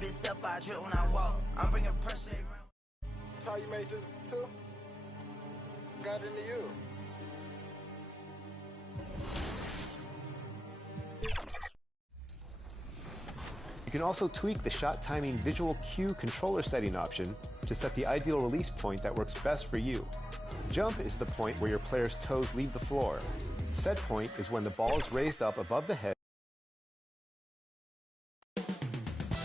big step, I trip when I walk. I'm bringing pressure. That's how you made this too? Got into you. You can also tweak the shot timing visual cue controller setting option to set the ideal release point that works best for you. Jump is the point where your player's toes leave the floor. Set point is when the ball is raised up above the head.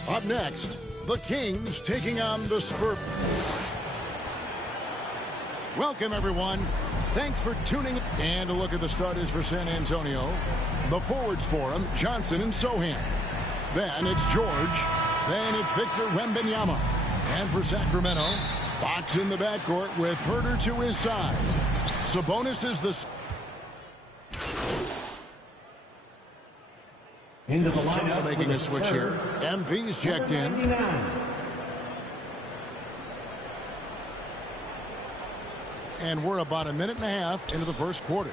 Up next, the Kings taking on the Spurs. Welcome, everyone. Thanks for tuning in. And a look at the starters for San Antonio. The forwards for them, Johnson and Sohan. Then it's George. Then it's Victor Wembanyama. And for Sacramento, Fox in the backcourt with Herter to his side. Sabonis is the... Into the lineup making a switch here. MV's checked in. And we're about a minute and a half into the first quarter.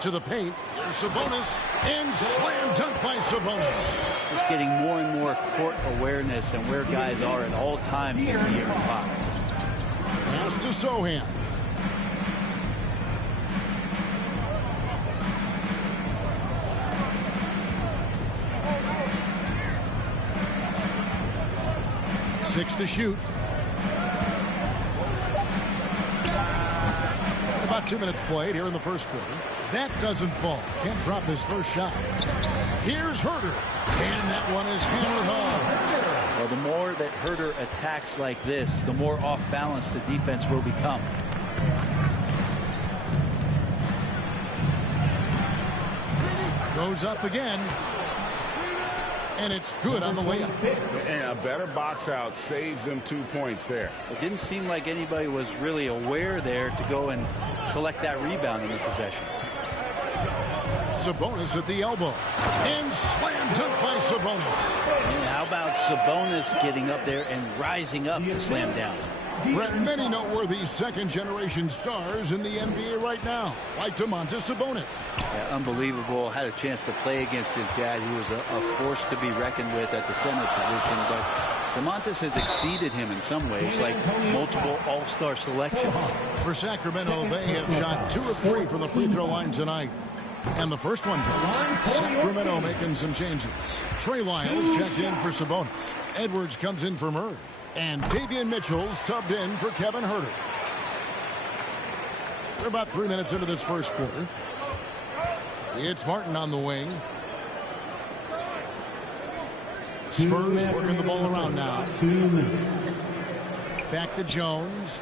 To the paint, here's Sabonis, and slam dunk by Sabonis. Just getting more and more court awareness and where guys are at all times is De'Aaron Fox. Pass to Sohan. Six to shoot. About 2 minutes played here in the first quarter. That doesn't fall. Can't drop this first shot. Here's Herter. And that one is hammered home. Well, the more that Herter attacks like this, the more off balance the defense will become. Goes up again. And it's good on the way up. And a better box out saves them 2 points there. It didn't seem like anybody was really aware there to go and collect that rebound in the possession. Sabonis at the elbow. And slam dunk by Sabonis. And how about Sabonis getting up there and rising up to slam down? Brett, many noteworthy second-generation stars in the NBA right now, like Domantas Sabonis. Yeah, unbelievable. Had a chance to play against his dad, who was a force to be reckoned with at the center position. But Domantas has exceeded him in some ways, like multiple all-star selections. For Sacramento, they have shot 2 of 3 from the free throw line tonight. And the first one goes. Sacramento making some changes. Trey Lyles checked in for Sabonis. Edwards comes in for Murray. And Davion Mitchell subbed in for Kevin Herter. We're about 3 minutes into this first quarter. It's Martin on the wing. Spurs working the ball around now. 2 minutes. Back to Jones.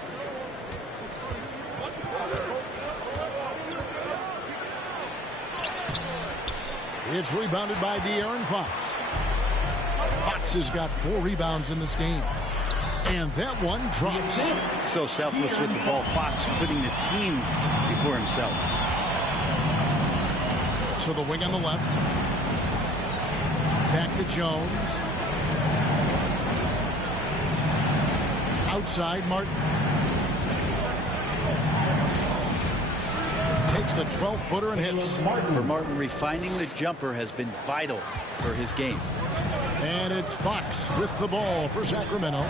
It's rebounded by De'Aaron Fox. Fox has got 4 rebounds in this game. And that one drops. So selfless with the ball. Fox putting the team before himself. To the wing on the left. Back to Jones. Outside, Martin. Takes the 12-footer and hits. For Martin, refining the jumper has been vital for his game. And it's Fox with the ball for Sacramento.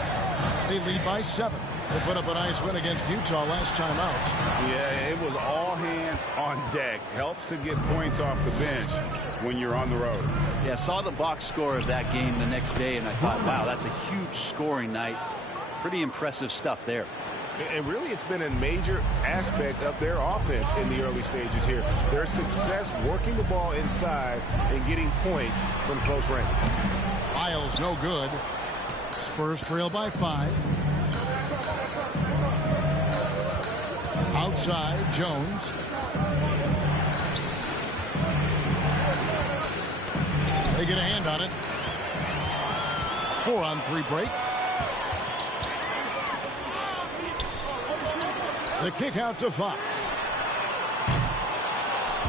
They lead by 7. They put up a nice win against Utah last time out. Yeah, it was all hands on deck. Helps to get points off the bench when you're on the road. Yeah, saw the box score of that game the next day, and I thought, wow, that's a huge scoring night. Pretty impressive stuff there. And really, it's been a major aspect of their offense in the early stages here. Their success working the ball inside and getting points from close range. Lyles no good. Spurs trail by 5. Outside, Jones. They get a hand on it. 4-on-3 break. The kick out to Fox.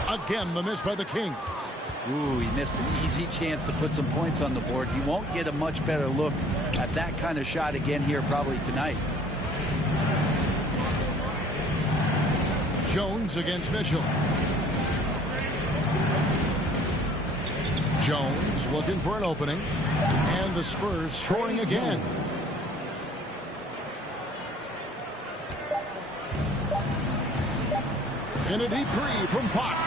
Again, the miss by the Kings. Ooh, he missed an easy chance to put some points on the board. He won't get a much better look at that kind of shot again here probably tonight. Jones against Mitchell. Jones looking for an opening. And the Spurs scoring again. And a deep three from Fox.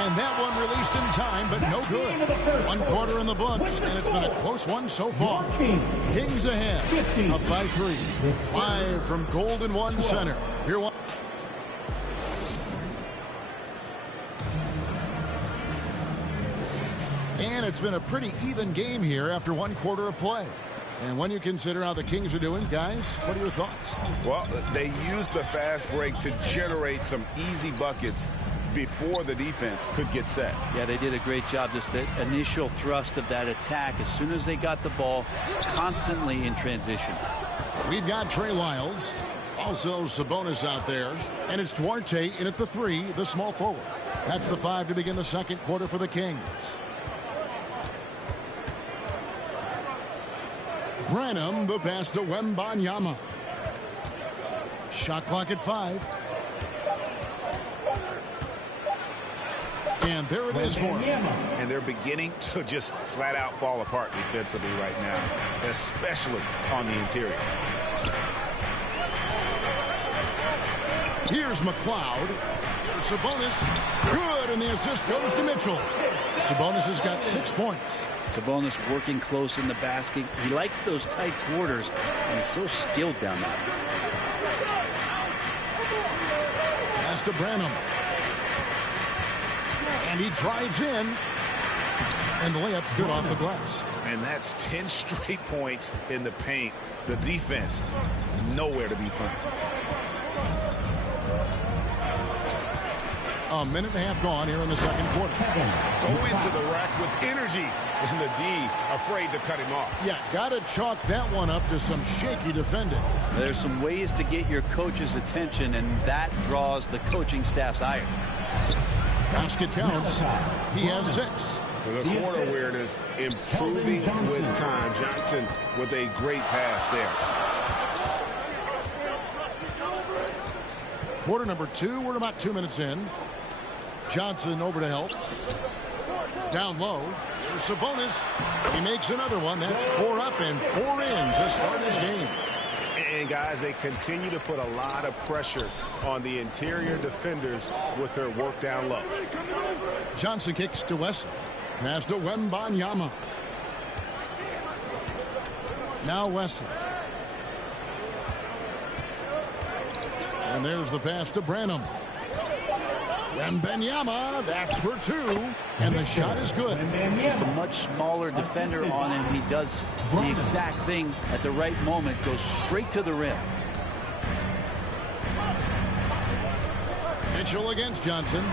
And that one released in time, but no good. 1 quarter in the books, and it's been a close one so far. Kings ahead, up by 3. 5 from Golden One Center. Here one. And it's been a pretty even game here after 1 quarter of play. And when you consider how the Kings are doing, guys, what are your thoughts? Well, they used the fast break to generate some easy buckets before the defense could get set. Yeah, they did a great job. Just the initial thrust of that attack, as soon as they got the ball, constantly in transition. We've got Trey Lyles, also Sabonis out there, and it's Duarte in at the 3, the small forward. That's the 5 to begin the second quarter for the Kings. Branham, the pass to Wembanyama. Shot clock at 5. And there it is for him. And they're beginning to just flat out fall apart defensively right now, especially on the interior. Here's McLeod. Here's Sabonis. Good, and the assist goes to Mitchell. Sabonis has got 6 points. Sabonis working close in the basket. He likes those tight quarters, and he's so skilled down there. Pass to Branham. And he drives in. And the layup's good off the glass. And that's 10 straight points in the paint. The defense, nowhere to be found. A minute and a half gone here in the second quarter. Go into the rack with energy. And the D afraid to cut him off. Yeah, got to chalk that one up to some shaky defending. There's some ways to get your coach's attention, and that draws the coaching staff's ire. Basket counts. He has 6. The corner awareness improving with time. Johnson with a great pass there. Quarter number 2. We're about 2 minutes in. Johnson over to help. Down low. Here's Sabonis. He makes another one. That's 4 up and 4 in to start his game. And, guys, they continue to put a lot of pressure on the interior defenders with their work down low. Johnson kicks to Wesley. Pass to Wembanyama. Now Wesley. And there's the pass to Branham. Wembanyama, that's for 2. And the shot is good. Just a much smaller defender on him. He does the exact thing at the right moment. Goes straight to the rim. Mitchell against Johnson.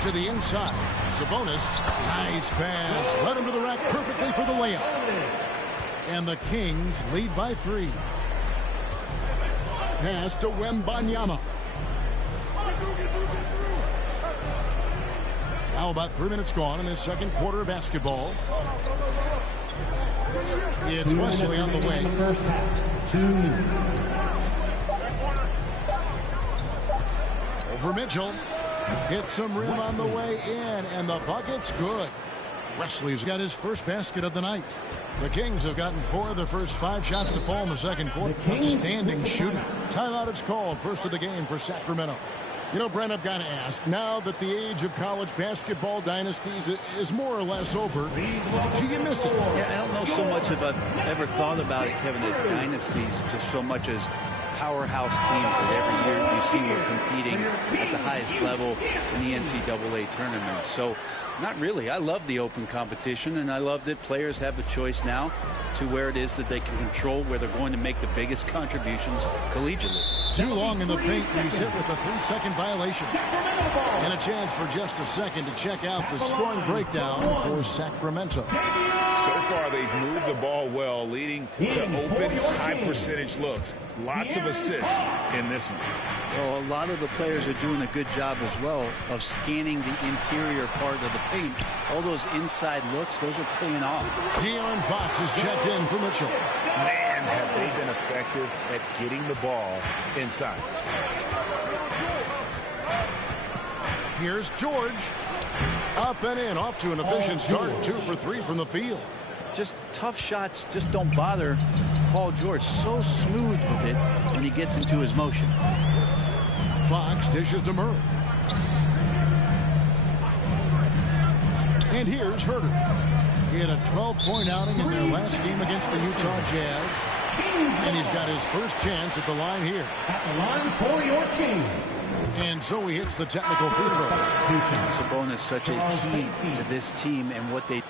To the inside. Sabonis. Nice pass. Led him to the rack perfectly for the layup. And the Kings lead by 3. Pass to Wembanyama. Now about 3 minutes gone in the second quarter of basketball. It's Wesley on the wing. 2 minutes. Over Mitchell. Hits some rim on the way in, and the bucket's good. Wesley's got his first basket of the night. The Kings have gotten 4 of their first 5 shots to fall in the second quarter. Outstanding shooting. Timeout is called, first of the game for Sacramento. You know, Brent, I've got to ask, now that the age of college basketball dynasties is more or less over, do you miss it? Yeah, I don't know so much if I've ever thought about it, Kevin, as dynasties, just so much as powerhouse teams that every year you see were competing at the highest level in the NCAA tournament. So, not really. I love the open competition, and I love that players have the choice now to where it is that they can control where they're going to make the biggest contributions collegially. Too long in the paint, and he's hit with a 3-second violation. And a chance for just a second to check out the scoring breakdown for Sacramento. So far, they've moved the ball well, leading to open, high-percentage looks. Lots of assists in this one. Well, a lot of the players are doing a good job as well of scanning the interior part of the paint. All those inside looks, those are paying off. De'Aaron Fox is checked in for Mitchell. Man, have they been effective at getting the ball inside. Here's George. Up and in, off to an efficient start. 2 for 3 from the field. Just tough shots just don't bother Paul George. So smooth with it when he gets into his motion. Fox dishes to Murray. And here's Herter. He had a 12-point outing in their last game against the Utah Jazz. And he's got his first chance at the line here. At the line for your Kings. And so he hits the technical free throw. Sabonis such a key to this team and what they...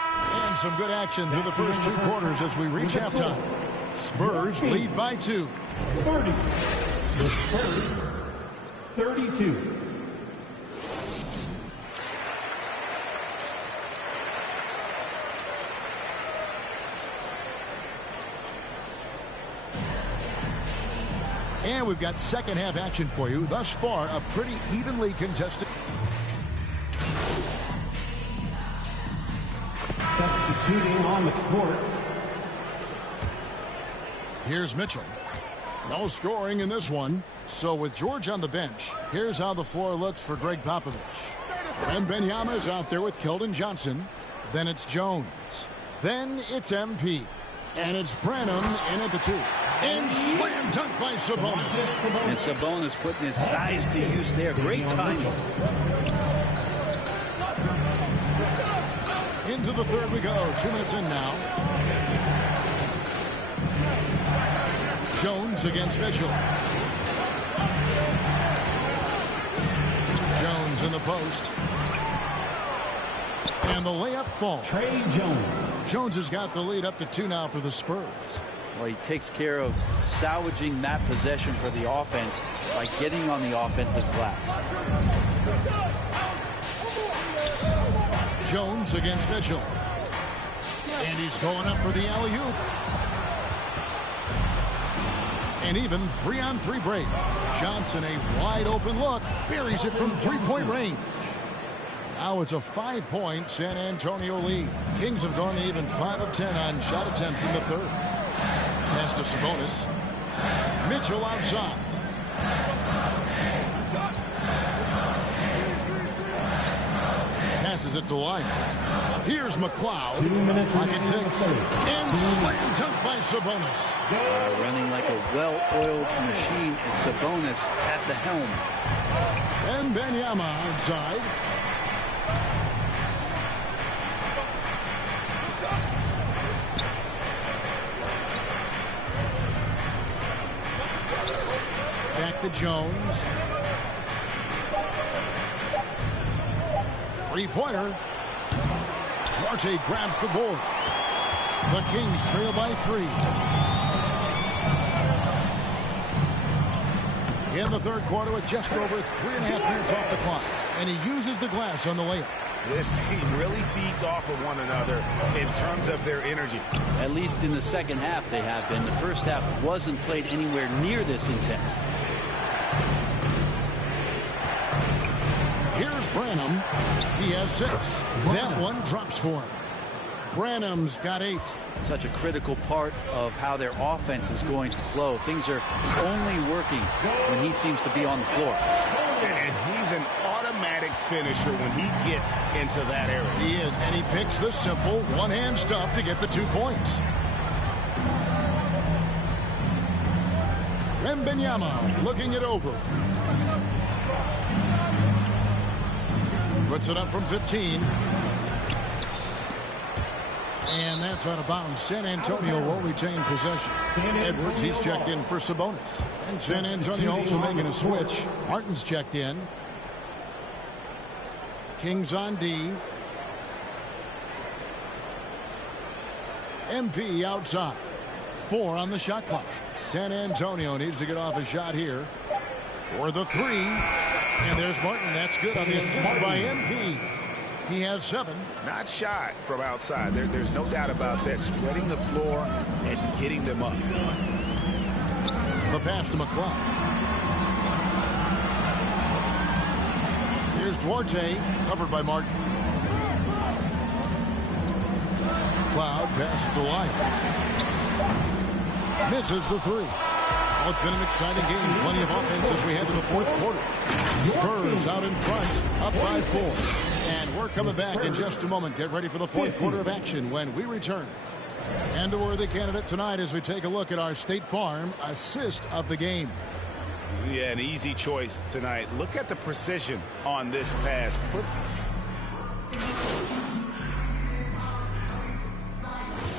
And some good action through the first 2 quarters as we reach halftime. Spurs lead by 2. 30. The Spurs, 32. And we've got second half action for you. Thus far, a pretty evenly contested. Substituting on the court. Here's Mitchell. No scoring in this one. So with George on the bench, here's how the floor looks for Greg Popovich. Wembanyama is out there with Keldon Johnson. Then it's Jones. Then it's MP. And it's Branham in at the 2. And slam dunk by Sabonis. And Sabonis putting his size to use there. Great timing. Into the third we go. 2 minutes in now. Jones against Mitchell. Jones in the post. And the layup falls. Trey Jones. Jones has got the lead up to 2 now for the Spurs. Well, he takes care of salvaging that possession for the offense by getting on the offensive glass. Jones against Mitchell. And he's going up for the alley-oop. And even 3-on-3 break. Johnson, a wide open look, buries it from 3-point range. Now it's a 5-point San Antonio lead. Kings have gone even 5 of 10 on shot attempts in the third. Pass to Sabonis. Mitchell outside. Passes it to Lyons. Here's McLeod. 2 minutes. Pocket 6. And slam dunk by Sabonis. Running like a well-oiled machine, and Sabonis at the helm. And Wembanyama outside. Back to Jones. 3-pointer. Duarte grabs the board. The Kings trail by 3. In the third quarter with just over 3.5 minutes off the clock. And he uses the glass on the layup. This team really feeds off of one another in terms of their energy. At least in the second half they have been. The first half wasn't played anywhere near this intense. Here's Branham. He has 6. That one drops for him. Branham's got 8. Such a critical part of how their offense is going to flow. Things are only working when he seems to be on the floor. And he's an automatic finisher when he gets into that area. He is, and he picks the simple one-hand stuff to get the 2 points. Wembanyama looking it over. Puts it up from 15. And that's out of bounds. San Antonio will retain possession. Edwards, he's checked in for Sabonis. And San Antonio also making a switch. Martin's checked in. Kings on D. MP outside. 4 on the shot clock. San Antonio needs to get off a shot here for the 3. And there's Martin. That's good on the assist by MP. He has 7. Not shy from outside. There's no doubt about that. Spreading the floor and getting them up. The pass to McLeod. Here's Duarte, covered by Martin. McLeod passes to Lyons. Misses the 3. Well, it's been an exciting game. Plenty of offense as we head to the fourth quarter. Spurs out in front, up by 4. And we're coming back in just a moment. Get ready for the fourth quarter of action when we return. And a worthy candidate tonight as we take a look at our State Farm assist of the game. Yeah, an easy choice tonight. Look at the precision on this pass.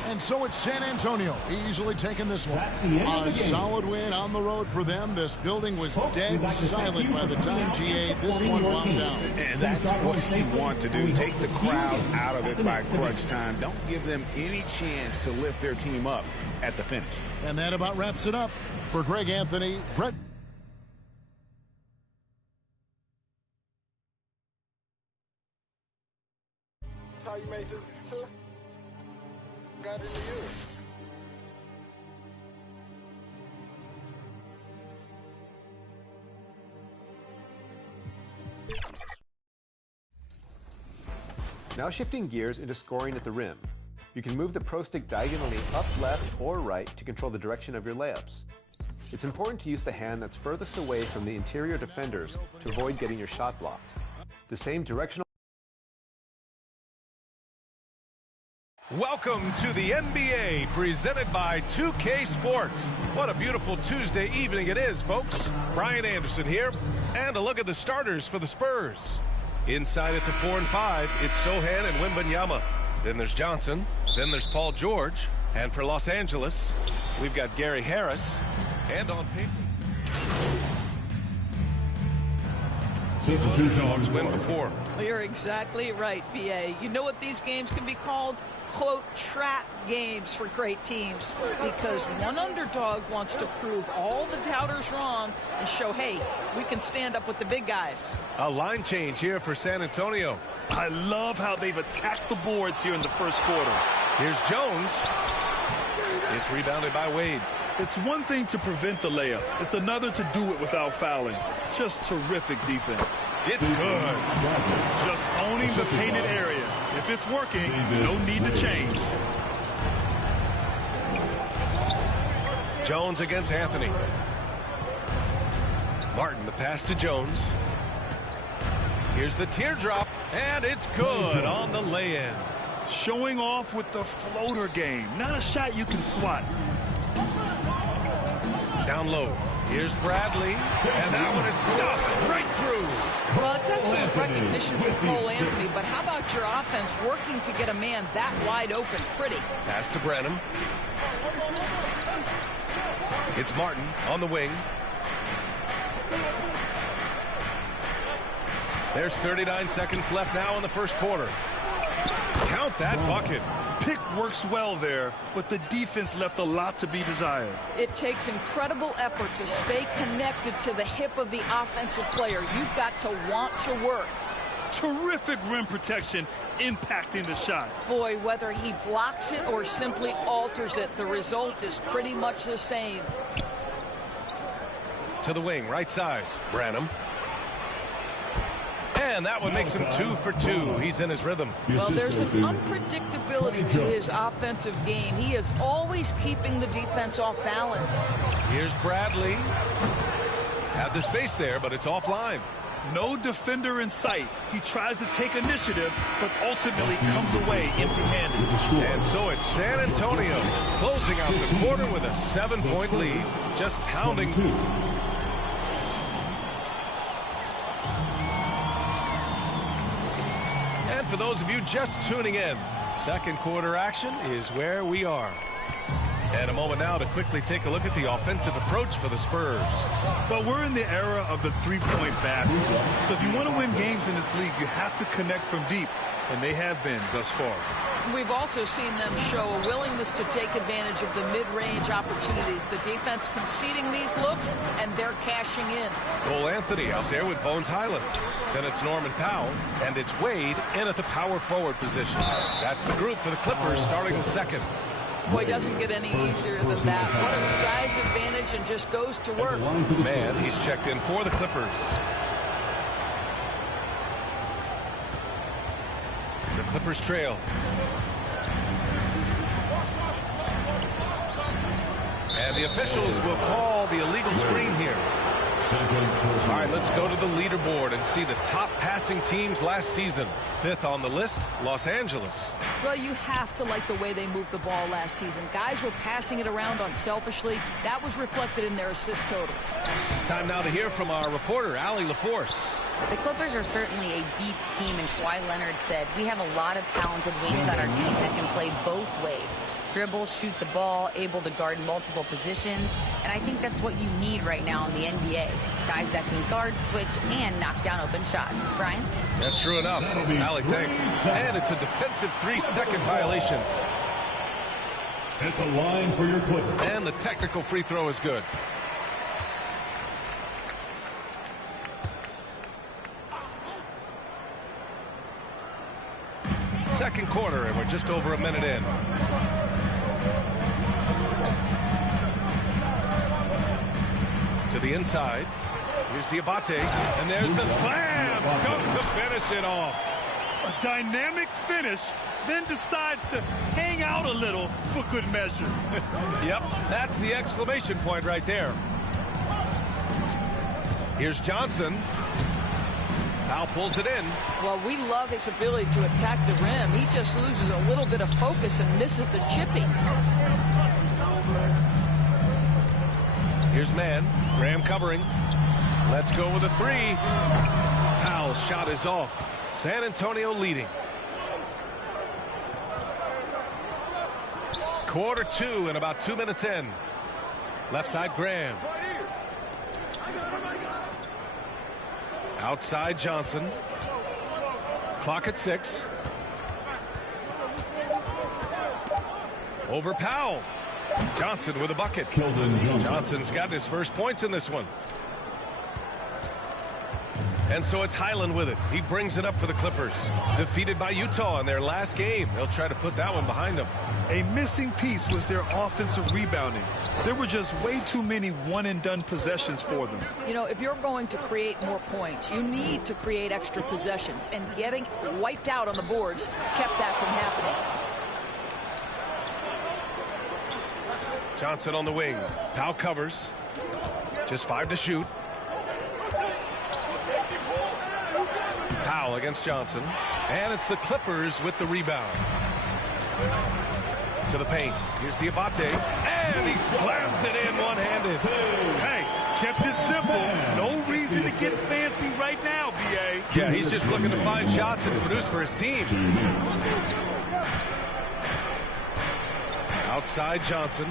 And so it's San Antonio easily taking this one. A solid win on the road for them. This building was dead silent by the time GA this one wound down. And that's what you want to do. Take the crowd out of it by crunch time. Don't give them any chance to lift their team up at the finish. And that about wraps it up. For Greg Anthony, Brett. That's how you made this too? Got into you. Now shifting gears into scoring at the rim. You can move the pro stick diagonally up, left, or right to control the direction of your layups. It's important to use the hand that's furthest away from the interior defenders to avoid getting your shot blocked. The same directional. Welcome to the NBA, presented by 2K Sports. What a beautiful Tuesday evening it is, folks. Brian Anderson here, and a look at the starters for the Spurs. Inside at the 4 and 5, it's Sohan and Wembanyama. Then there's Johnson. Then there's Paul George. And for Los Angeles, we've got Gary Harris. And on paper, Dogs win before. Well, you're exactly right, BA. You know what these games can be called? Quote, trap games for great teams, because one underdog wants to prove all the doubters wrong and show, hey, we can stand up with the big guys. A line change here for San Antonio. I love how they've attacked the boards here in the first quarter. Here's Jones. It's rebounded by Wade. It's one thing to prevent the layup. It's another to do it without fouling. Just terrific defense. It's good. Just owning the painted area. If it's working, no need to change. Jones against Anthony. Martin, the pass to Jones. Here's the teardrop, and it's good on the lay-in. Showing off with the floater game. Not a shot you can swat. Down low. Here's Bradley, and that one is stuffed right through. Well, it's excellent recognition from Cole Anthony, but how about your offense working to get a man that wide open? Pretty. Pass to Branham. It's Martin on the wing. There's 39 seconds left now in the first quarter. Count that bucket. Pick works well there, but the defense left a lot to be desired. It takes incredible effort to stay connected to the hip of the offensive player. You've got to want to work. Terrific rim protection impacting the shot. Boy, whether he blocks it or simply alters it, the result is pretty much the same. To the wing, right side. Branham. And that one makes him 2 for 2. He's in his rhythm. Well, there's an unpredictability to his offensive game. He is always keeping the defense off balance. Here's Bradley. Had the space there, but it's offline. No defender in sight. He tries to take initiative, but ultimately comes away empty-handed. And so it's San Antonio closing out the quarter with a 7-point lead, just pounding. And for those of you just tuning in, second quarter action is where we are. And a moment now to quickly take a look at the offensive approach for the Spurs. Well, we're in the era of the three-point basket. So if you want to win games in this league, you have to connect from deep, and they have been thus far. We've also seen them show a willingness to take advantage of the mid-range opportunities. The defense conceding these looks, and they're cashing in. Cole Anthony out there with Bones Highland. Then it's Norman Powell, and it's Wade in at the power forward position. That's the group for the Clippers starting the second. Boy, doesn't get any easier than that. What a size advantage, and just goes to work. Man, he's checked in for the Clippers. The Clippers trail. And the officials will call the illegal screen here. All right, let's go to the leaderboard and see the top passing teams last season. 5th on the list, Los Angeles. Well, you have to like the way they moved the ball last season. Guys were passing it around unselfishly. That was reflected in their assist totals. Time now to hear from our reporter, Allie LaForce. The Clippers are certainly a deep team, and Kawhi Leonard said, we have a lot of talented wings on our team that can play both ways. Dribble, shoot the ball, able to guard multiple positions, and I think that's what you need right now in the NBA. Guys that can guard, switch, and knock down open shots. Brian? That's true enough. Allie, thanks. And it's a defensive 3-second violation. At the line for your Clippers. And the technical free throw is good. Second quarter, and we're just over a minute in. To the inside. Here's Diabate, and there's the slam. Dunk to finish it off. A dynamic finish, then decides to hang out a little for good measure. Yep, that's the exclamation point right there. Here's Johnson. Powell pulls it in. Well, we love his ability to attack the rim. He just loses a little bit of focus and misses the chipping. Here's man. Graham covering. Let's go with a 3. Powell's shot is off. San Antonio leading. Quarter 2 and about 2 minutes in. Left side Graham. Outside Johnson. Clock at 6. Over Powell. Johnson with a bucket. Johnson's got his first points in this one. And so it's Highland with it. He brings it up for the Clippers. Defeated by Utah in their last game. They'll try to put that one behind them. A missing piece was their offensive rebounding. There were just way too many one-and-done possessions for them. You know, if you're going to create more points, you need to create extra possessions. And getting wiped out on the boards kept that from happening. Johnson on the wing. Powell covers. Just 5 to shoot. Powell against Johnson. And it's the Clippers with the rebound. To the paint. Here's Diabate. And he slams it in one-handed. Hey, kept it simple. No reason to get fancy right now, B.A. Yeah, he's just looking to find shots and produce for his team. Outside Johnson.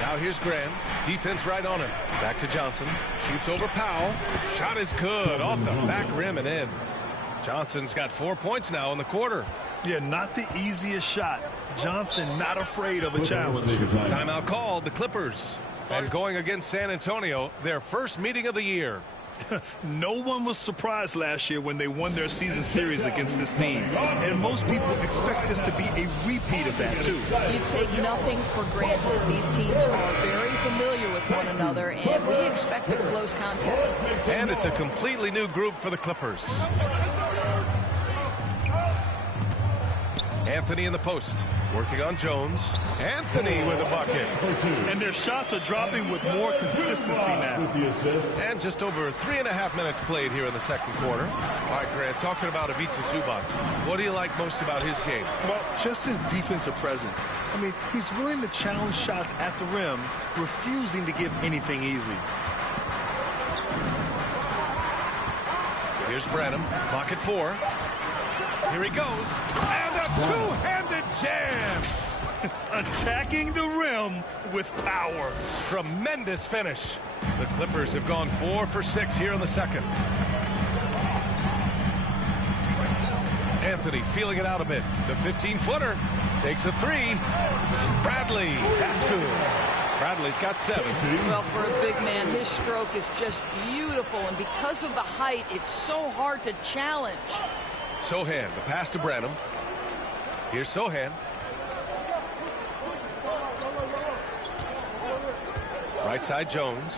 Now here's Graham. Defense right on him. Back to Johnson. Shoots over Powell. Shot is good. Off the back rim and in. Johnson's got 4 points now in the quarter. Yeah, not the easiest shot. Johnson not afraid of a challenge. Timeout called. The Clippers. And going against San Antonio, their first meeting of the year. No one was surprised last year when they won their season series against this team. And most people expect this to be a repeat of that, too. You take nothing for granted. These teams are very familiar with one another, and we expect a close contest. And it's a completely new group for the Clippers. Anthony in the post. Working on Jones. Anthony with a bucket. And their shots are dropping with more consistency now. And just over 3.5 minutes played here in the second quarter. All right, Grant, talking about Ivica Zubac. What do you like most about his game? Well, just his defensive presence. I mean, he's willing to challenge shots at the rim, refusing to give anything easy. Here's Branham. Clock at 4. Here he goes. And a two-handed jam. Attacking the rim with power. Tremendous finish. The Clippers have gone 4 for 6 here in the second. Anthony feeling it out a bit. The 15-footer takes a 3. Bradley, that's good. Bradley's got 7. Well, for a big man, his stroke is just beautiful, and because of the height, it's so hard to challenge. Sohan, the pass to Branham. Here's Sohan. Right side Jones.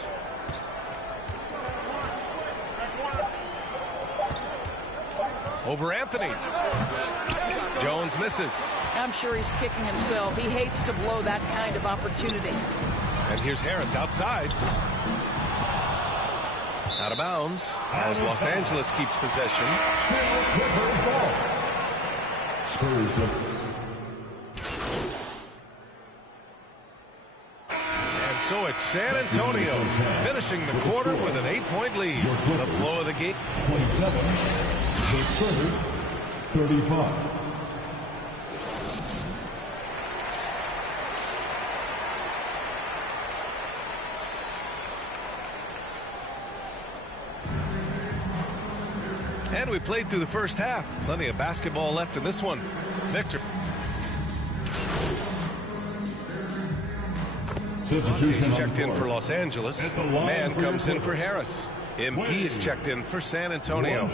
Over Anthony. Jones misses. I'm sure he's kicking himself. He hates to blow that kind of opportunity. And here's Harris outside. Out of bounds as Los Angeles keeps possession. Spurs up. And so it's San Antonio finishing the quarter with an 8-point lead. The flow of the game. 27. The Spurs 35. And we played through the first half. Plenty of basketball left in this one. Victor. Substitution Checked in for Los Angeles. Man comes in for Harris. MP is checked in for San Antonio.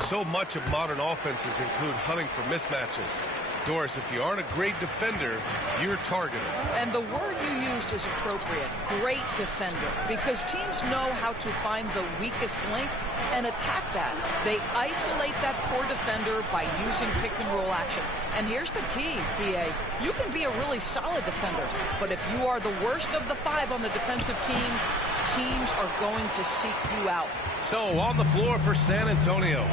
So much of modern offenses include hunting for mismatches. Doris, if you aren't a great defender, you're targeted. And the word you used is appropriate, great defender, because teams know how to find the weakest link and attack that. They isolate that core defender by using pick-and-roll action. And here's the key, BA. You can be a really solid defender, but if you are the worst of the 5 on the defensive team, teams are going to seek you out. So on the floor for San Antonio,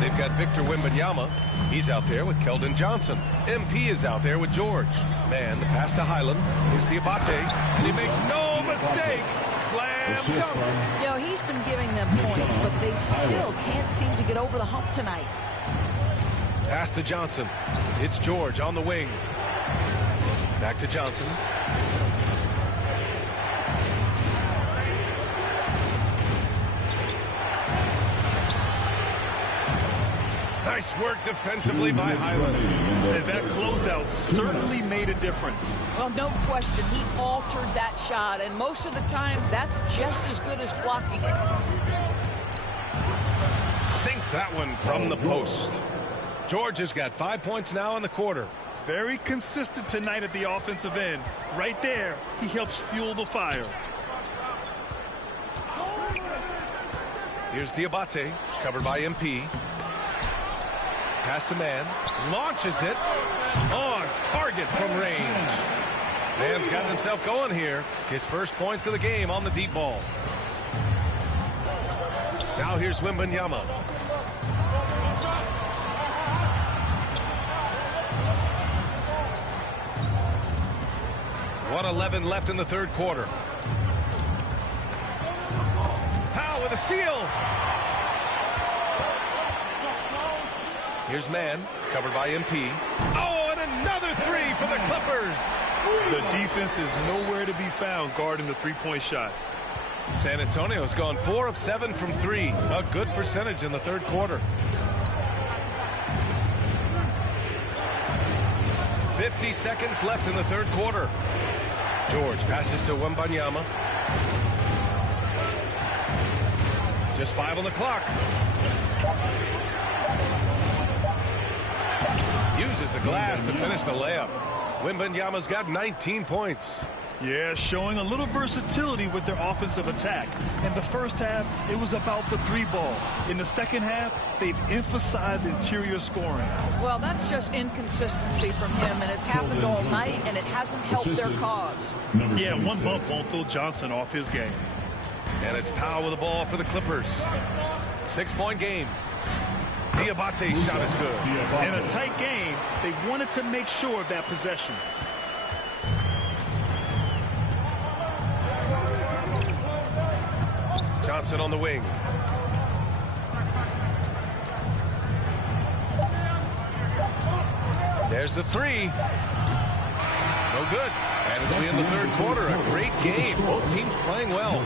they've got Victor Wembanyama. He's out there with Keldon Johnson. MP is out there with George. Man, the pass to Highland. Here's Diabate, and he makes no mistake. Slam dunk. You know, he's been giving them points, but they still can't seem to get over the hump tonight. Pass to Johnson. It's George on the wing. Back to Johnson. Nice work defensively by Highland. And that closeout certainly made a difference. Well, no question. He altered that shot, and most of the time, that's just as good as blocking it. Sinks that one from the post. George has got 5 points now in the quarter. Very consistent tonight at the offensive end. Right there, he helps fuel the fire. Here's Diabate, covered by MP. Pass to Man, launches it on target from range. Man's got himself going here. His first points of the game on the deep ball. Now here's Wembanyama. .111 left in the third quarter. Powell with a steal. Here's Man, covered by MP. Oh, and another 3 for the Clippers. The defense is nowhere to be found guarding the three-point shot. San Antonio's gone 4 of 7 from 3. A good percentage in the third quarter. 50 seconds left in the third quarter. George passes to Wembanyama. Just 5 on the clock. Uses the glass to finish the layup. Wembanyama's got 19 points. Yeah, showing a little versatility with their offensive attack. In the first half, it was about the 3-ball. In the second half, they've emphasized interior scoring. Well, that's just inconsistency from him, and it's happened all night, and it hasn't helped their cause. Yeah, one bump won't throw Johnson off his game. And it's Powell with the ball for the Clippers. 6-point game. Diabate's shot is good. In a tight game, they wanted to make sure of that possession. Johnson on the wing. There's the 3. No good. And as we end the third quarter, a great game. Both teams playing well.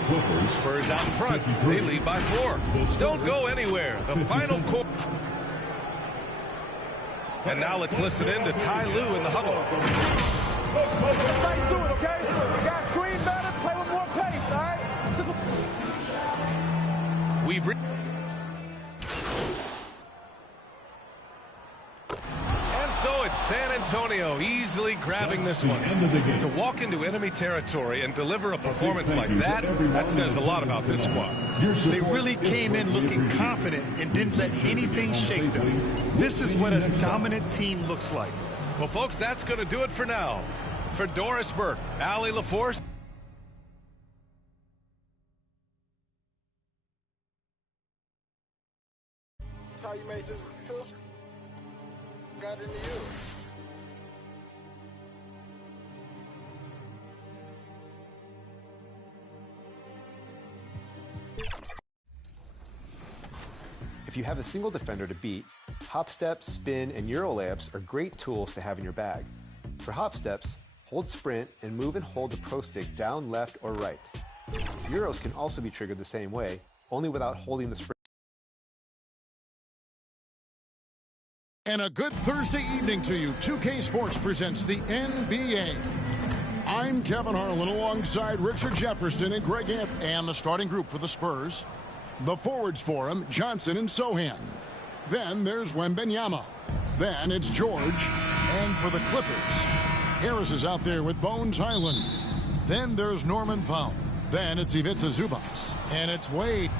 Spurs out in front. They lead by 4. Don't go anywhere. The final quarter. And now let's listen in to Ty Lue in the huddle. Right through it, okay? You got screen better, play with more pace, all right? And so it's San Antonio easily grabbing this one. To walk into enemy territory and deliver a performance like that, that says a lot about this squad. They really came in looking confident and didn't let anything shake them. This is what a dominant team looks like. Well, folks, that's going to do it for now. For Doris Burke, Allie LaForce. That's how you made this too? Got into you. If you have a single defender to beat, hop steps, spin, and Euro layups are great tools to have in your bag. For hop steps, hold sprint and move and hold the pro stick down, left, or right. Euros can also be triggered the same way, only without holding the sprint. And a good Thursday evening to you. 2K Sports presents the NBA. I'm Kevin Harlan alongside Richard Jefferson and Greg Amp, and the starting group for the Spurs. The forwards for him, Johnson and Sohan. Then there's Wembanyama. Then it's George. And for the Clippers, Harris is out there with Bones Highland. Then there's Norman Powell. Then it's Ivica Zubac. And it's Wade.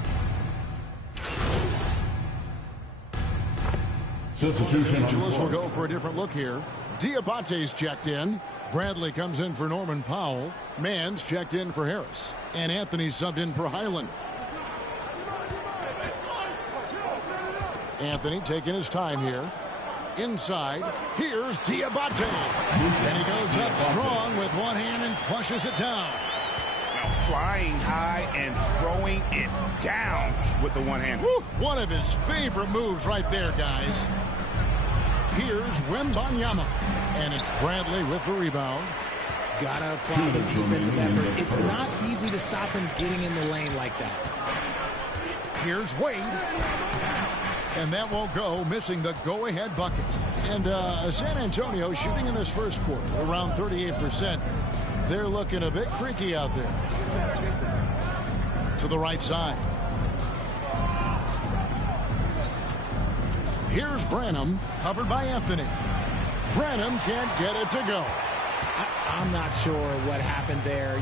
Los Angeles will go for a different look here. Diabate's checked in. Bradley comes in for Norman Powell. Mann's checked in for Harris. And Anthony subbed in for Highland. Anthony taking his time here. Inside, here's Diabate. And he goes up strong with one hand and flushes it down. Now flying high and throwing it down with the one hand. Woo, one of his favorite moves right there, guys. Here's Wembanyama. And it's Bradley with the rebound. Gotta apply the defensive effort. It's not easy to stop him getting in the lane like that. Here's Wade. And that won't go, missing the go-ahead bucket. And San Antonio shooting in this first quarter around 38%. They're looking a bit creaky out there. To the right side. Here's Branham, covered by Anthony. Branham can't get it to go. I'm not sure what happened there.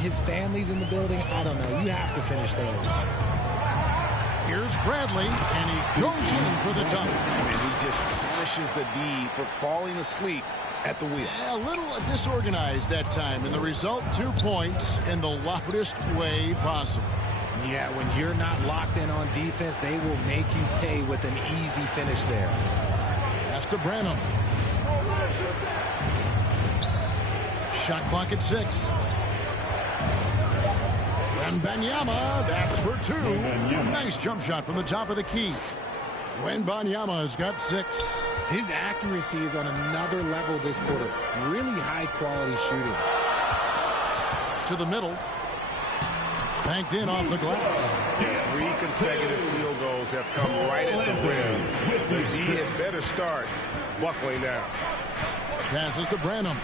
His family's in the building. I don't know. You have to finish those. Here's Bradley, and he goes in for the dunk. And he just punishes the D for falling asleep at the wheel. Yeah, a little disorganized that time, and the result, 2 points in the loudest way possible. Yeah, when you're not locked in on defense, they will make you pay with an easy finish there. Pass to Branham. Shot clock at 6. Wembanyama, that's for 2. Nice jump shot from the top of the key. Wembanyama has got 6. His accuracy is on another level this quarter. Really high-quality shooting. To the middle. Banked in off the glass. 3 consecutive field goals have come right at the rim. The D had better start buckling down. Passes to Branham.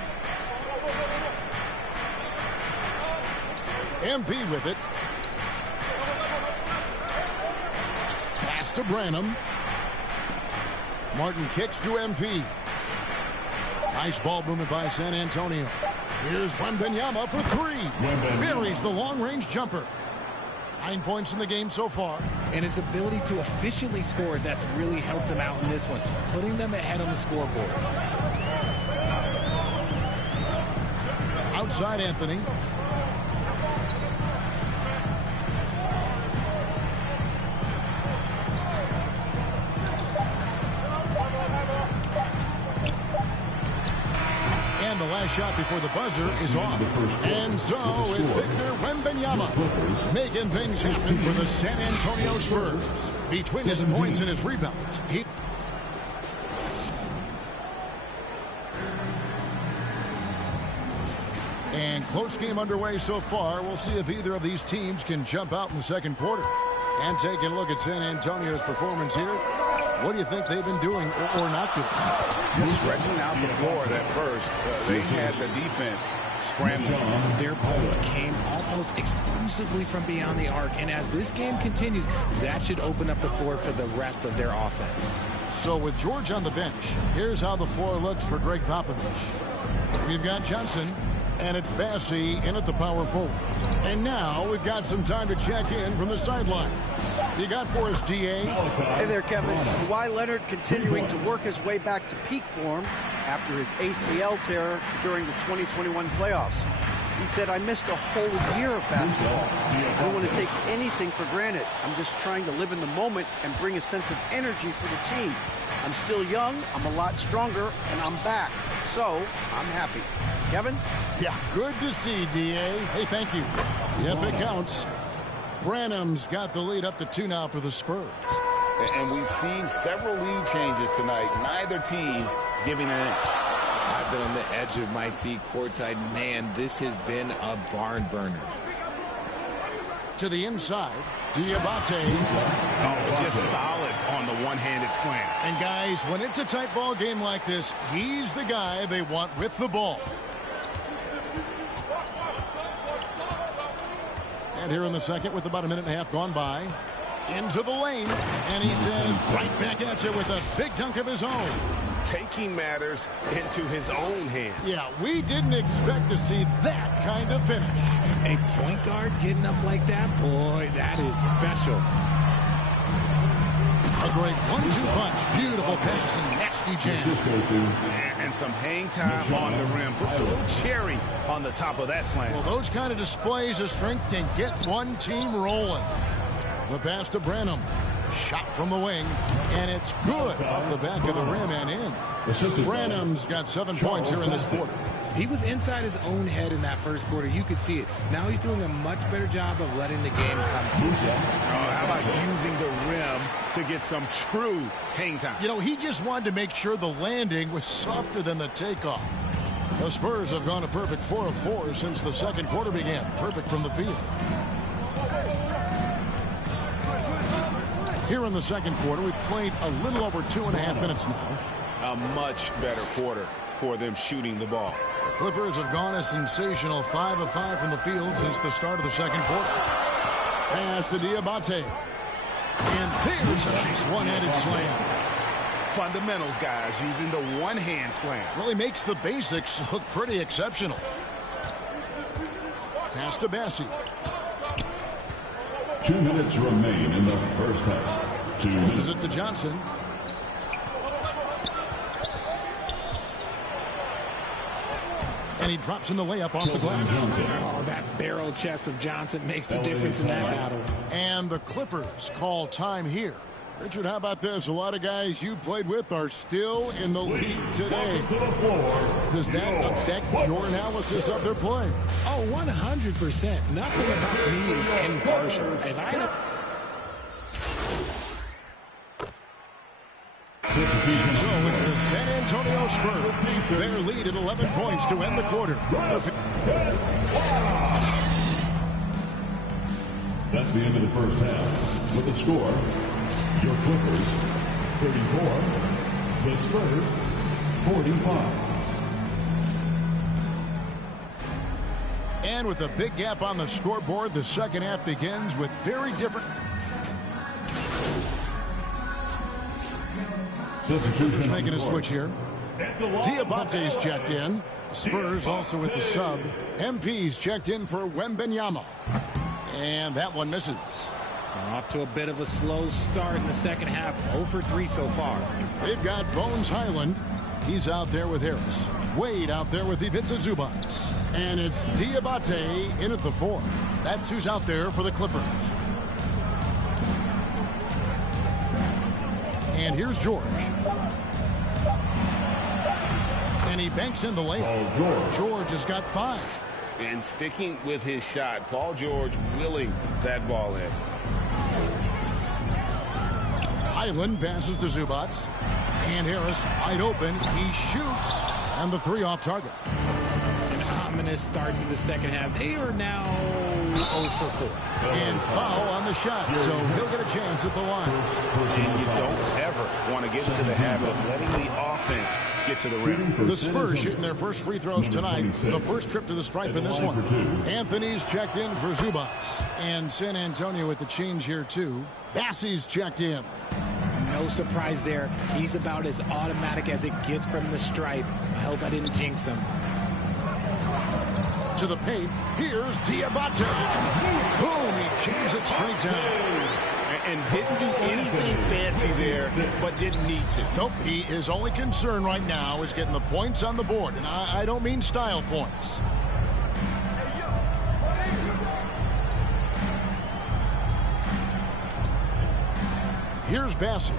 MP with it. Pass to Branham. Martin kicks to MP. Nice ball movement by San Antonio. Here's Wembanyama for 3. Buries the long-range jumper. 9 points in the game so far. And his ability to efficiently score, that's really helped him out in this one, putting them ahead on the scoreboard. Outside Anthony. And the last shot before the buzzer is off. And so is Victor Wembanyama, making things happen for the San Antonio Spurs. Between his points and his rebounds, and close game underway so far. We'll see if either of these teams can jump out in the second quarter. And taking a look at San Antonio's performance here, what do you think they've been doing or not doing? Just stretching out the floor at first. They had the defense scrambling. Their points came almost exclusively from beyond the arc. And as this game continues, that should open up the floor for the rest of their offense. So with George on the bench, here's how the floor looks for Greg Popovich. We've got Johnson, and it's Bassey in at the power forward. And now we've got some time to check in from the sideline. You got for us, DA? Hey there, Kevin. Kawhi Leonard continuing to work his way back to peak form after his ACL tear during the 2021 playoffs. He said, I missed a whole year of basketball. I don't want to take anything for granted. I'm just trying to live in the moment and bring a sense of energy for the team. I'm still young, I'm a lot stronger, and I'm back. So, I'm happy. Kevin? Yeah, good to see, DA. Hey, thank you. Yep, it counts. Branham's got the lead up to 2 now for the Spurs. And we've seen several lead changes tonight. Neither team giving an inch. I've been on the edge of my seat courtside. Man, this has been a barn burner. To the inside, Diabate. Oh, just solid on the one-handed slam. And guys, when it's a tight ball game like this, he's the guy they want with the ball. And here in the second with about a minute and a half gone by. Into the lane. And he says, right back at you with a big dunk of his own. Taking matters into his own hands. Yeah, we didn't expect to see that kind of finish. A point guard getting up like that, boy, that is special. A great 1-2 punch. Beautiful pass and nasty jam. And some hang time on the rim. Puts a little cherry on the top of that slam. Well, those kind of displays of strength can get one team rolling. The pass to Branham. Shot from the wing, and it's good off the back of the rim and in. Branham's got 7 points here in this quarter. He was inside his own head in that first quarter. You could see it. Now he's doing a much better job of letting the game come to him. How about using the rim to get some true hang time? You know, he just wanted to make sure the landing was softer than the takeoff. The Spurs have gone a perfect 4 of 4 since the second quarter began. Perfect from the field. Here in the second quarter, we've played a little over 2.5 minutes now. A much better quarter for them shooting the ball. The Clippers have gone a sensational 5 of 5 from the field since the start of the second quarter. Pass to Diabate. And there's a nice one-handed slam. Fundamentals, guys, using the one-hand slam. Really makes the basics look pretty exceptional. Pass to Bassey. 2 minutes remain in the first half. This is it to Johnson. And he drops in the layup off the glass. Oh, that barrel chest of Johnson makes the difference in that battle. And the Clippers call time here. Richard, how about this? A lot of guys you played with are still in the lead today. Does that affect your analysis of their play? Oh, 100%. Nothing about me is impartial. If I So it's the San Antonio Spurs. Their lead at 11 points to end the quarter. That's the end of the first half. With the score, your Clippers 34, the Spurs 45. And with a big gap on the scoreboard, the second half begins with very different. Just making a switch here. Diabate's checked in. Spurs also with the sub. MP's checked in for Wembanyama. And that one misses. Off to a bit of a slow start in the second half. 0 for 3 so far. They've got Bones Highland. He's out there with Harris. Wade out there with Ivica Zubac. And it's Diabate in at the 4. That's who's out there for the Clippers. And here's George. And he banks in the layup. George has got 5. And sticking with his shot, Paul George willing that ball in. Highland passes to Zubac. And Harris wide open. He shoots. And the 3 off target. An ominous start to the second half. They are now 0 for 4. And foul on the shot. So he'll get a chance at the line. And you don't ever want to get into the habit of letting the offense get to the rim. The Spurs shooting their first free throws tonight. The first trip to the stripe in this one. Anthony's checked in for Zubac. And San Antonio with the change here too. Bassey's checked in. No No surprise there. He's about as automatic as it gets from the stripe. I hope I didn't jinx him. To the paint, here's Diabate. Boom, he jams it straight down. And didn't do anything fancy there, but didn't need to. Nope, his only concern right now is getting the points on the board, and I don't mean style points. Here's Bassett.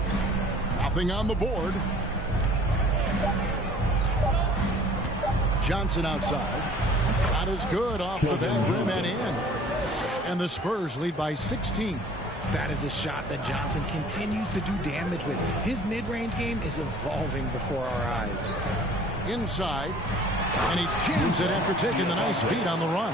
Nothing on the board. Johnson outside. Shot is good off the back rim and in. And the Spurs lead by 16. That is a shot that Johnson continues to do damage with. His mid-range game is evolving before our eyes. Inside. And he jams it after taking the nice feed on the run.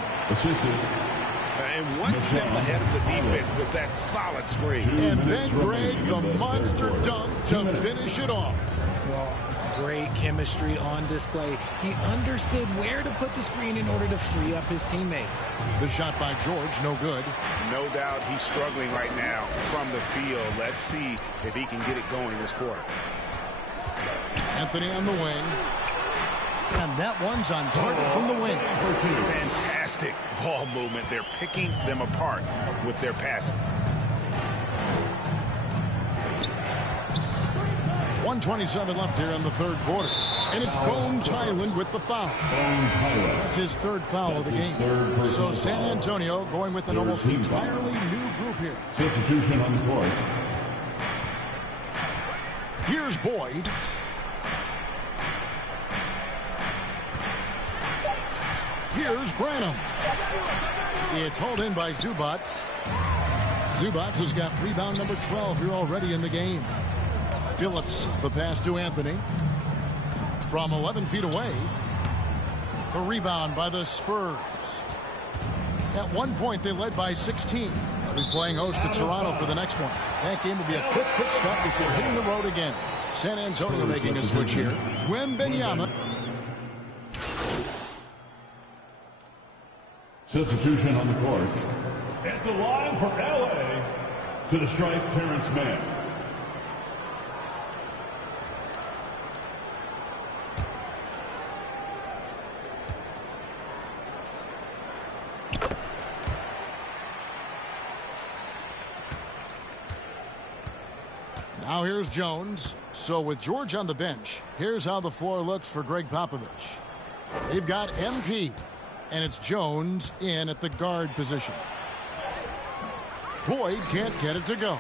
And one step ahead of the defense with that solid screen. And then Greg, the monster dunk to finish it off. Well, great chemistry on display. He understood where to put the screen in order to free up his teammate. The shot by George, no good. No doubt he's struggling right now from the field. Let's see if he can get it going this quarter. Anthony on the wing. And that one's on target from the wing. Fantastic ball movement. They're picking them apart with their passing. 1:27 left here in the third quarter. And it's Bones Highland with the foul. That's his third foul of the game. So San Antonio going with an almost entirely new group here. Substitution on the court. Here's Boyd. Here's Branham. It's hauled in by Zubats. Zubats has got rebound number 12 here already in the game. Phillips, the pass to Anthony. From 11 feet away. The rebound by the Spurs. At one point, they led by 16. They'll be playing host to Toronto for the next one. That game will be a quick stop before hitting the road again. San Antonio making a switch here. Wembanyama. Substitution on the court. At the line for LA, to the stripe, Terrence Mann. Now here's Jones. So with George on the bench, here's how the floor looks for Greg Popovich. They've got MP. And it's Jones in at the guard position. Boyd can't get it to go.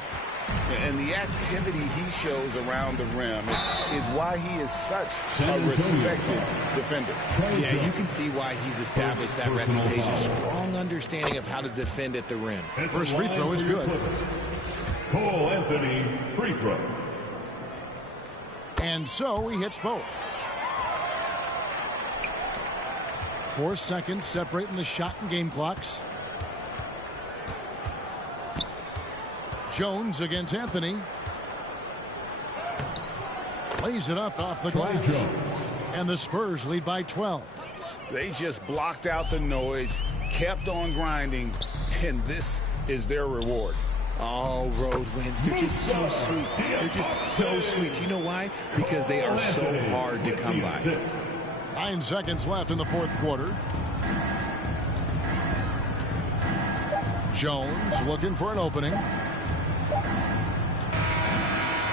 And the activity he shows around the rim is why he is such a respected defender. Yeah, you can see why he's established that reputation. Strong understanding of how to defend at the rim. First free throw is good. Cole Anthony, free throw. And so he hits both. 4 seconds separating the shot and game clocks. Jones against Anthony. Lays it up off the glass. And the Spurs lead by 12. They just blocked out the noise, kept on grinding, and this is their reward. All road wins. They're just so sweet. They're just so sweet. You know why? Because they are so hard to come by. 9 seconds left in the fourth quarter. Jones looking for an opening.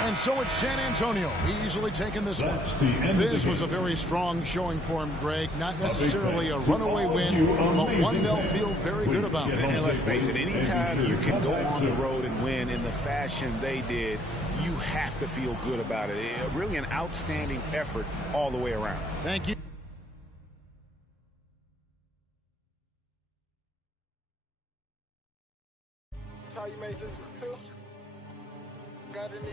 And so it's San Antonio easily taking this one. This was a very strong showing for him, Greg. Not necessarily a runaway win, but one they'll feel very good about. And let's face it, anytime you can go on the road and win in the fashion they did, you have to feel good about it. Really an outstanding effort all the way around. Thank you. That's how you made this too? Got into you.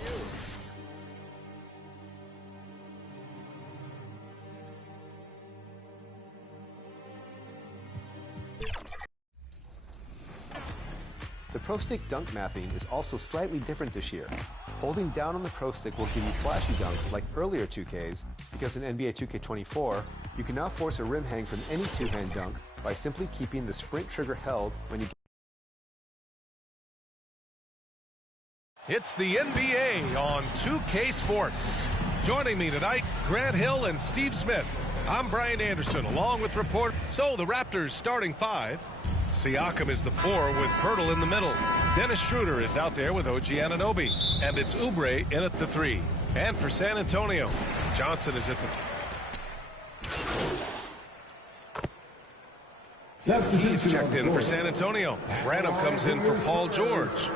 The Pro Stick dunk mapping is also slightly different this year. Holding down on the Pro Stick will give you flashy dunks like earlier 2Ks, because in NBA 2K24, you can now force a rim hang from any two-hand dunk by simply keeping the sprint trigger held when you It's the NBA on 2K Sports. Joining me tonight, Grant Hill and Steve Smith. I'm Brian Anderson, along with report. So the Raptors starting 5. Siakam is the 4 with Pirtle in the middle. Dennis Schroeder is out there with OG Anunoby. And it's Oubre in at the 3. And for San Antonio, Johnson is at the... He's checked in for San Antonio. Branham comes in for Paul George.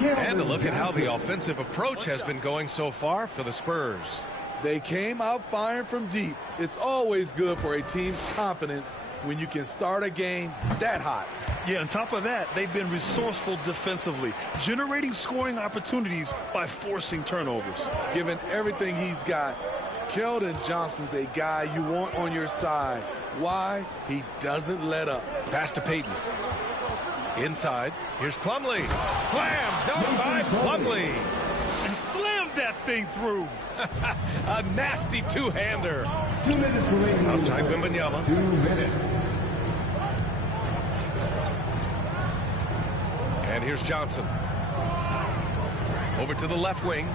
And a look at how the offensive approach has been going so far for the Spurs. They came out firing from deep. It's always good for a team's confidence when you can start a game that hot. Yeah, on top of that, they've been resourceful defensively, generating scoring opportunities by forcing turnovers. Given everything he's got, Keldon Johnson's a guy you want on your side. Why? He doesn't let up. Pass to Payton. Inside, here's Plumlee. Slam dunk by Plumlee. And slammed that thing through. A nasty two-hander. 2 minutes remaining. Outside Wembanyama. 2 minutes. And here's Johnson. Over to the left wing.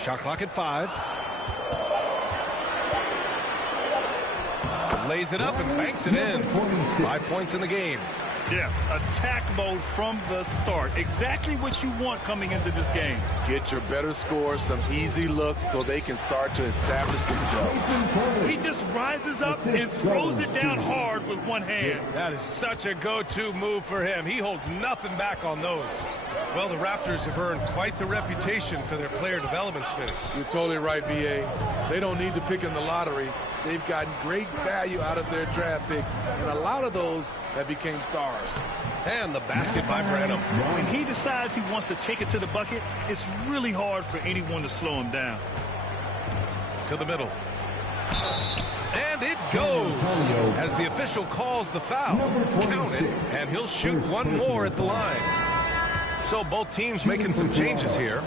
Shot clock at 5. Lays it up and banks it in. 5 points in the game. Yeah, attack mode from the start. Exactly what you want coming into this game. Get your better scores, some easy looks so they can start to establish themselves. He just rises up and throws it down hard with one hand. That is such a go-to move for him. He holds nothing back on those. Well, the Raptors have earned quite the reputation for their player development, Smitty. You're totally right, B.A. They don't need to pick in the lottery. They've gotten great value out of their draft picks, and a lot of those have became stars. And the basket by Branham. When he decides he wants to take it to the bucket, it's really hard for anyone to slow him down. To the middle. And it goes as the official calls the foul. Count it, and he'll shoot one more at the line. So both teams making some changes here.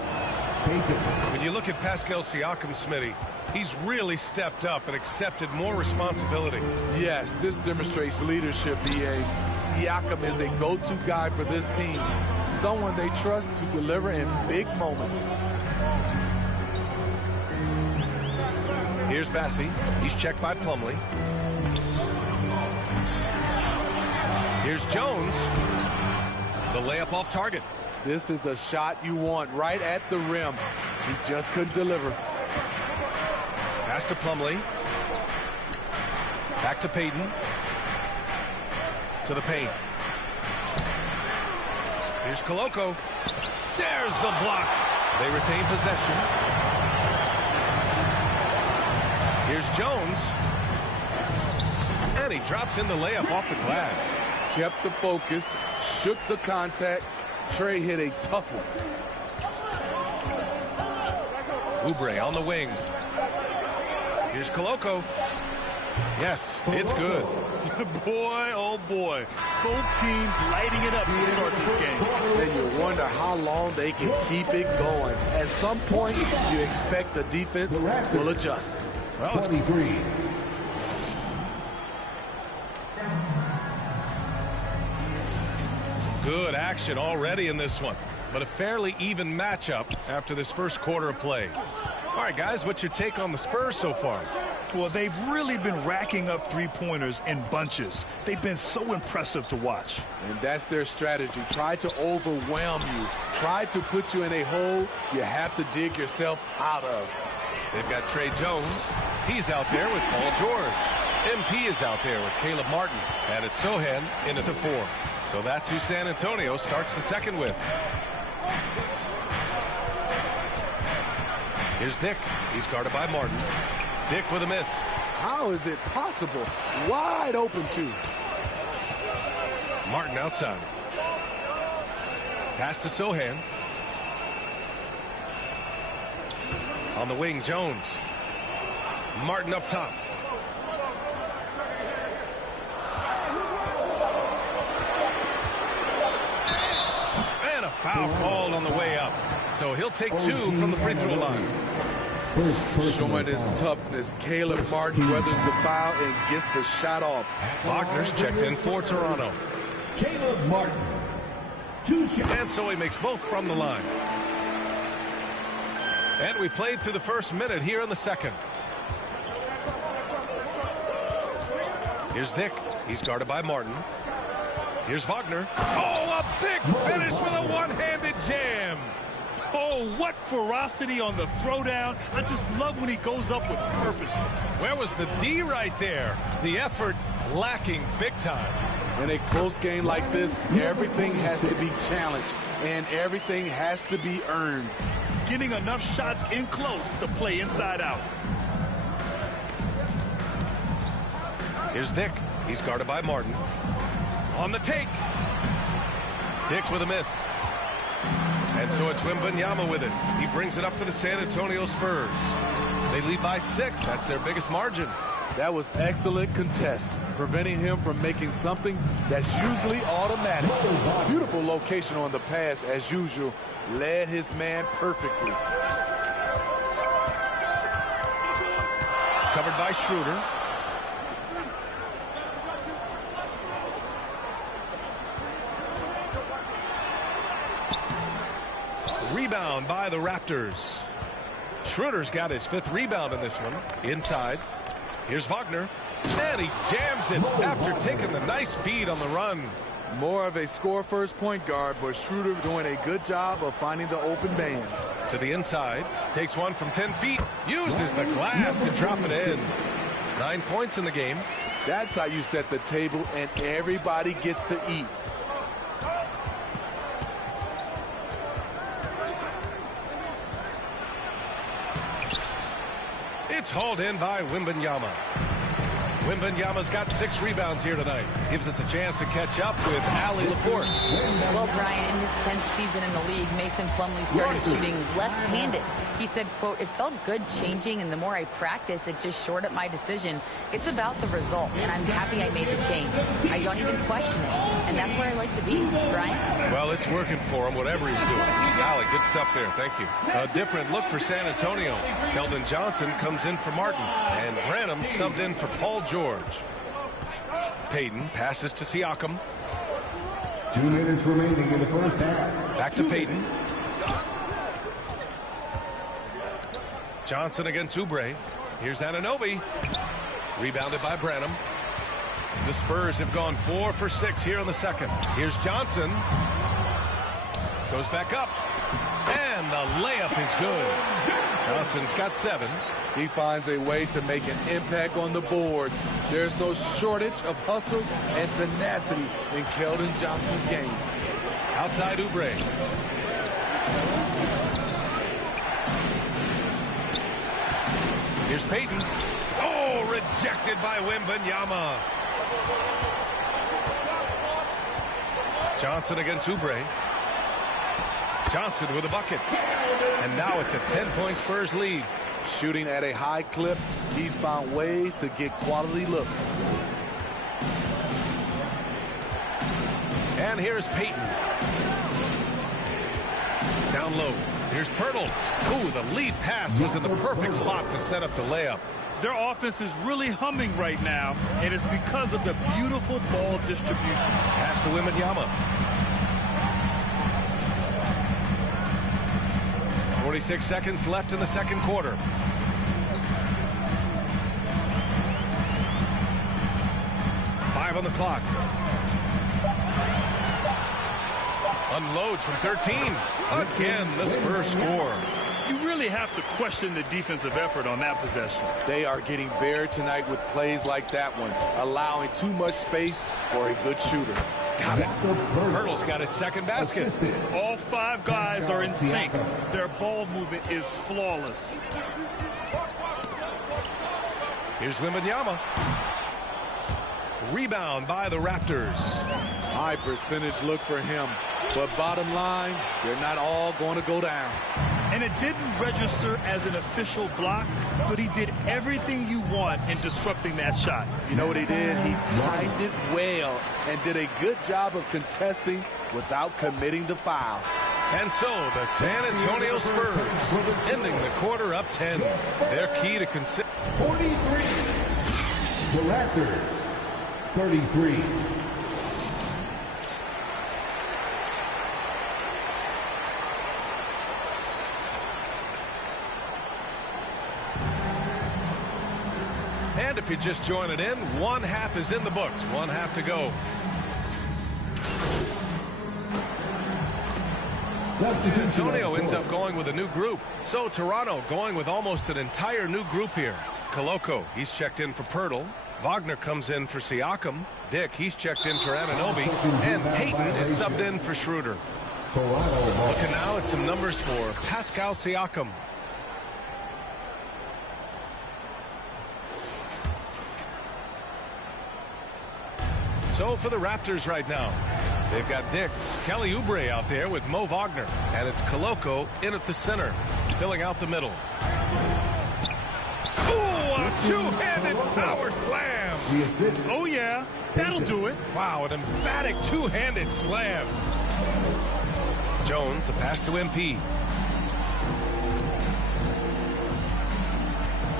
When you look at Pascal Siakam, Smitty, he's really stepped up and accepted more responsibility. Yes, this demonstrates leadership, B.A. Siakam is a go-to guy for this team, someone they trust to deliver in big moments. Here's Bassey. He's checked by Plumlee. Here's Jones. The layup off target. This is the shot you want right at the rim. He just couldn't deliver. Pass to Plumlee. Back to Payton. To the paint. Here's Koloko. There's the block. They retain possession. Here's Jones. And he drops in the layup off the glass. Kept the focus, shook the contact. Trey hit a tough one. Oubre on the wing. Here's Koloko. Yes, it's good. Boy, oh boy. Both teams lighting it up to start this game. And you wonder how long they can keep it going. At some point, you expect the defense will adjust. Well, it's 23. good action already in this one, but a fairly even matchup after this first quarter of play. All right, guys, what's your take on the Spurs so far? Well, they've really been racking up three-pointers in bunches. They've been so impressive to watch. And that's their strategy. Try to overwhelm you. Try to put you in a hole you have to dig yourself out of. They've got Trey Jones. He's out there with Paul George. MP is out there with Caleb Martin. And it's Sohan in at the 4. So that's who San Antonio starts the second with. Here's Dick. He's guarded by Martin. Dick with a miss. How is it possible? Wide open two. Martin outside. Pass to Sohan. On the wing, Jones. Martin up top. And a foul called on the way up. So he'll take 2 from the free throw line. Showing his toughness, Caleb Martin weathers the foul and gets the shot off. Wagner's checked in for Toronto. Caleb Martin. And so he makes both from the line. And we played through the first minute here in the second. Here's Dick. He's guarded by Martin. Here's Wagner. Oh, a big finish with a one-handed jam. Oh, what ferocity on the throwdown. I just love when he goes up with purpose. Where was the D right there? The effort lacking big time. In a close game like this, everything has to be challenged, and everything has to be earned. Getting enough shots in close to play inside out. Here's Dick. He's guarded by Martin. On the take. Dick with a miss. And so it's Wembanyama with it. He brings it up for the San Antonio Spurs. They lead by 6. That's their biggest margin. That was excellent contest, preventing him from making something that's usually automatic. Beautiful location on the pass, as usual. Led his man perfectly. Covered by Schroeder. Rebound by the Raptors. Schroeder's got his 5th rebound in this one. Inside. Here's Wagner. And he jams it after taking the nice feed on the run. More of a score-first point guard, but Schroeder doing a good job of finding the open man. To the inside. Takes one from 10 feet. Uses the glass to drop it in. 9 points in the game. That's how you set the table, and everybody gets to eat. It's hauled in by Wembanyama. Wembanyama's got 6 rebounds here tonight. Gives us a chance to catch up with Allie LaForce. Well, Brian, in his 10th season in the league, Mason Plumlee started shooting left-handed. He said, quote, "It felt good changing, and the more I practice, it just shored up my decision. It's about the result, and I'm happy I made the change. I don't even question it, and that's where I like to be." Brian? Well, it's working for him, whatever he's doing. Allie, good stuff there. Thank you. A different look for San Antonio. Keldon Johnson comes in for Martin, and Branham subbed in for Paul George. Payton passes to Siakam. 2 minutes remaining in the first half. Back to Payton. Johnson against Oubre. Here's Anunoby. Rebounded by Branham. The Spurs have gone 4 for 6 here in the second. Here's Johnson. Goes back up. And the layup is good. Johnson's got 7. He finds a way to make an impact on the boards. There's no shortage of hustle and tenacity in Keldon Johnson's game. Outside Oubre. Here's Payton. Oh, rejected by Wembanyama. Johnson against Oubre. Johnson with a bucket. And now it's a 10-point Spurs lead. Shooting at a high clip, he's found ways to get quality looks. And here's Payton. Down low. Here's Pirtle. Ooh, the lead pass was in the perfect spot to set up the layup. Their offense is really humming right now, and it's because of the beautiful ball distribution. Pass to Wembanyama. 46 seconds left in the second quarter. Five on the clock. Unloads from 13. Again, the Spurs score. You really have to question the defensive effort on that possession. They are getting buried tonight with plays like that one, allowing too much space for a good shooter. Got it. Hurdle's got his second basket. All 5 guys are in sync. Their ball movement is flawless. Here's Wembanyama. Rebound by the Raptors. High percentage look for him. But bottom line, they're not all going to go down. And it didn't register as an official block, but he did everything you want in disrupting that shot. You know what he did? He timed it well and did a good job of contesting without committing the foul. And so the San Antonio Spurs ending the quarter up 10. Their key to consider. 43. The Raptors, 33. And if you're just joining in, one half is in the books. One half to go. San Antonio ends up going with a new group. So Toronto going with almost an entire new group here. Koloko, he's checked in for Pirtle. Wagner comes in for Siakam. Dick, he's checked in for Anunoby. And Payton is subbed in for Schroeder. Looking now at some numbers for Pascal Siakam. So for the Raptors right now, they've got Dick, Kelly Oubre out there with Mo Wagner. And it's Koloko in at the center, filling out the middle. Ooh, a two-handed power slam. Oh, yeah, that'll do it. Wow, an emphatic two-handed slam. Jones, the pass to MP.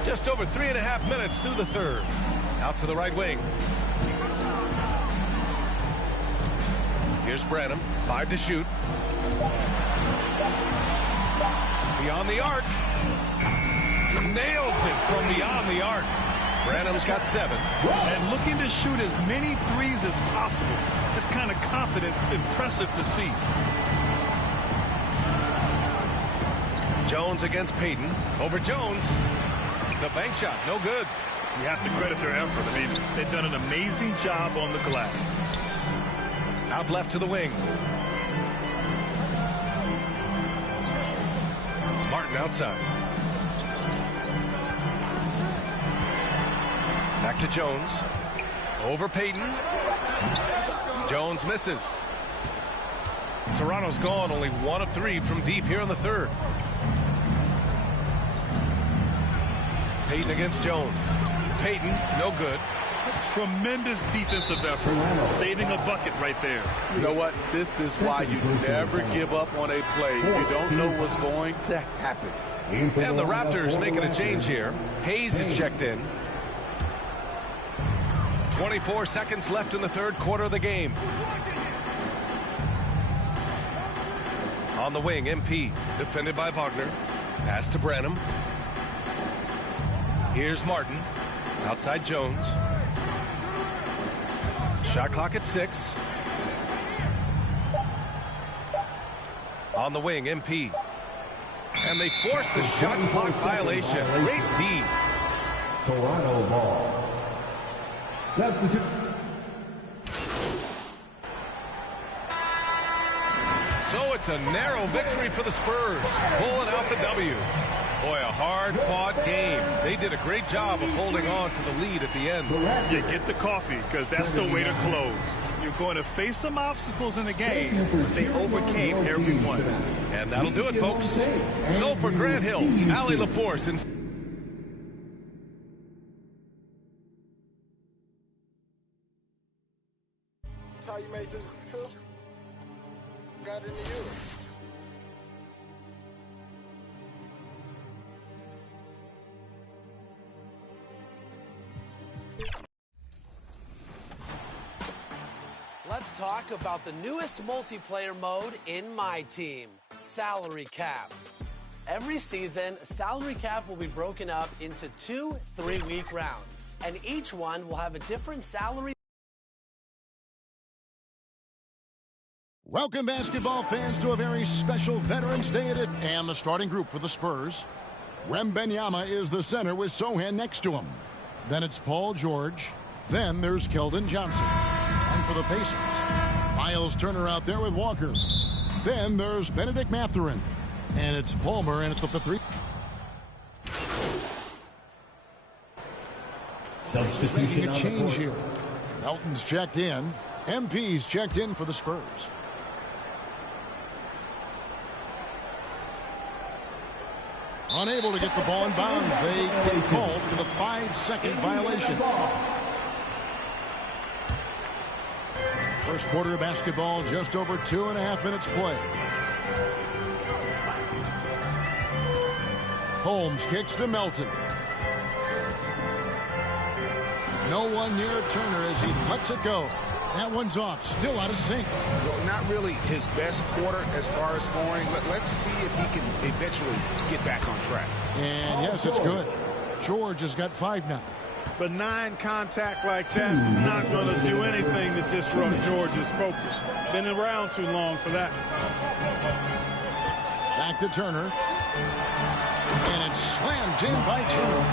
Just over 3.5 minutes through the third. Out to the right wing. Here's Branham, 5 to shoot. Beyond the arc. Nails it from beyond the arc. Branham's got 7. And looking to shoot as many threes as possible. This kind of confidence, impressive to see. Jones against Payton. Over Jones. The bank shot, no good. You have to credit their effort. I mean, they've done an amazing job on the glass. Out left to the wing. Martin outside. Back to Jones. Over Payton. Jones misses. Toronto's gone only 1 of 3 from deep here in the third. Payton against Jones. Payton, no good. Tremendous defensive effort, saving a bucket right there. You know what? This is why you never give up on a play. You don't know what's going to happen. And the Raptors making a change here. Hayes is checked in. 24 seconds left in the third quarter of the game. On the wing, MP, defended by Wagner. Pass to Branham. Here's Martin. Outside Jones. Shot clock at 6. On the wing, MP. And they forced the shot clock violation. Great D. Toronto ball. Substitute. So it's a narrow victory for the Spurs, pulling out the W. Boy, a hard-fought game. They did a great job of holding on to the lead at the end. Yeah, get the coffee, because that's the way to close. You're going to face some obstacles in the game, but they overcame every one. And that'll do it, folks. So for Grant Hill, Allie LaForce, and That's how you made this too? Got into you. Let's talk about the newest multiplayer mode in my team, Salary Cap. Every season, Salary Cap will be broken up into 2 3-week rounds, and each one will have a different salary. Welcome, basketball fans, to a very special Veterans Day at it. And the starting group for the Spurs. Wembanyama is the center with Sohan next to him. Then it's Paul George. Then there's Keldon Johnson. And for the Pacers, Miles Turner out there with Walker. Then there's Benedict Mathurin. And it's Palmer in at the 3. Making a change here. Melton's checked in. MP's checked in for the Spurs. Unable to get the ball in bounds. They get called for the 5-second violation. First quarter of basketball, just over 2.5 minutes play. Holmes kicks to Melton. No one near Turner as he lets it go. That one's off, still out of sync. Well, not really his best quarter as far as scoring. Let's see if he can eventually get back on track. And yes, it's good. George has got 5 now. benign contact like that, not going to do anything to disrupt George's focus. Been around too long for that. Back to Turner. And it's slammed in by Turner.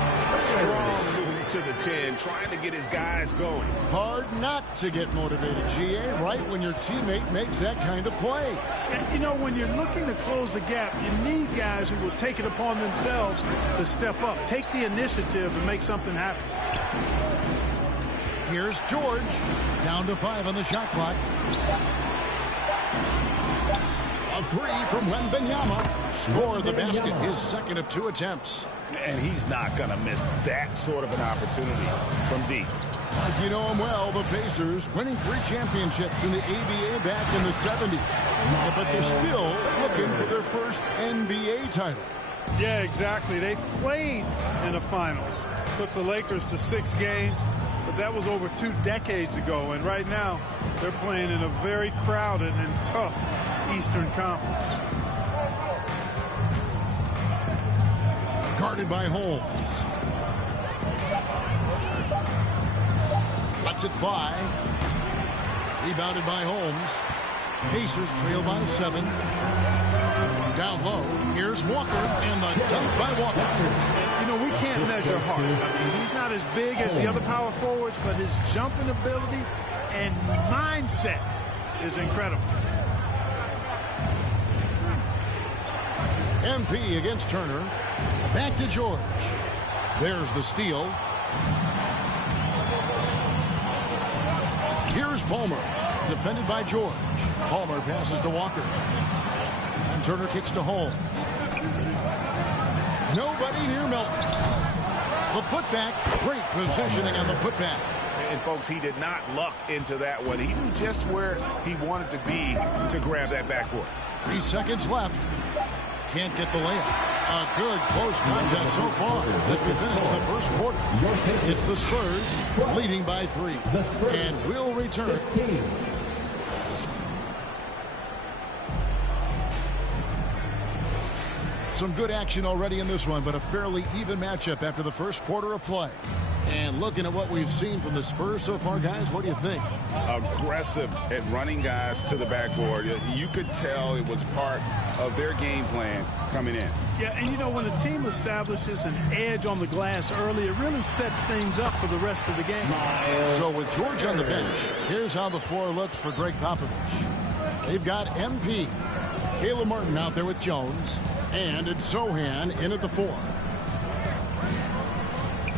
Strong move to the 10, trying to get his guys going. Hard not to get motivated, GA, right when your teammate makes that kind of play. And, you know, when you're looking to close the gap, you need guys who will take it upon themselves to step up, take the initiative and make something happen. Here's George. Down to 5 on the shot clock. A 3 from Wembanyama. Score the basket, his second of 2 attempts. And he's not going to miss that sort of an opportunity from deep. Like you know him well, the Pacers winning 3 championships in the ABA back in the 70s. But they're still looking for their first NBA title. Yeah, exactly. They've played in the finals. Took the Lakers to 6 games, but that was over 2 decades ago. And right now, they're playing in a very crowded and tough Eastern Conference. Guarded by Holmes. Lets it fly. Rebounded by Holmes. Pacers trail by 7. Down low. Here's Walker. And the dunk by Walker. You know, we can't measure Hart. I mean, he's not as big as the other power forwards, but his jumping ability and mindset is incredible. MP against Turner. Back to George. There's the steal. Here's Palmer. Defended by George. Palmer passes to Walker. And Turner kicks to Holmes. Nobody near Melton. The putback. Great positioning on the putback. And, folks, he did not luck into that one. He knew just where he wanted to be to grab that backboard. 3 seconds left. Can't get the layup. A good close contest so far as we finish the first quarter. It's the Spurs leading by 3. And we'll return. Some good action already in this one, but a fairly even matchup after the first quarter of play. And looking at what we've seen from the Spurs so far, guys, what do you think? Aggressive at running guys to the backboard. You could tell it was part of their game plan coming in. Yeah, and you know, when a team establishes an edge on the glass early, it really sets things up for the rest of the game. So with George on the bench, here's how the floor looks for Greg Popovich. They've got MP, Caleb Martin out there with Jones, and it's Sohan in at the 4.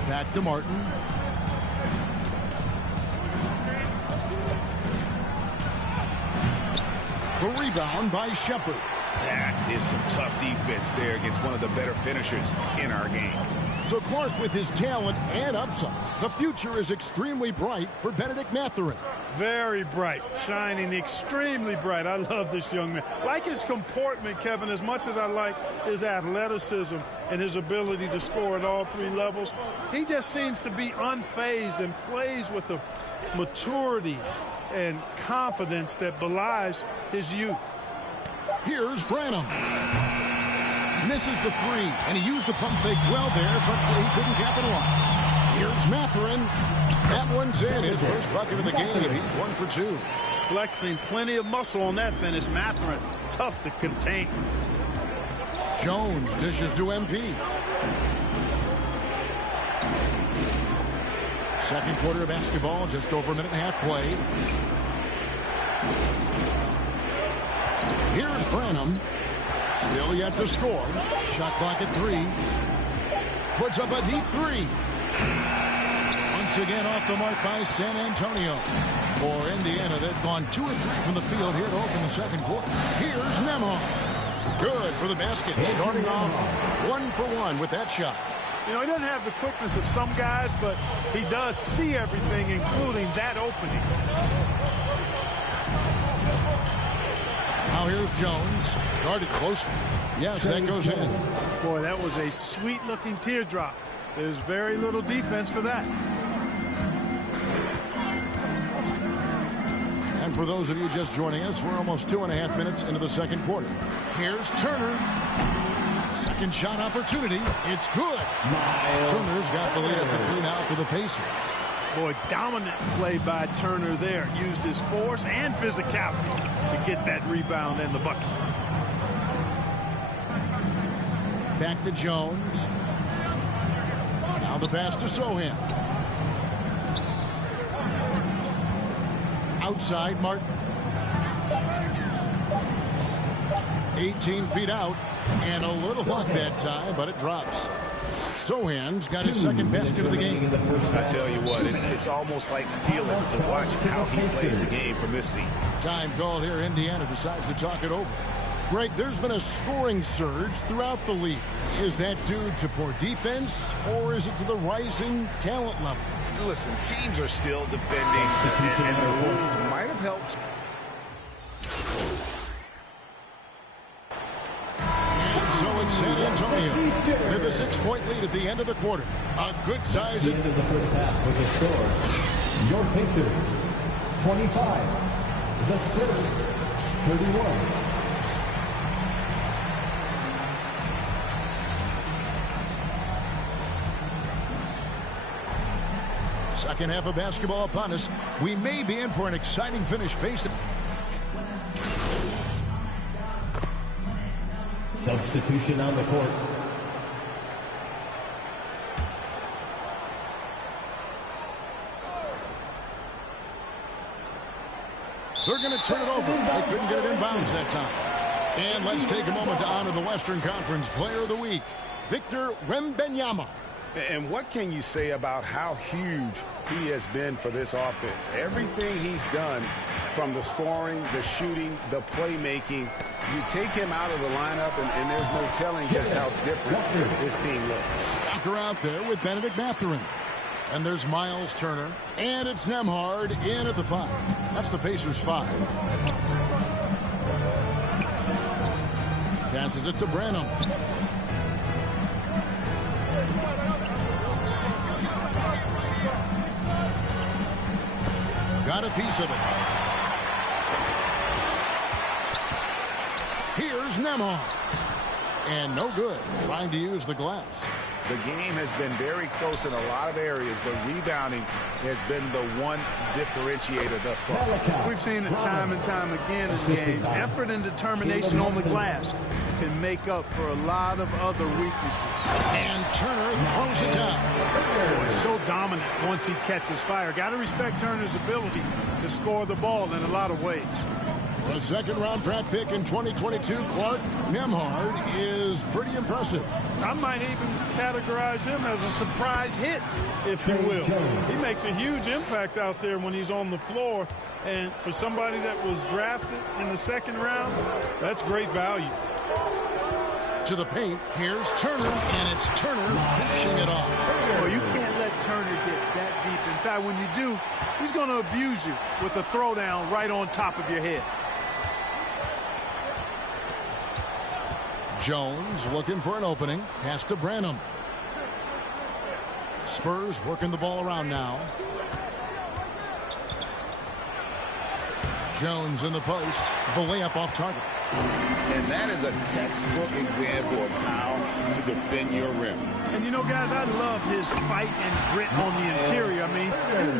Back to Martin. The rebound by Shepard. That is some tough defense there against one of the better finishers in our game. So Clark, with his talent and upside, the future is extremely bright for Benedict Mathurin. Very bright, shining extremely bright. I love this young man. Like his comportment, Kevin, as much as I like his athleticism and his ability to score at all 3 levels, he just seems to be unfazed and plays with the maturity and confidence that belies his youth. Here's Branham. Misses the 3, and he used the pump fake well there, but he couldn't capitalize. Here's Mathurin. That one's in. His first bucket of the game. He's 1 for 2. Flexing plenty of muscle on that finish. Mathurin, tough to contain. Jones dishes to MP. Second quarter of basketball, just over a minute and a half played. Here's Branham. Still yet to score. Shot clock at 3. Puts up a deep 3. Once again off the mark by San Antonio. For Indiana, they've gone 2 of 3 from the field here to open the second quarter. Here's Nemo. Good for the basket. Starting off 1 for 1 with that shot. You know, he doesn't have the quickness of some guys, but he does see everything, including that opening. Now here's Jones. Guarded close. Yes, that goes in. Boy, that was a sweet-looking teardrop. There's very little defense for that. And for those of you just joining us, we're almost 2.5 minutes into the second quarter. Here's Turner. Second shot opportunity. It's good. Turner's got the lead up to 3 now for the Pacers. Boy, dominant play by Turner there. Used his force and physicality to get that rebound and the bucket. Back to Jones. Now the pass to Sohan. Outside, Martin. 18 feet out. And a little luck that time, but it drops. Sohan's got his second basket of the game. I tell you what, it's almost like stealing to watch how he plays the game from this seat. Time called here. Indiana decides to talk it over. Greg, there's been a scoring surge throughout the league. Is that due to poor defense, or is it to the rising talent level? Listen, teams are still defending, and the rules might have helped. So it's San Antonio with a 6-point lead at the end of the quarter. A good size. At the end of the first half with the score, your Pacers 25, the Spurs 31. Second half of basketball upon us. We may be in for an exciting finish based. Substitution on the court. They're going to turn it over. They couldn't get it in bounds that time. And let's take a moment to honor the Western Conference Player of the Week, Victor Wembanyama. And what can you say about how huge he has been for this offense? Everything he's done, from the scoring, the shooting, the playmaking, you take him out of the lineup, and there's no telling just how different this team looks. Walker out there with Benedict Mathurin. And there's Miles Turner. And it's Nembhard in at the 5. That's the Pacers' 5. Passes it to Branham. Got a piece of it. Here's Nembhard. And no good. Trying to use the glass. The game has been very close in a lot of areas, but rebounding has been the one differentiator thus far. We've seen it time and time again in games. Effort and determination on the glass can make up for a lot of other weaknesses. And Turner throws it down. So dominant once he catches fire. Got to respect Turner's ability to score the ball in a lot of ways. The second-round draft pick in 2022, Clark Nembhard, is pretty impressive. I might even categorize him as a surprise hit, if you will. He makes a huge impact out there when he's on the floor. And for somebody that was drafted in the second round, that's great value. To the paint, here's Turner, and it's Turner finishing it off. Oh, you can't let Turner get that deep inside. When you do, he's going to abuse you with a throwdown right on top of your head. Jones looking for an opening. Pass to Branham. Spurs working the ball around now. Jones in the post. The layup off target. And that is a textbook example of how to defend your rim. And you know, guys, I love his fight and grit on the interior. I mean,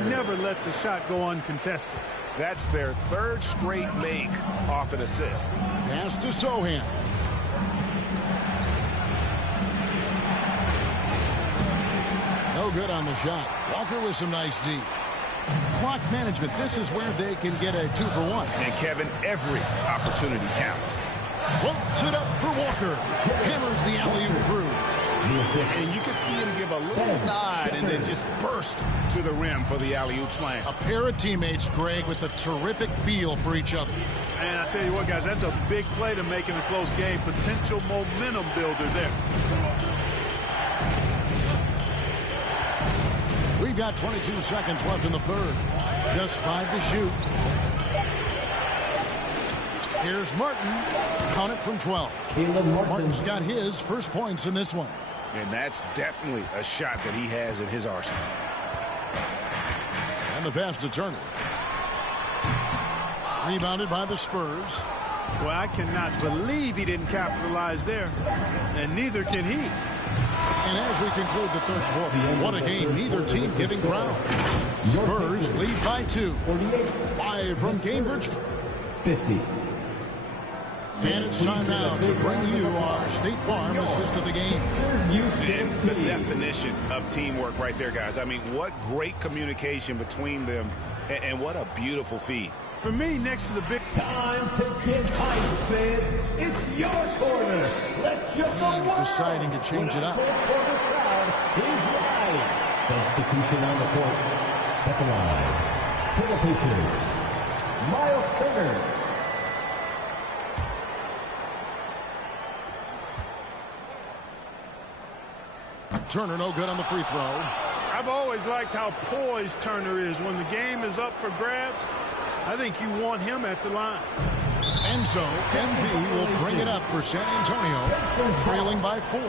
he never lets a shot go uncontested. That's their third straight make off an assist. Pass to Sohan. No good on the shot. Walker with some nice D. Clock management. This is where they can get a 2-for-1. And Kevin, every opportunity counts. Floats it up for Walker. Hammers the alley-oop through. And you can see him give a little nod and then just burst to the rim for the alley-oop slam. A pair of teammates, Greg, with a terrific feel for each other. And I tell you what, guys, that's a big play to make in a close game. Potential momentum builder there. We've got 22 seconds left in the third. Just 5 to shoot. Here's Martin. Count it from 12. Martin's got his first points in this one. And that's definitely a shot that he has in his arsenal. And the pass to Turner. Rebounded by the Spurs. Well, I cannot believe he didn't capitalize there, and neither can he. And as we conclude the third quarter, what a game, neither team giving ground. Spurs lead by 2. Live from Cambridge. 50. And it's time now to bring you our State Farm assist of the game. And the definition of teamwork right there, guys. I mean, what great communication between them, and what a beautiful feed. For me, next to the big time to get hype, fans. It's your corner. Let's just go. Deciding to change it up. Crowd is live. Substitution on the court. At the line. For the Pacers, Miles Turner. Turner no good on the free throw. I've always liked how poised Turner is when the game is up for grabs. I think you want him at the line. And so, MV will bring it up for San Antonio, trailing by 4.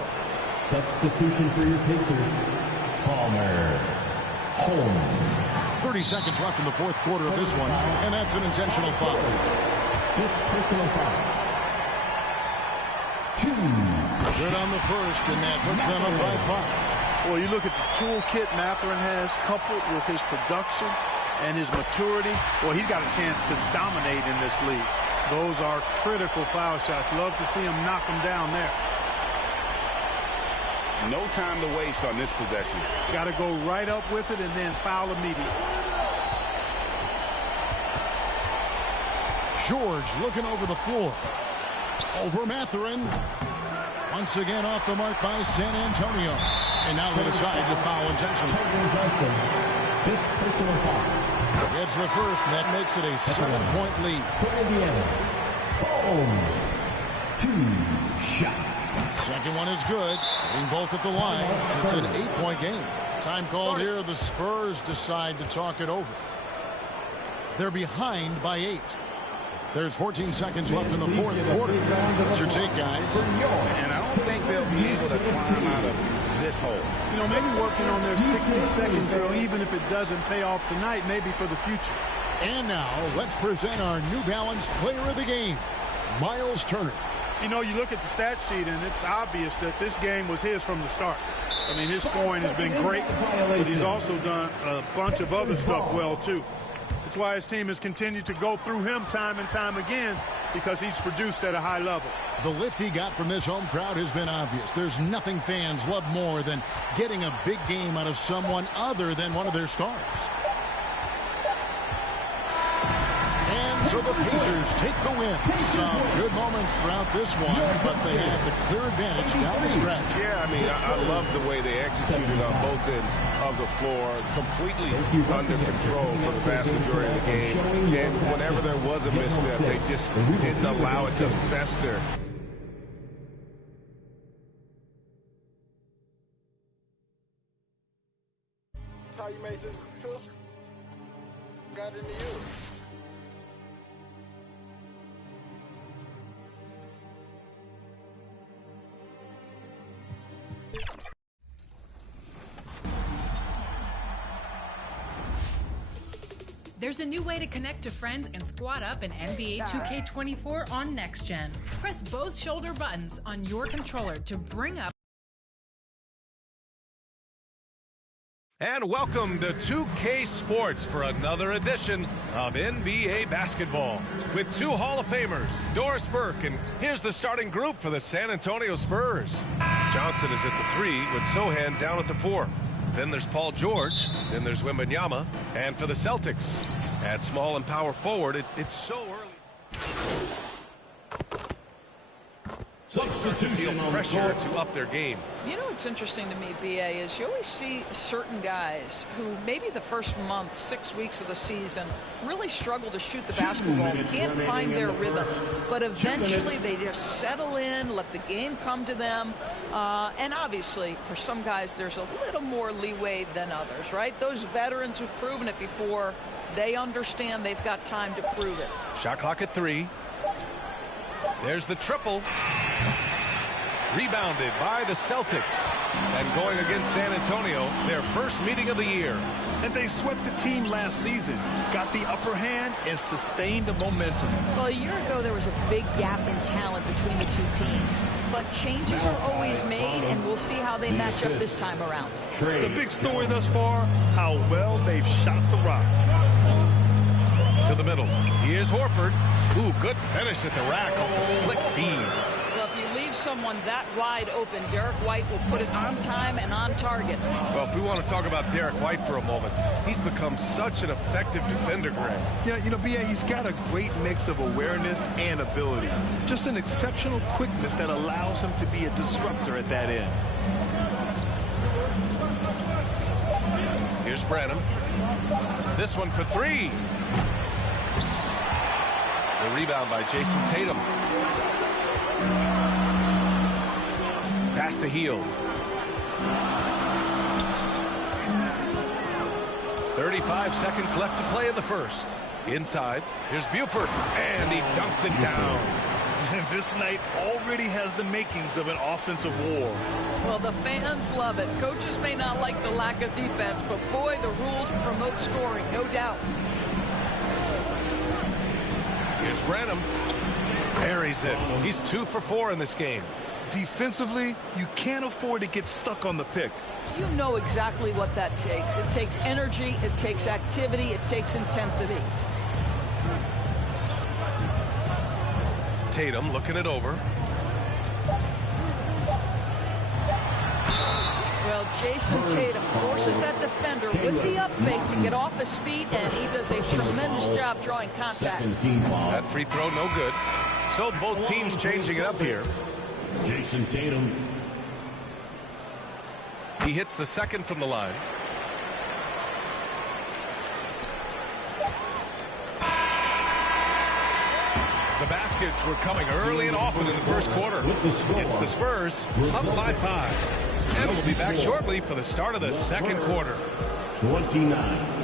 Substitution for your Pacers, Palmer. Holmes. 30 seconds left in the fourth quarter of this one, and that's an intentional foul. 5th personal foul. 2. Good on the first, and that puts them up by 5. Well, you look at the toolkit Mathurin has, coupled with his production and his maturity. Well, he's got a chance to dominate in this league. Those are critical foul shots. Love to see him knock them down there. No time to waste on this possession. Got to go right up with it and then foul immediately. George looking over the floor. Over Mathurin. Once again off the mark by San Antonio. And now they decide to foul intentionally. Johnson. 5th personal foul. It's the first, and that makes it a 7-point lead. For Indiana, Holmes. 2 shots. Second one is good. Getting both at the line. It's an 8-point game. Time called here. The Spurs decide to talk it over. They're behind by 8. There's 14 seconds left in the fourth quarter. What's your take, guys? And I don't think they'll be able to climb out of this hole. You know, maybe working on their 60-second drill, even if it doesn't pay off tonight, maybe for the future. And now, let's present our New Balance player of the game, Miles Turner. You know, you look at the stat sheet, and it's obvious that this game was his from the start. I mean, his scoring has been great, but he's also done a bunch of other stuff well, too. That's why his team has continued to go through him time and time again, because he's produced at a high level. The lift he got from this home crowd has been obvious. There's nothing fans love more than getting a big game out of someone other than one of their stars. And so the Pacers take the win. Some good moments throughout this one, but they had the clear advantage down the stretch. Yeah, I mean, I love the way they executed on both ends of the floor, completely under control for the vast majority of the game. And whenever there was a misstep, they just didn't allow it to fester. That's how you made this too? Got into you. There's a new way to connect to friends and squad up in NBA 2K24 on Next Gen. Press both shoulder buttons on your controller to bring up. And welcome to 2K Sports for another edition of NBA basketball with 2 Hall of Famers, Doris Burke, and here's the starting group for the San Antonio Spurs. Johnson is at the 3 with Sohan down at the 4. Then there's Paul George. Then there's Wembanyama. And for the Celtics, at small and power forward, it's so early. Substitution feel pressure to up their game. You know what's interesting to me, BA, is you always see certain guys who maybe the first month, 6 weeks of the season, really struggle to shoot the basketball, can't find their rhythm, but eventually they just settle in, let the game come to them, and obviously for some guys there's a little more leeway than others, right? Those veterans who've proven it before, they understand they've got time to prove it. Shot clock at 3. There's the triple. Rebounded by the Celtics. And going against San Antonio, their first meeting of the year. And they swept the team last season, got the upper hand, and sustained the momentum. Well, a year ago, there was a big gap in talent between the two teams. But changes are always made, and we'll see how they match up this time around. The big story thus far, how well they've shot the rock. To the middle. Here's Horford. Ooh, good finish at the rack off the slick feed. Well, if you leave someone that wide open, Derek White will put it on time and on target. Well, if we want to talk about Derek White for a moment, he's become such an effective defender, Greg. Yeah, you know, B.A., he's got a great mix of awareness and ability. Just an exceptional quickness that allows him to be a disruptor at that end. Here's Branham. This one for three. The rebound by Jason Tatum. Pass to Hield. 35 seconds left to play in the first. Inside. Here's Buford. And he dunks it down. And this night already has the makings of an offensive war. Well, the fans love it. Coaches may not like the lack of defense, but boy, the rules promote scoring, no doubt. Here's Branham. Parries it. He's 2 for 4 in this game. Defensively, you can't afford to get stuck on the pick. You know exactly what that takes. It takes energy, it takes activity, it takes intensity. Tatum looking it over. Well, Jason Tatum forces that defender with the up fake to get off his feet, and he does a tremendous job drawing contact. That free throw no good. So both teams changing it up here. Jason Tatum. He hits the second from the line. The baskets were coming early and often in the first quarter. It's the Spurs up by 5. And we'll be back shortly for the start of the second quarter. 29.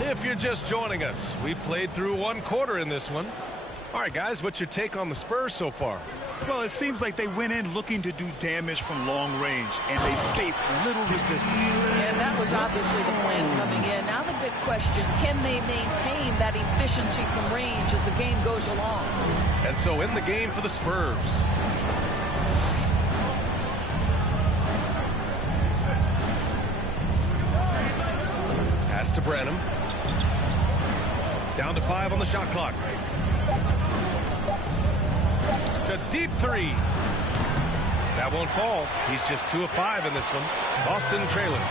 If you're just joining us, we played through one quarter in this one. All right, guys, what's your take on the Spurs so far? Well, it seems like they went in looking to do damage from long range, and they faced little resistance. And that was obviously the plan coming in. Now the big question, can they maintain that efficiency from range as the game goes along? And so in the game for the Spurs. Pass to Branham. Down to 5 on the shot clock. A deep three. That won't fall. He's just 2 of 5 in this one. Boston trailing.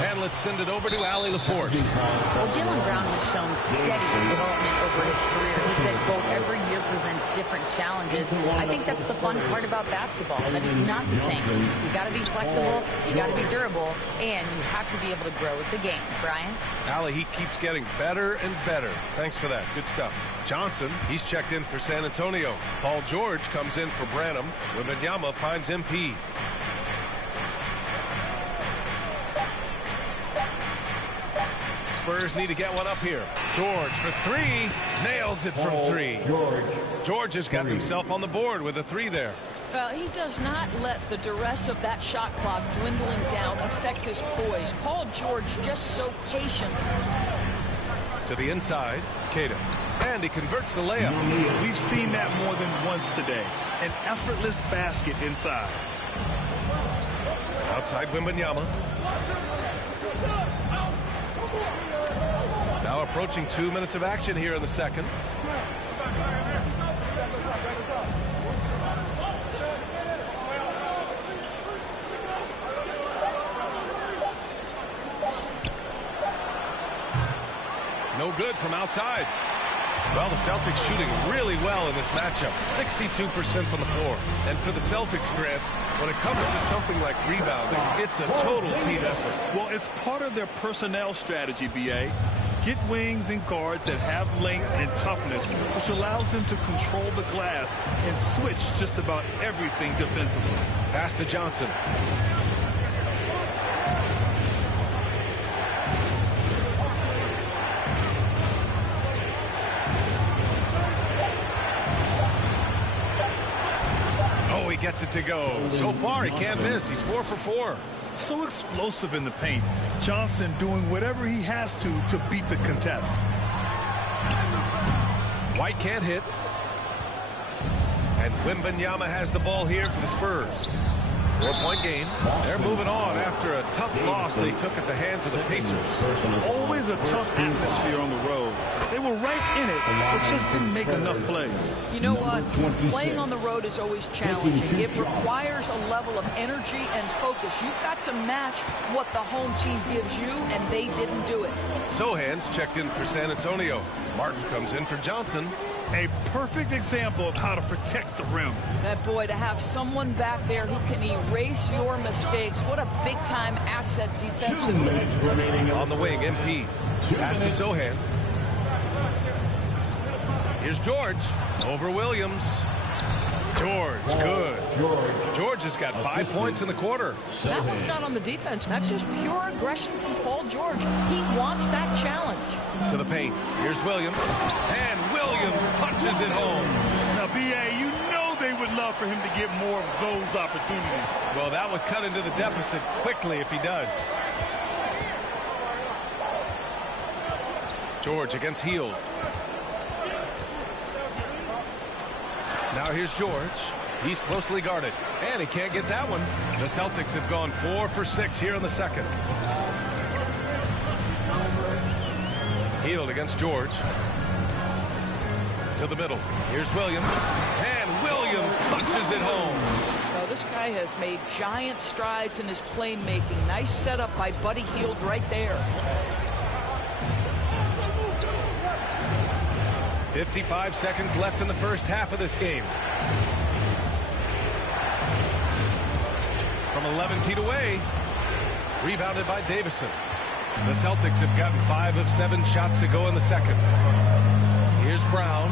And let's send it over to Allie LaForce. Well, Jaylen Brown has shown steady development over his career. He said, quote, every year presents different challenges. I think that's the fun part about basketball, that it's not the same. You got to be flexible, you got to be durable, and you have to be able to grow with the game. Brian? Allie, he keeps getting better and better. Thanks for that. Good stuff. Johnson, he's checked in for San Antonio. Paul George comes in for Branham. Wembanyama finds MP. Spurs need to get one up here. George for 3. Nails it from 3. George has got himself on the board with a 3 there. Well, he does not let the duress of that shot clock dwindling down affect his poise. Paul George just so patient. To the inside, Tatum. And he converts the layup. We've seen that more than once today. An effortless basket inside. Outside Wembanyama. Now approaching 2 minutes of action here in the second. No good from outside. Well, the Celtics shooting really well in this matchup. 62% from the floor. And for the Celtics, Grant, when it comes to something like rebounding, it's a total team effort. Well, it's part of their personnel strategy, B.A. Get wings and guards that have length and toughness, which allows them to control the glass and switch just about everything defensively. Pass to Johnson. gets it to go. So far, he can't miss. He's 4 for 4. So explosive in the paint. Johnson doing whatever he has to beat the contest. White can't hit. And Wembanyama has the ball here for the Spurs. 4-point game. They're moving on after a tough loss they took at the hands of the Pacers. Always a tough atmosphere on the road. They were right in it, but just didn't make enough plays. You know what? Playing on the road is always challenging. It requires a level of energy and focus. You've got to match what the home team gives you, and they didn't do it. Sohan's checked in for San Antonio. Martin comes in for Johnson. A perfect example of how to protect the rim. That boy, to have someone back there who can erase your mistakes. What a big-time asset defensively. On the wing, MP. Pass to Sohan. Here's George. Over Williams. George, good. George has got 5 points in the quarter. That one's not on the defense. That's just pure aggression from Paul George. He wants that challenge. To the paint. Here's Williams. And Williams punches it home. Now, B.A., you know they would love for him to get more of those opportunities. Well, that would cut into the deficit quickly if he does. George against Hield. Now here's George. He's closely guarded. And he can't get that one. The Celtics have gone 4 for 6 here in the second. Hield against George. To the middle. Here's Williams. And Williams punches it home. Now, this guy has made giant strides in his playmaking. Nice setup by Buddy Hield right there. 55 seconds left in the first half of this game. From 11 feet away. Rebounded by Davison. The Celtics have gotten 5 of 7 shots to go in the second. Here's Brown.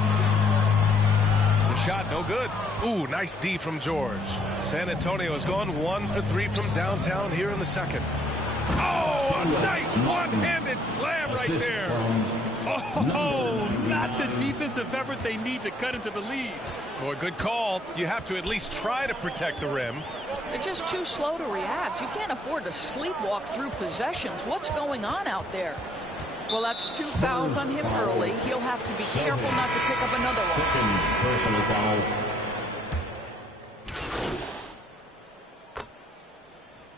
The shot no good. Ooh, nice D from George. San Antonio has gone 1 for 3 from downtown here in the second. Oh, a nice one-handed slam right there. Oh, not the defensive effort they need to cut into the lead. Boy, good call. You have to at least try to protect the rim. They're just too slow to react. You can't afford to sleepwalk through possessions. What's going on out there? Well, that's 2 fouls on him early. He'll have to be careful not to pick up another one. Second personal foul.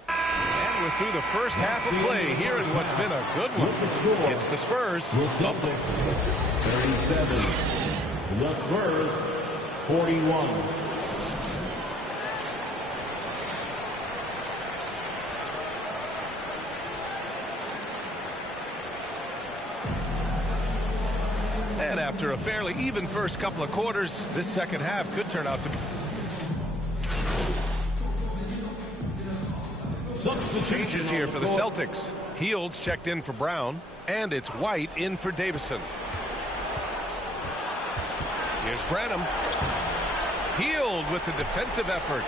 And we're through the first half of play here in what's been a good one. It's the Spurs. The Celtics, 37. The Spurs, 41. And after a fairly even first couple of quarters, this second half could turn out to be. Changes here for the Celtics. Hield's checked in for Brown, and it's White in for Davison. Here's Branham. Hield with the defensive effort.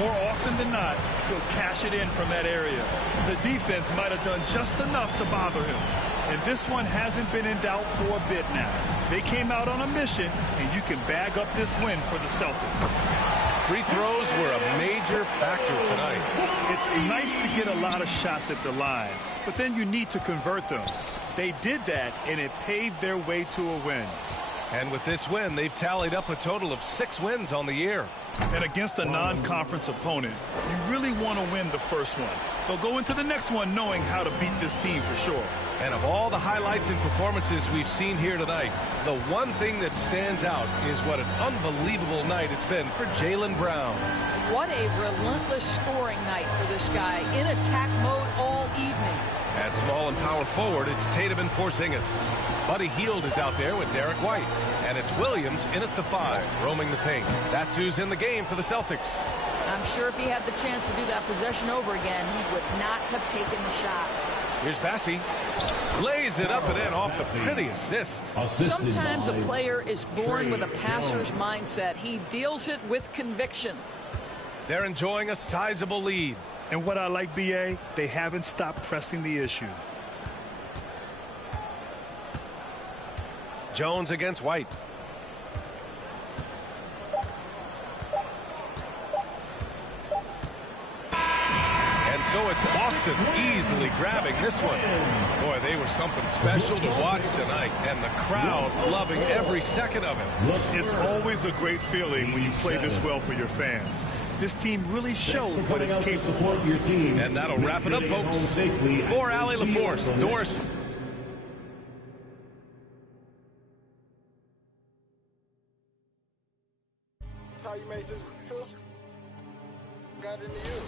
More often than not, he'll cash it in from that area. The defense might have done just enough to bother him. And this one hasn't been in doubt for a bit now. They came out on a mission, and you can bag up this win for the Celtics. Free throws were a major factor tonight. It's nice to get a lot of shots at the line, but then you need to convert them. They did that, and it paved their way to a win. And with this win, they've tallied up a total of 6 wins on the year. And against a non-conference opponent, you really want to win the first one. They'll go into the next one knowing how to beat this team for sure. And of all the highlights and performances we've seen here tonight, the one thing that stands out is what an unbelievable night it's been for Jaylen Brown. What a relentless scoring night for this guy. In attack mode all evening. At small and power forward, it's Tatum and Porzingis. Buddy Hield is out there with Derek White. And it's Williams in at the 5, roaming the paint. That's who's in the game for the Celtics. I'm sure if he had the chance to do that possession over again, he would not have taken the shot. Here's Bassey. Lays it up and in off the pretty assist. Sometimes a player is born with a passer's mindset. He deals it with conviction. They're enjoying a sizable lead. And what I like, B.A., they haven't stopped pressing the issue. Jones against White. so it's Boston easily grabbing this one. Boy, they were something special to watch tonight, and the crowd loving every second of it. It's always a great feeling when you play this well for your fans. This team really showed what it's capable of. And that'll wrap it up, folks. For Allie LaForce, Doris. That's how you made this too? Got into you.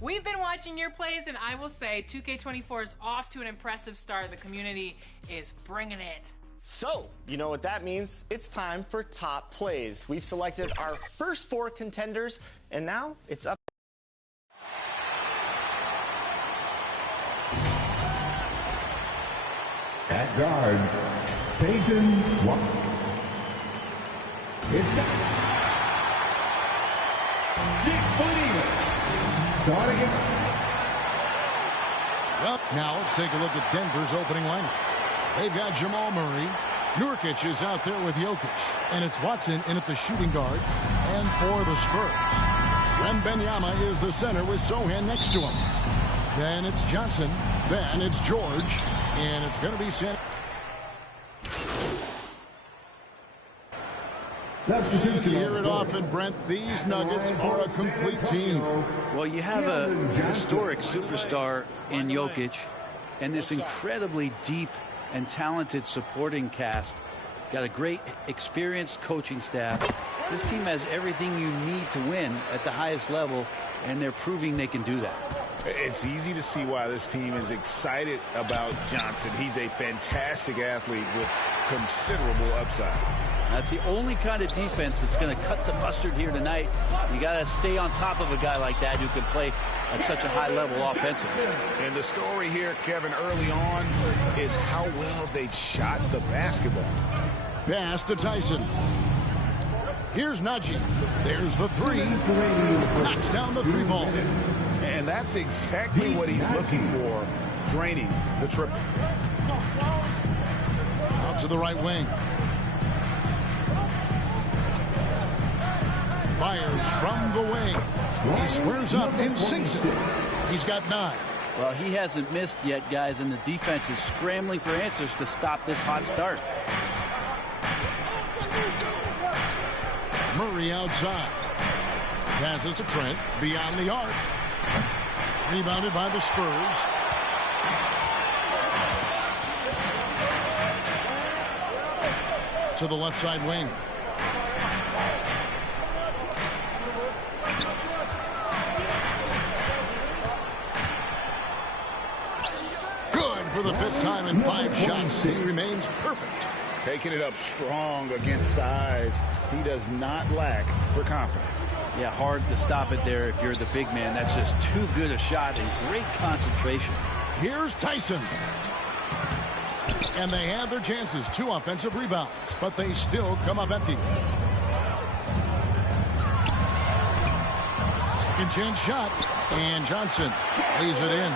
We've been watching your plays, and I will say 2K24 is off to an impressive start. The community is bringing it. So, you know what that means. It's time for top plays. We've selected our first 4 contenders, and now it's up. At guard, Peyton It's 6-foot. Starting it. Well, now let's take a look at Denver's opening lineup. They've got Jamal Murray. Nurkic is out there with Jokic. And it's Watson in at the shooting guard. And for the Spurs, Wembanyama is the center with Sohan next to him. Then it's Johnson. Then it's George. And it's going to be sent. Substitution. Hear it often, Brent. These Nuggets are a complete team. Well, you have a historic superstar in Jokic and this incredibly deep and talented supporting cast. Got a great experienced coaching staff. This team has everything you need to win at the highest level, and they're proving they can do that. It's easy to see why this team is excited about Johnson. He's a fantastic athlete with considerable upside. That's the only kind of defense that's going to cut the mustard here tonight. You got to stay on top of a guy like that who can play at such a high level offensively. And the story here, Kevin, early on is how well they've shot the basketball. Pass to Tyson. Here's Najee. There's the 3. Knocks down the 3 ball. And that's exactly what he's looking for, draining the triple. Out to the right wing. Fires from the wing. He squares up and sinks it. He's got 9. Well, he hasn't missed yet, guys, and the defense is scrambling for answers to stop this hot start. Murray outside. Passes to Trent beyond the arc. Rebounded by the Spurs. To the left side wing. For the 5th time in 5 shots. He remains perfect. Taking it up strong against size. He does not lack for confidence. Yeah, hard to stop it there if you're the big man. That's just too good a shot and great concentration. Here's Tyson. And they had their chances. 2 offensive rebounds, but they still come up empty. Second chance shot. And Johnson lays it in.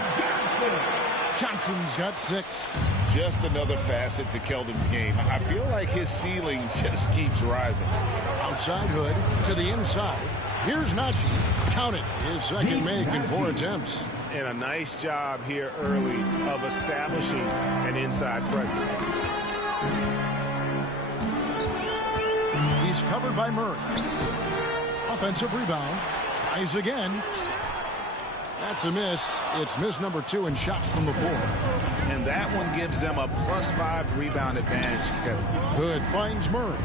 Johnson's got 6. Just another facet to Keldon's game. I feel like his ceiling just keeps rising. Outside Hood to the inside. Here's Najee. Count it. His second make in 4 attempts. And a nice job here early of establishing an inside presence. He's covered by Murray. Offensive rebound. Tries again. That's a miss. It's miss number 2 in shots from before. And that one gives them a +5 rebound advantage, Kevin. Hood finds Murray.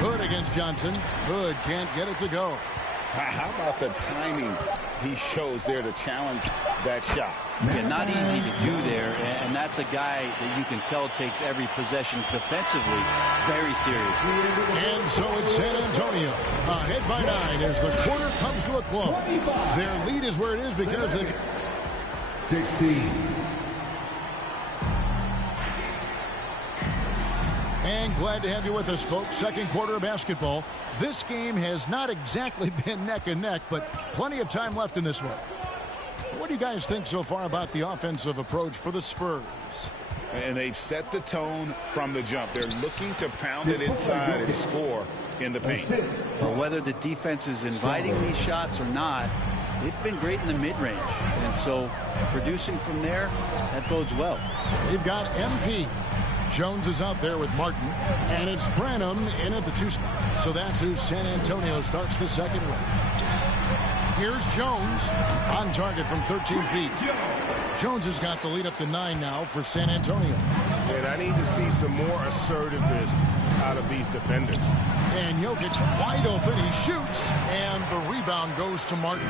Hood against Johnson. Hood can't get it to go. How about the timing he shows there to challenge that shot? Yeah, not easy to do there, and that's a guy that you can tell takes every possession defensively very seriously. And so it's San Antonio ahead by 9 as the quarter comes to a close. Their lead is where it is because they 16. And glad to have you with us, folks. Second quarter of basketball. This game has not exactly been neck and neck, but plenty of time left in this one. What do you guys think so far about the offensive approach for the Spurs? And they've set the tone from the jump. They're looking to pound it inside and score in the paint. Well, whether the defense is inviting these shots or not, they've been great in the mid-range. And so producing from there, that bodes well. They've got MP. Jones is out there with Martin. And it's Branham in at the 2 spot. So that's who San Antonio starts the second with. Here's Jones on target from 13 feet. Jones has got the lead up to 9 now for San Antonio. And I need to see some more assertiveness out of these defenders. And Jokic wide open. He shoots. And the rebound goes to Martin.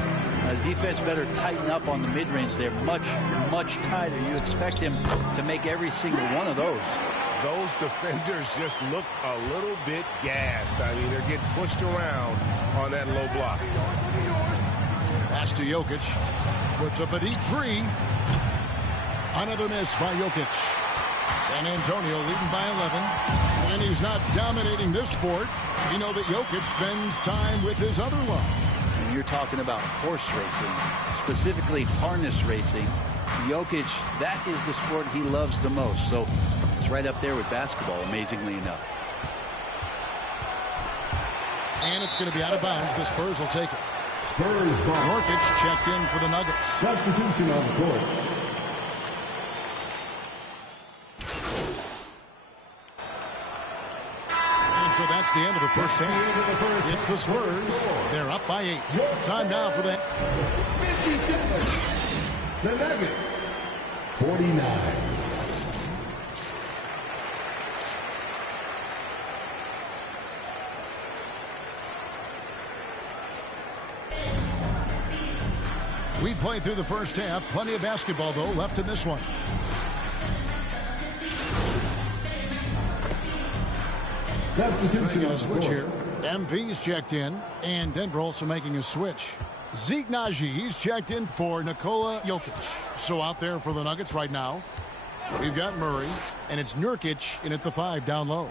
Defense better tighten up on the mid-range. They're much, much tighter. You expect him to make every single one of those. Those defenders just look a little bit gassed. I mean, they're getting pushed around on that low block. Pass to Jokic. Puts up a deep 3. Another miss by Jokic. San Antonio leading by 11. And he's not dominating this sport. We know that Jokic spends time with his other love. And you're talking about horse racing, specifically harness racing. Jokic, that is the sport he loves the most. So it's right up there with basketball, amazingly enough. And it's going to be out of bounds. The Spurs will take it. Spurs ball. Nurkic checked in for the Nuggets. Substitution on the court. And so that's the end of the first half. It's the Spurs. They're up by 8. Time now for that. 57. The Nuggets. 49. We played through the first half. Plenty of basketball, though, left in this one. Substitution on a the switch court. here. MV's checked in, and Denver also making a switch. Zeke Naji, he's checked in for Nikola Jokic. So out there for the Nuggets right now, we've got Murray, and it's Nurkic in at the 5 down low.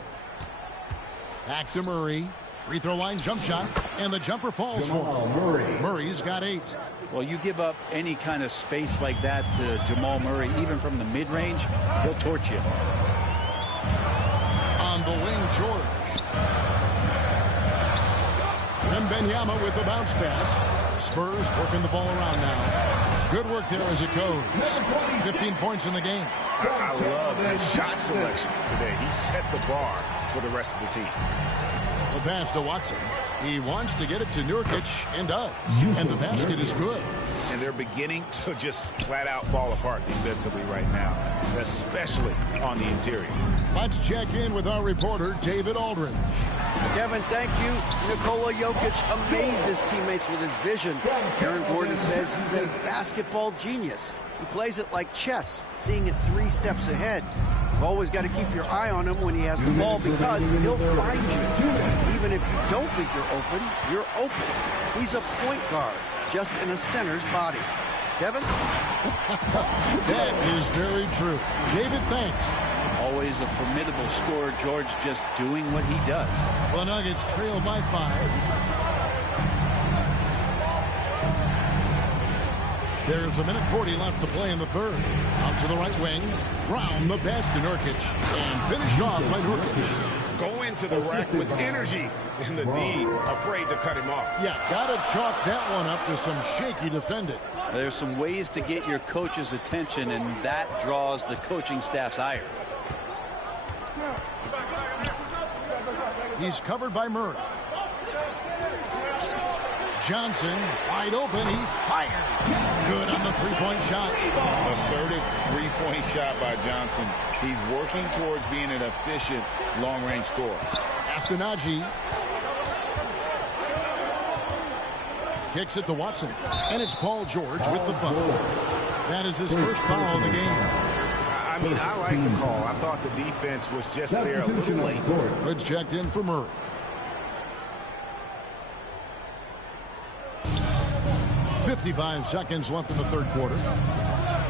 Back to Murray. Free throw line jump shot, and the jumper falls for him. Murray's got 8. Well, you give up any kind of space like that to Jamal Murray, even from the mid-range, he'll torch you. On the wing, George. Wembanyama with the bounce pass. Spurs working the ball around now. Good work there as it goes. 15 points in the game. I love his shot selection today. He set the bar for the rest of the team. The pass to Watson. He wants to get it to Nurkic and does. And the basket is good. And they're beginning to just flat out fall apart defensively right now, especially on the interior. Let's check in with our reporter, David Aldridge. Kevin, thank you. Nikola Jokic amazes teammates with his vision. Karen Gordon says he's a basketball genius. He plays it like chess, seeing it 3 steps ahead. You've always got to keep your eye on him when he has the ball because he'll find you. Even if you don't think you're open. He's a point guard, just in a center's body. Kevin? That is very true. David, thanks. Always a formidable scorer. George just doing what he does. The Nuggets trail by 5. There's 1:40 left to play in the third. Out to the right wing. Brown the pass to Nurkic. And finished off by Nurkic. Go into the rack with energy. And the D afraid to cut him off. Yeah, got to chalk that one up to some shaky defending. There's some ways to get your coach's attention, and that draws the coaching staff's ire. He's covered by Murray. Johnson wide open. He fires. Good on the 3-point shot. Assertive 3-point shot by Johnson. He's working towards being an efficient long-range scorer. After Naji. Kicks it to Watson. And it's Paul George with the foul. That is his first foul of the game. I mean, I like the call. I thought the defense was just there a little late. Good checked in for Murray. .55 seconds left in the third quarter.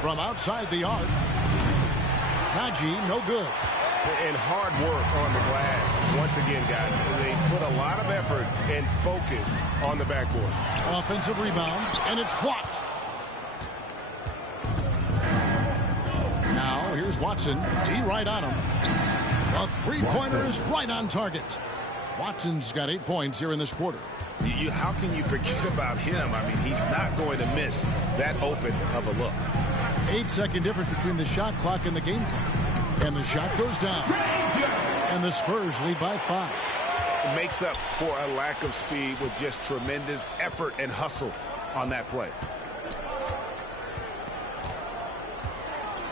From outside the arc. Naji, no good. And hard work on the glass. Once again, guys, they put a lot of effort and focus on the backboard. Offensive rebound, and it's blocked. here's Watson. D right on him. The three-pointer is right on target. Watson's got 8 points here in this quarter. How can you forget about him? I mean, he's not going to miss that open of a look. 8-second difference between the shot clock and the game clock. And the shot goes down. And the Spurs lead by 5. It makes up for a lack of speed with just tremendous effort and hustle on that play.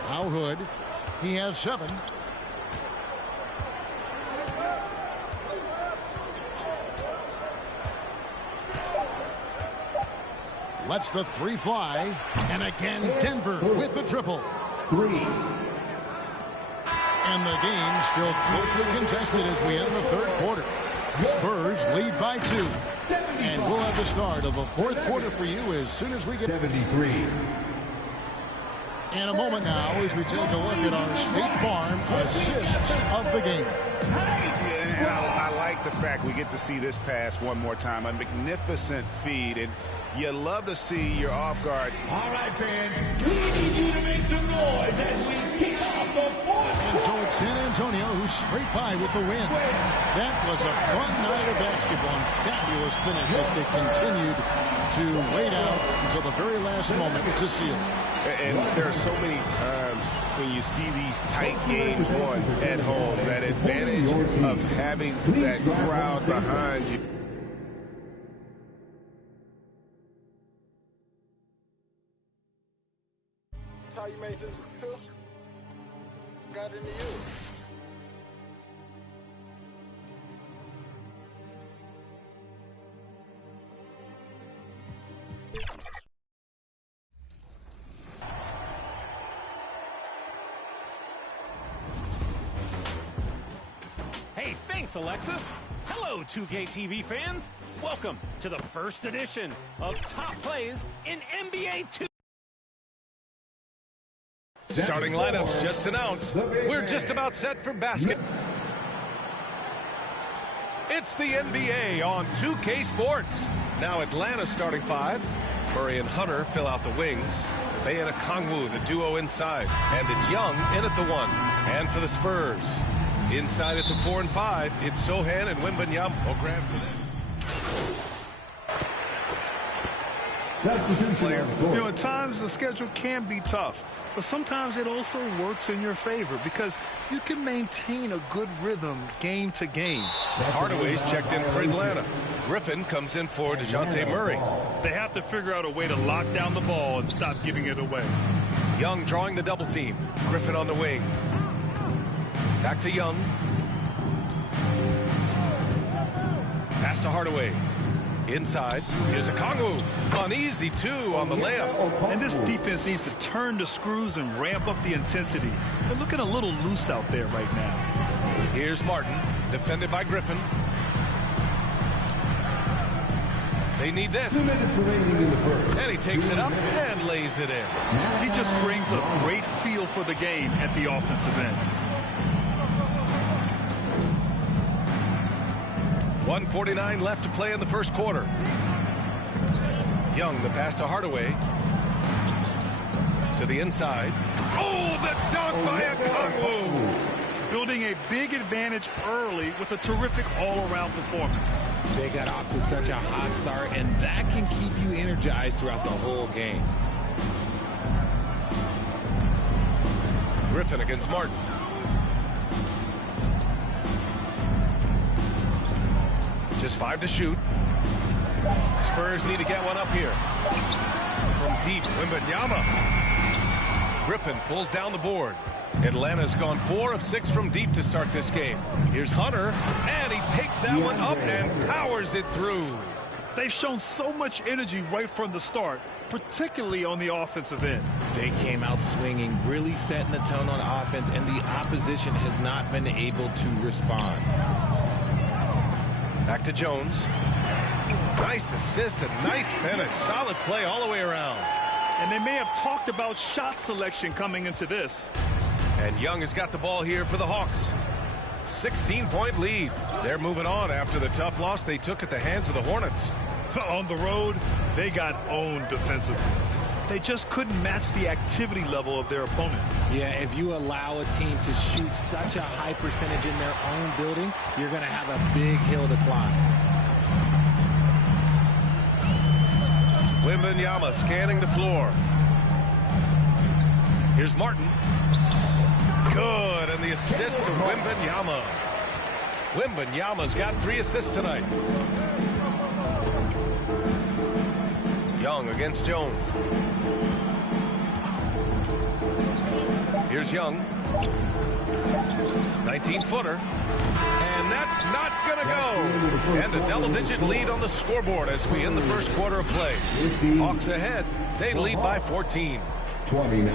Now Hood. He has 7. Lets the 3 fly. And again, Denver with the triple. 3. And the game still closely contested as we enter the third quarter. Spurs lead by 2. And we'll have the start of the fourth quarter for you as soon as we get 73. In a moment now as we take a look at our State Farm assists of the game. And I like the fact we get to see this pass one more time. A magnificent feed. And you love to see your off guard. All right, fans, we need you to make some noise as we kick off the fourth. And so it's San Antonio who's straight by with the win. That was a fun night of basketball and fabulous finish as they continued to wait out until the very last moment to seal. And there are so many times when you see these tight games won at home, that advantage of having that crowd behind you. That's how you made this too? Got into you. Hey, thanks, Alexis. Hello, 2K TV fans. Welcome to the first edition of Top Plays in NBA 2. Starting lineups just announced. We're just about set for basket. It's the NBA on 2K Sports. Now Atlanta starting 5. Murray and Hunter fill out the wings. Bey and Okongwu, the duo inside. And it's Young in at the 1. And for the Spurs. Inside at the 4 and 5, it's Sohan and Wembanyama. Oh, grab for them. You know, at times the schedule can be tough, but sometimes it also works in your favor because you can maintain a good rhythm game to game. Hardaway's checked in for Atlanta. Griffin comes in for DeJounte Murray. They have to figure out a way to lock down the ball and stop giving it away. Young drawing the double team. Griffin on the wing. Back to Young. Pass to Hardaway. Inside. Here's Okongwu. Uneasy, too, on the layup. And this defense needs to turn the screws and ramp up the intensity. They're looking a little loose out there right now. Here's Martin, defended by Griffin. They need this. 2 minutes remaining in the first. And he takes it up and lays it in. He just brings a great feel for the game at the offensive end. 1:49 left to play in the first quarter. Young, the pass to Hardaway. To the inside. Oh, the dunk by Okongwu. Building a big advantage early with a terrific all-around performance. They got off to such a hot start, and that can keep you energized throughout the whole game. Griffin against Martin. Just 5 to shoot. Spurs need to get one up here. From deep, Wembanyama. Griffin pulls down the board. Atlanta's gone 4 of 6 from deep to start this game. Here's Hunter, and he takes that one up and powers it through. They've shown so much energy right from the start, particularly on the offensive end. They came out swinging, really setting the tone on offense, and the opposition has not been able to respond. Back to Jones. Nice assist and nice finish. Solid play all the way around. And they may have talked about shot selection coming into this. And Young has got the ball here for the Hawks. 16-point lead. They're moving on after the tough loss they took at the hands of the Hornets. On the road, they got owned defensively. They just couldn't match the activity level of their opponent. Yeah, if you allow a team to shoot such a high percentage in their own building, you're going to have a big hill to climb. Wembanyama scanning the floor. Here's Martin. Good, and the assist to Wembanyama. Wembanyama's got 3 assists tonight. Young against Jones. Here's Young. 19-footer. And that's not going to go. And a double-digit lead on the scoreboard as we end the first quarter of play. Hawks ahead. They lead by 14. 29.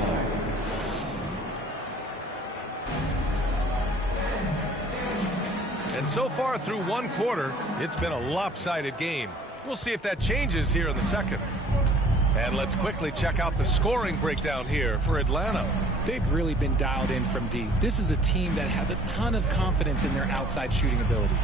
And so far through one quarter, it's been a lopsided game. We'll see if that changes here in the second. And let's quickly check out the scoring breakdown here for Atlanta. They've really been dialed in from deep. This is a team that has a ton of confidence in their outside shooting ability.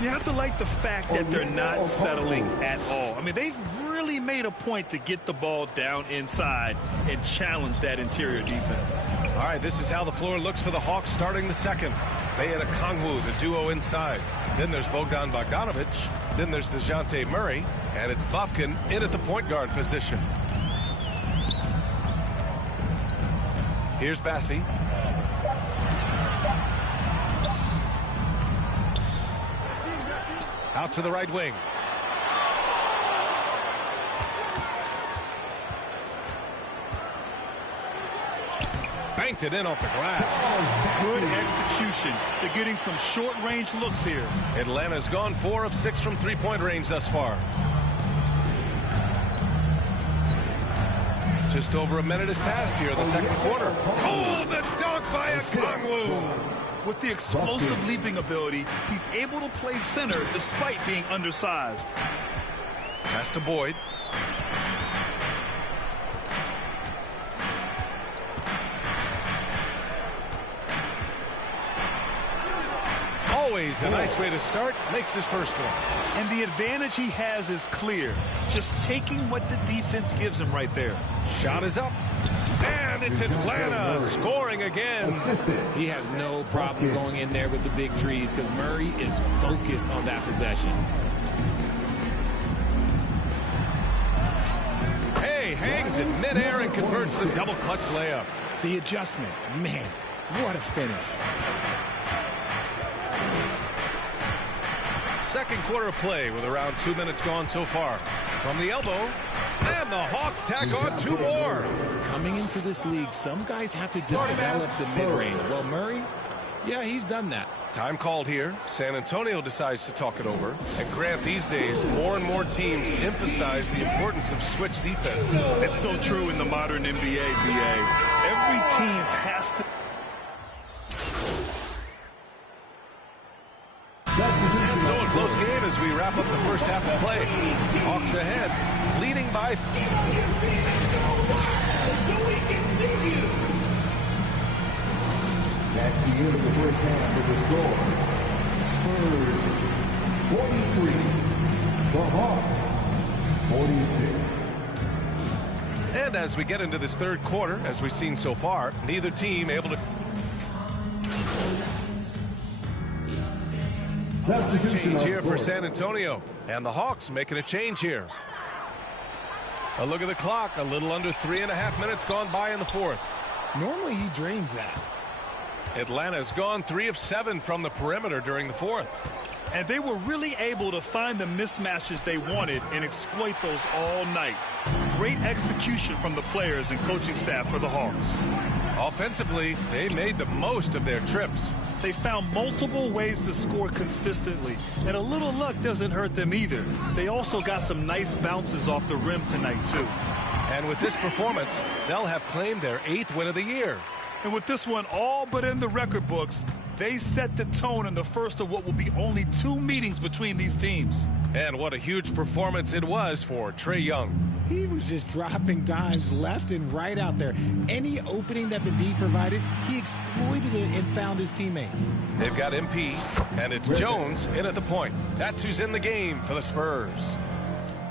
You have to like the fact that they're not settling at all. I mean, they've really made a point to get the ball down inside and challenge that interior defense. All right, this is how the floor looks for the Hawks starting the second. Bea Okongwu, the duo inside. Then there's Bogdan Bogdanovic. Then there's DeJounte Murray. And it's Bufkin in at the point guard position. Here's Bassi. Out to the right wing. Banked it in off the glass. Good execution. They're getting some short-range looks here. Atlanta's gone 4 of 6 from three-point range thus far. Just over a minute has passed here in the second quarter. Oh, the dunk by Okongwu! With the explosive leaping ability, he's able to play center despite being undersized. Pass to Boyd. Always a nice way to start. Makes his first one. And the advantage he has is clear. Just taking what the defense gives him right there. Shot is up. And it's Atlanta scoring again. He has no problem going in there with the big threes because Murray is focused on that possession. Hey, hangs it midair and converts the double clutch layup. The adjustment, man, what a finish. Second quarter of play with around 2 minutes gone so far. From the elbow, and the Hawks tag on 2 more. Coming into this league, some guys have to develop the mid-range. Well, Murray, yeah, he's done that. Time called here. San Antonio decides to talk it over. And Grant, these days, more and more teams emphasize the importance of switch defense. It's so true in the modern NBA, BA. Every team has to... And so a close game as we wrap up the first half of play. Hawks ahead, leading by... That's the end of the first half with the score. Spurs 43, the Hawks 46. And as we get into this third quarter, as we've seen so far, neither team able to... Change here for San Antonio. And the Hawks making a change here. A look at the clock. A little under 3.5 minutes gone by in the fourth. Normally he drains that. Atlanta's gone 3 of 7 from the perimeter during the fourth. And they were really able to find the mismatches they wanted and exploit those all night. Great execution from the players and coaching staff for the Hawks. Offensively, they made the most of their trips. They found multiple ways to score consistently, and a little luck doesn't hurt them either. They also got some nice bounces off the rim tonight, too. And with this performance, they'll have claimed their 8th win of the year. And with this one all but in the record books, they set the tone in the first of what will be only 2 meetings between these teams. And what a huge performance it was for Trae Young. He was just dropping dimes left and right out there. Any opening that the D provided, he exploited it and found his teammates. They've got MP, and it's Jones in at the point. That's who's in the game for the Spurs.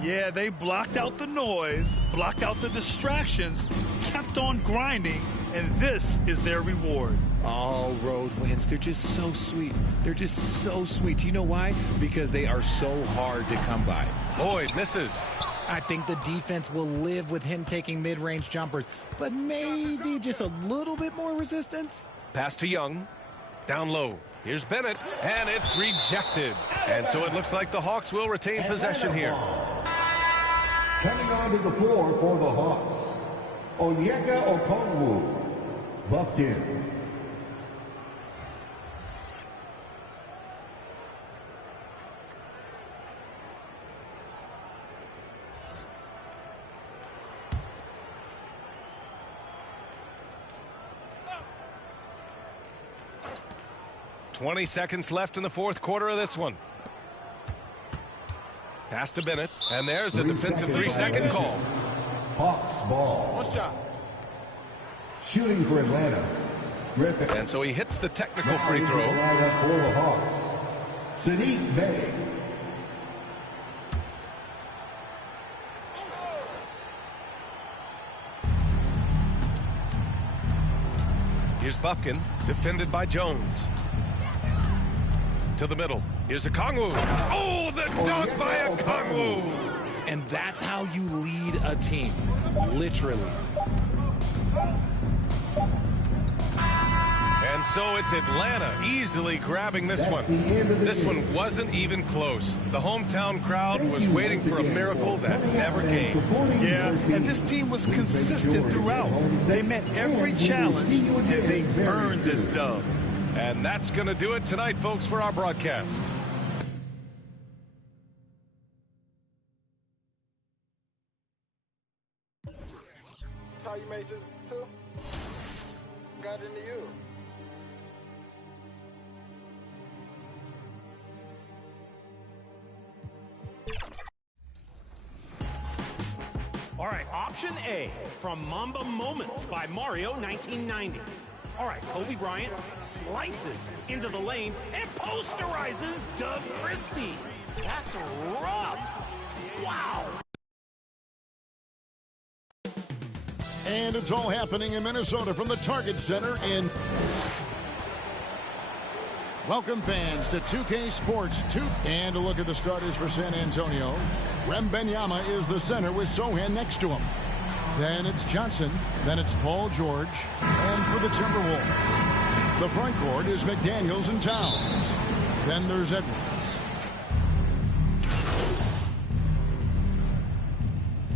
Yeah, they blocked out the noise, blocked out the distractions, kept on grinding, and this is their reward. All road wins. They're just so sweet. They're just so sweet. You know why? Because they are so hard to come by. Boyd misses. I think the defense will live with him taking mid-range jumpers, but maybe just a little bit more resistance. Pass to Young. Down low. Here's Bennett, and it's rejected. And so it looks like the Hawks will retain possession here. Coming onto the floor for the Hawks, Yoggggggggg, Buffkin. .20 seconds left in the fourth quarter of this one. Pass to Bennett, and there's a defensive 3-second call. Hawks ball. One shot. Shooting for Atlanta, Griffin. And so he hits the technical free throw. For the Hawks, Sadiq Bey. Here's Buffkin, defended by Jones. To the middle. Here's Okongwu. Oh, the dunk by Okongwu. And that's how you lead a team, literally. And so it's Atlanta easily grabbing this one. This one wasn't even close. The hometown crowd was waiting for a miracle that never came. Yeah, and this team was consistent throughout. They met every challenge, and they earned this dub. And that's going to do it tonight, folks, for our broadcast. That's how you made this too? Got into you. All right, option A from Mamba Moments by Mario 1990. All right, Kobe Bryant slices into the lane and posterizes Doug Christie. That's rough. Wow. And it's all happening in Minnesota from the Target Center in... Welcome, fans, to 2K Sports 2. And a look at the starters for San Antonio. Wembanyama is the center with Sohan next to him. Then it's Johnson. Then it's Paul George. And for the Timberwolves, the front court is McDaniels and Towns. Then there's Edwards.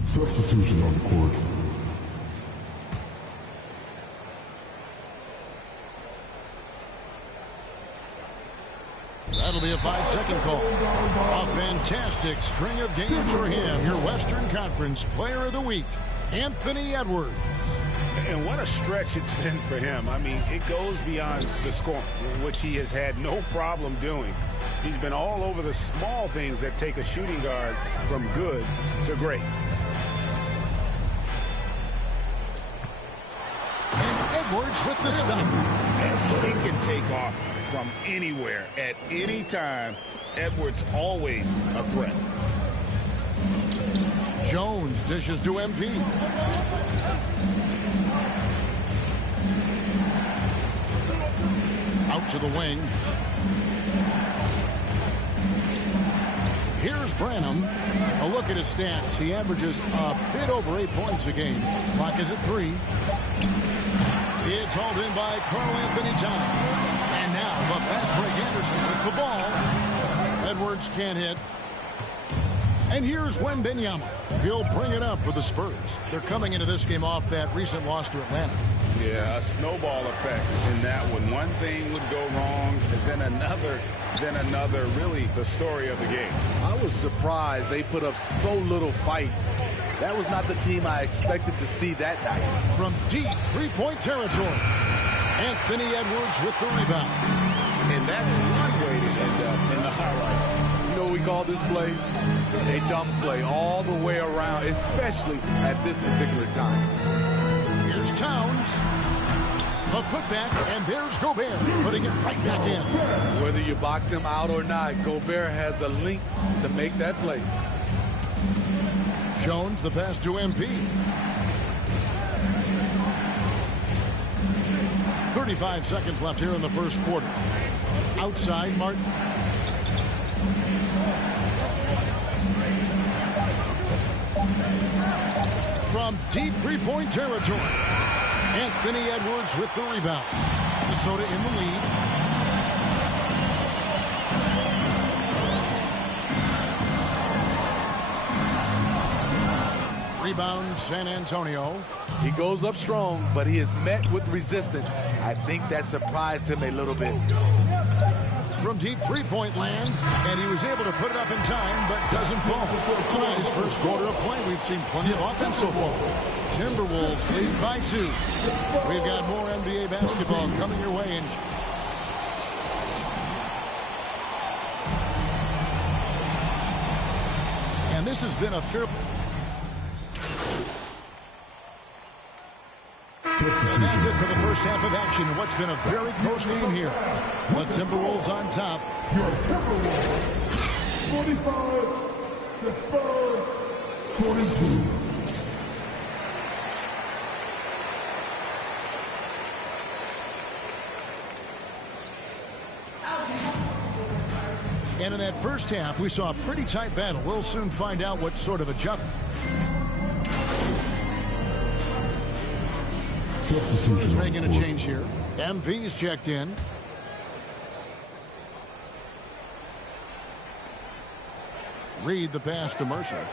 Substitution on the court. That'll be a 5-second call. A fantastic string of games for him. Your Western Conference Player of the Week, Anthony Edwards. And what a stretch it's been for him. I mean, it goes beyond the scoring, which he has had no problem doing. He's been all over the small things that take a shooting guard from good to great. And Edwards with the stop. And he can take off from anywhere at any time. Edwards always a threat. Jones dishes to MP. Out to the wing. Here's Branham. A look at his stats. He averages a bit over 8 points a game. Clock is at 3. It's hauled in by Karl Anthony Towns. And now the fast break Anderson with the ball. Edwards can't hit. And here's Wembanyama. He'll bring it up for the Spurs. They're coming into this game off that recent loss to Atlanta. Yeah, a snowball effect in that one. One thing would go wrong, then another, really the story of the game. I was surprised they put up so little fight. That was not the team I expected to see that night. From deep three-point territory, Anthony Edwards with the rebound. And that's one way to end up in the highlights. You know what we call this play? A dump play all the way around, especially at this particular time. Here's Towns. A putback, and there's Gobert, putting it right back in. Whether you box him out or not, Gobert has the length to make that play. Jones, the pass to MP. 35 seconds left here in the first quarter. Outside, Martin. From deep three-point territory, Anthony Edwards with the rebound. Minnesota in the lead. Rebound, San Antonio. He goes up strong, but he is met with resistance. I think that surprised him a little bit. From deep three-point land, and he was able to put it up in time, but doesn't fall. Nice first quarter of play. We've seen plenty of offense so far. Timberwolves lead by 2. We've got more NBA basketball coming your way. And this has been a fair... And that's it for the first half of action. What's been a very close game here. The Timberwolves on top. Your Timberwolves, 45, the Spurs, 42. And in that first half, we saw a pretty tight battle. We'll soon find out what sort of adjustment. Spurs making a change here. MV's checked in. Reed the pass to Mercer.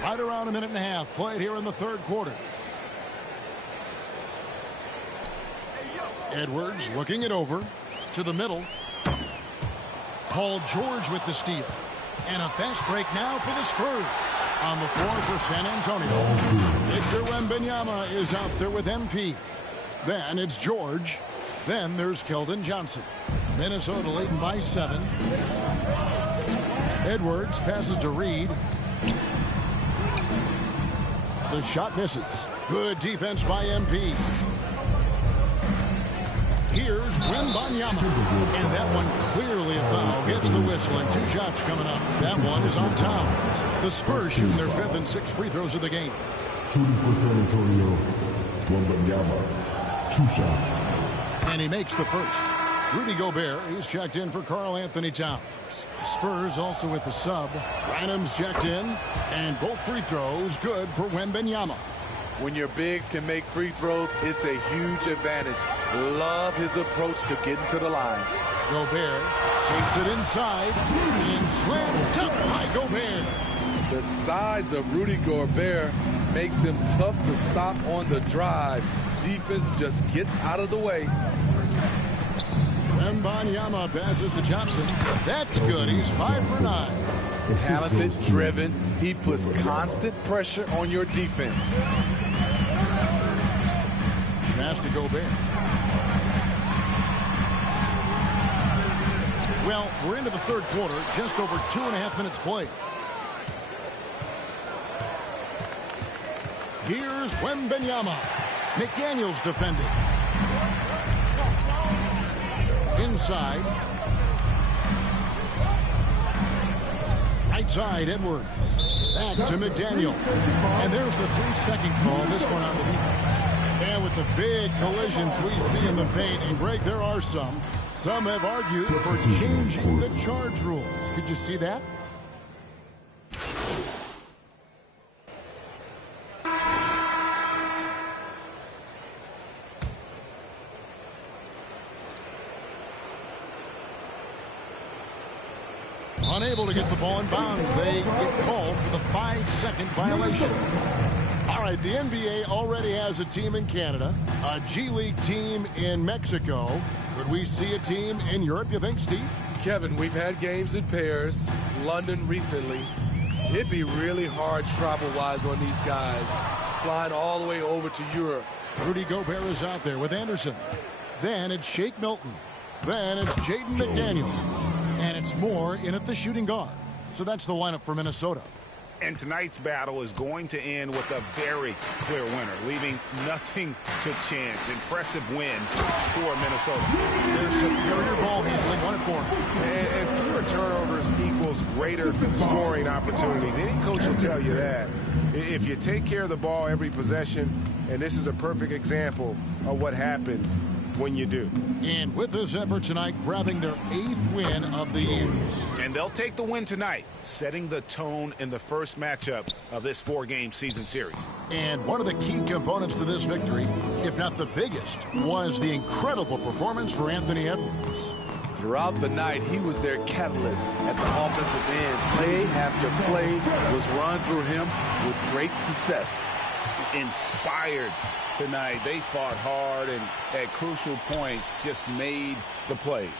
Right around a minute and a half played here in the third quarter. Edwards looking it over to the middle. Paul George with the steal. And a fast break now for the Spurs. On the floor for San Antonio. Victor Wembanyama is out there with MP. Then it's George. Then there's Keldon Johnson. Minnesota leading by 7. Edwards passes to Reed. The shot misses. Good defense by MP. Here's Wembanyama. And that one clearly a foul. Gets the whistle and 2 shots coming up. That one is on Towns. The Spurs shooting their 5th and 6th free throws of the game. Shooting for San Antonio, Wembanyama, 2 shots. And he makes the first. Rudy Gobert, he's checked in for Karl Anthony Towns. Spurs also with the sub. Branham's checked in. And both free throws good for Wembanyama. When your bigs can make free throws, it's a huge advantage. Love his approach to getting to the line. Gobert takes it inside and slammed up by Gobert. The size of Rudy Gobert makes him tough to stop on the drive. Defense just gets out of the way. Wembanyama passes to Johnson. That's good. He's 5 for 9. Talented, driven. He puts constant pressure on your defense. Pass to Gobert. Well, we're into the third quarter. Just over 2.5 minutes played. Here's Wembanyama. McDaniels defending. Inside. Right side, Edwards. Back to McDaniel. And there's the 3-second call. This one on the defense. And with the big collisions we see in the paint, and Greg, there are some. Some have argued for changing the charge rules. Could you see that? Unable to get the ball in bounds. They get called for the 5-second violation. All right, the NBA already has a team in Canada, a G League team in Mexico. Could we see a team in Europe, you think, Steve? Kevin, we've had games in Paris, London recently. It'd be really hard travel-wise on these guys, flying all the way over to Europe. Rudy Gobert is out there with Anderson. Then it's Shake Milton. Then it's Jaden McDaniels. And it's Moore in at the shooting guard. So that's the lineup for Minnesota. And tonight's battle is going to end with a very clear winner, leaving nothing to chance. Impressive win for Minnesota. Their superior ball handling won it for them. And fewer turnovers equals greater scoring opportunities. Any coach will tell you that. If you take care of the ball every possession, and this is a perfect example of what happens when you do. And with this effort tonight, grabbing their 8th win of the year. And they'll take the win tonight, setting the tone in the first matchup of this 4-game season series. And one of the key components to this victory, if not the biggest, was the incredible performance for Anthony Edwards. Throughout the night, he was their catalyst at the offensive end. Play after play was run through him with great success. Inspired tonight. They fought hard and at crucial points just made the plays.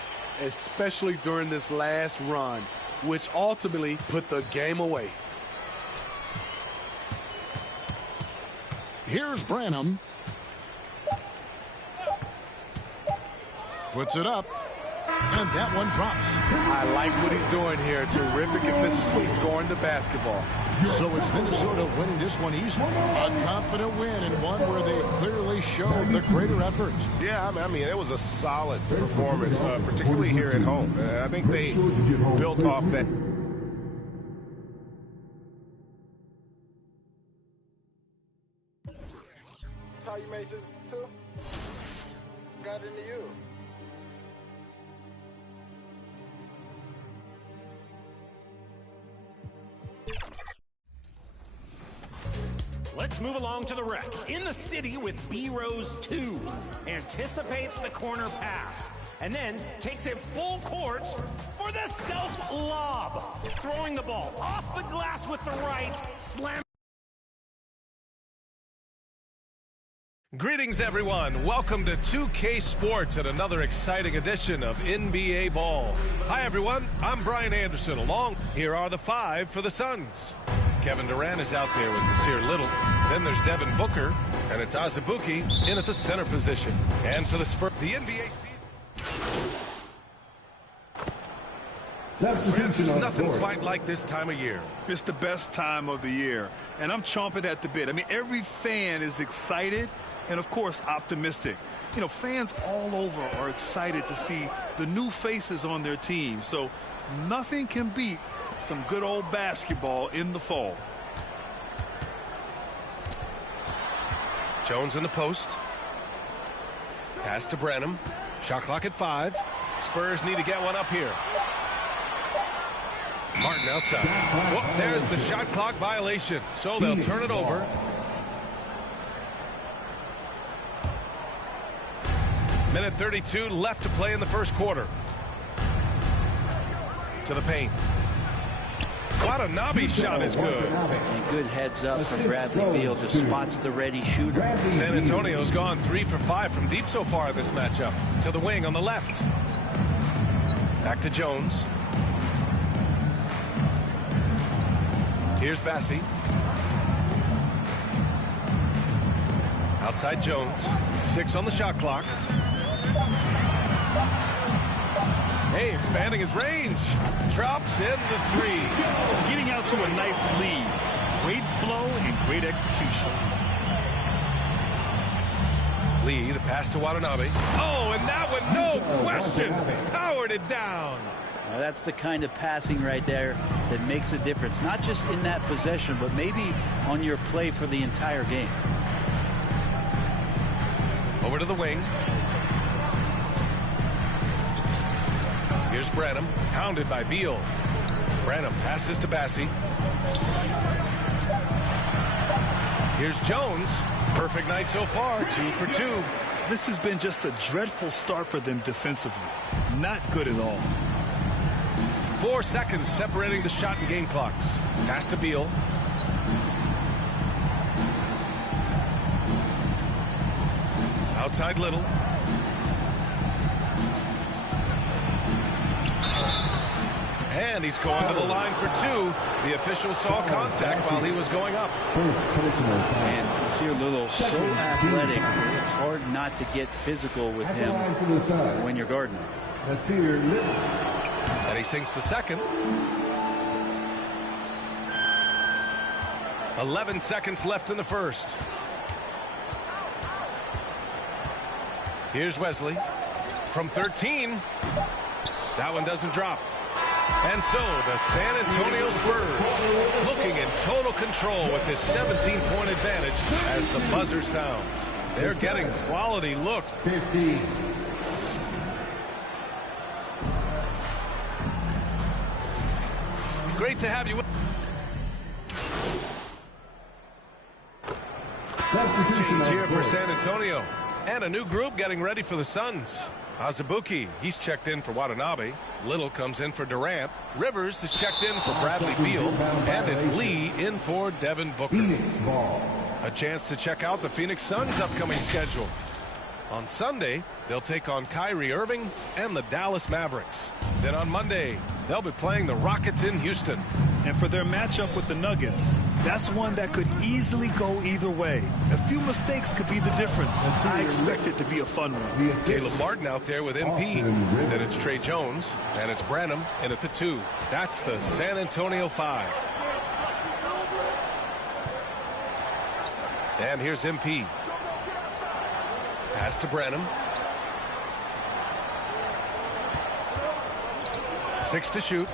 Especially during this last run, which ultimately put the game away. Here's Branham. Puts it up. And that one drops. I like what he's doing here. Terrific efficiency scoring the basketball. So it's Minnesota winning this one easily. A confident win and one where they clearly showed the greater effort. Yeah, I mean, it was a solid performance, particularly here at home. I think they built off that. That's how you made this too? Got into you. Let's move along to the wreck. In the city with B-Rose 2. Anticipates the corner pass. And then takes it full court for the self-lob. Throwing the ball off the glass with the right. Slam. Greetings, everyone. Welcome to 2K Sports and another exciting edition of NBA Ball. Hi, everyone. I'm Brian Anderson. Along, here are the 5 for the Suns. Kevin Durant is out there with Nasir Little. Then there's Devin Booker, and it's Azubuike in at the center position. And for the Spurs, the NBA season. There's nothing quite like this time of year. It's the best time of the year, and I'm chomping at the bit. I mean, every fan is excited and, of course, optimistic. You know, fans all over are excited to see the new faces on their team. So nothing can beat some good old basketball in the fall. Jones in the post. Pass to Branham. Shot clock at 5. Spurs need to get one up here. Martin outside. Whoop, there's the shot clock violation. So they'll turn it over. Minute 32 left to play in the first quarter. To the paint. Watanabe's shot is good. And good heads up from Bradley Beal. Just spots the ready shooter. San Antonio's gone 3 for 5 from deep so far in this matchup. To the wing on the left. Back to Jones. Here's Bassi. Outside Jones. 6 on the shot clock. Hey, expanding his range. Drops in the 3. Getting out to a nice lead. Great flow and great execution. Lee, the pass to Watanabe. Oh, and that one, no question, powered it down. Now that's the kind of passing right there that makes a difference, not just in that possession, but maybe on your play for the entire game. Over to the wing. Here's Branham, pounded by Beal. Branham passes to Bassi. Here's Jones. Perfect night so far, 2 for 2. This has been just a dreadful start for them defensively. Not good at all. 4 seconds separating the shot and game clocks. Pass to Beal. Outside Little. And he's going to the line for 2. The official saw contact while he was going up. And Nasir Little so athletic, it's hard not to get physical with him when you're guarding. And he sinks the second. 11 seconds left in the first. Here's Wesley from 13. That one doesn't drop. And so the San Antonio Spurs looking in total control with this 17-point advantage as the buzzer sounds. They're getting quality looks. 50. Great to have you. Change here for San Antonio. And a new group getting ready for the Suns. Azubuike, he's checked in for Watanabe. Little comes in for Durant. Rivers is checked in for Bradley Beal. And it's Lee in for Devin Booker. A chance to check out the Phoenix Suns' upcoming schedule. On Sunday, they'll take on Kyrie Irving and the Dallas Mavericks. Then on Monday, they'll be playing the Rockets in Houston. And for their matchup with the Nuggets, that's one that could easily go either way. A few mistakes could be the difference. I expect it to be a fun one. Caleb Martin out there with MP. Then it's Trey Jones, and it's Branham in at the 2. That's the San Antonio 5. And here's MP. Pass to Branham. 6 to shoot.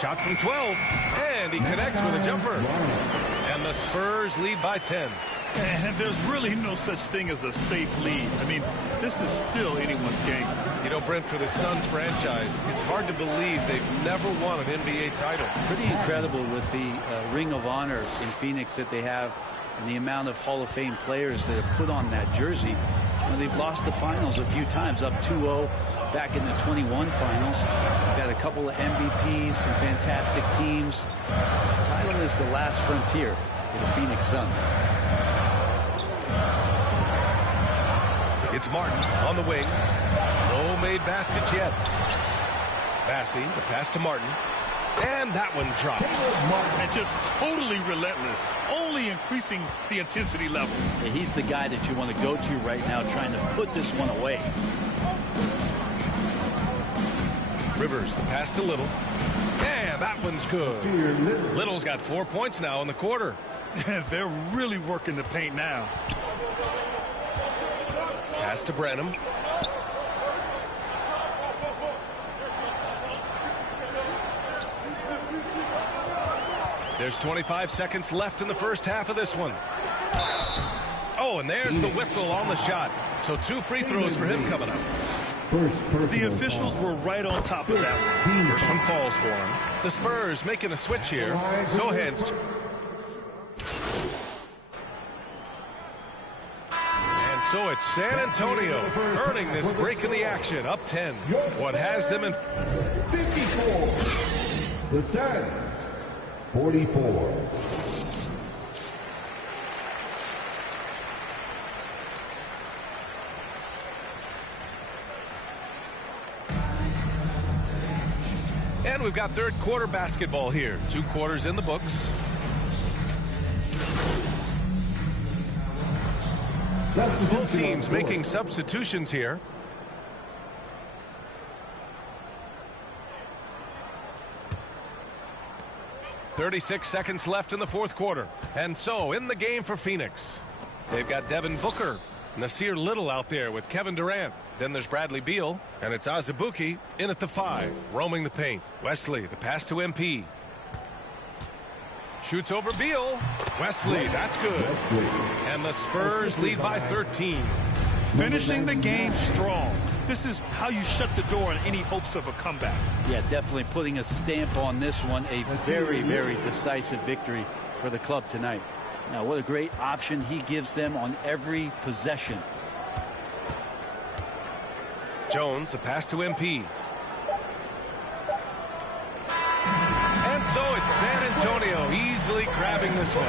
Shot from 12, and he connects with a jumper. And the Spurs lead by 10. And there's really no such thing as a safe lead. I mean, this is still anyone's game. You know, Brent, for the Suns franchise, it's hard to believe they've never won an NBA title. Pretty incredible with the Ring of Honor in Phoenix that they have and the amount of Hall of Fame players that have put on that jersey. You know, they've lost the finals a few times, up 2-0 back in the 21 finals. They've got a couple of MVPs, some fantastic teams. The title is the last frontier for the Phoenix Suns. It's Martin on the wing. No made baskets yet. Bassey, the pass to Martin. And that one drops. And just totally relentless, only increasing the intensity level. Yeah, he's the guy that you want to go to right now, trying to put this one away. Rivers, the pass to Little. And that one's good. Little's got 4 points now in the quarter. They're really working the paint now. Pass to Branham. There's 25 seconds left in the first half of this one. Oh, and there's the whistle on the shot. So 2 free throws for him coming up. The officials were right on top of that one. First one falls for him. The Spurs making a switch here. Sohan's. And so it's San Antonio earning this break in the action, up 10. What has them in 54. The Suns, 44. And we've got third quarter basketball here. 2 quarters in the books. Both teams making substitutions here. .36 seconds left in the fourth quarter. And so in the game for Phoenix, they've got Devin Booker, Nasir Little out there with Kevin Durant. Then there's Bradley Beal, and it's Azubuike in at the 5, roaming the paint. Wesley, the pass to MP. Shoots over Beal. Wesley, that's good. And the Spurs lead by 13. Finishing the game strong. This is how you shut the door on any hopes of a comeback. Yeah, definitely putting a stamp on this one. A very, very decisive victory for the club tonight. Now, what a great option he gives them on every possession. Jones, the pass to MP. And so it's San Antonio easily grabbing this one.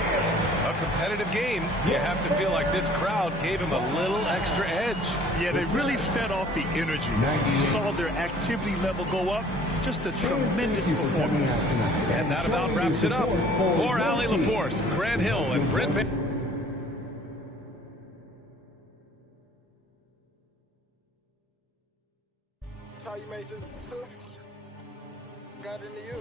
A competitive game. You have to feel like this crowd gave him a little extra edge. Yeah, they really fed off the energy. You saw their activity level go up. Just a tremendous performance. And that about wraps it up. For Allie LaForce, Grant Hill, and Brent Bates. That's how you made this too? Got into you.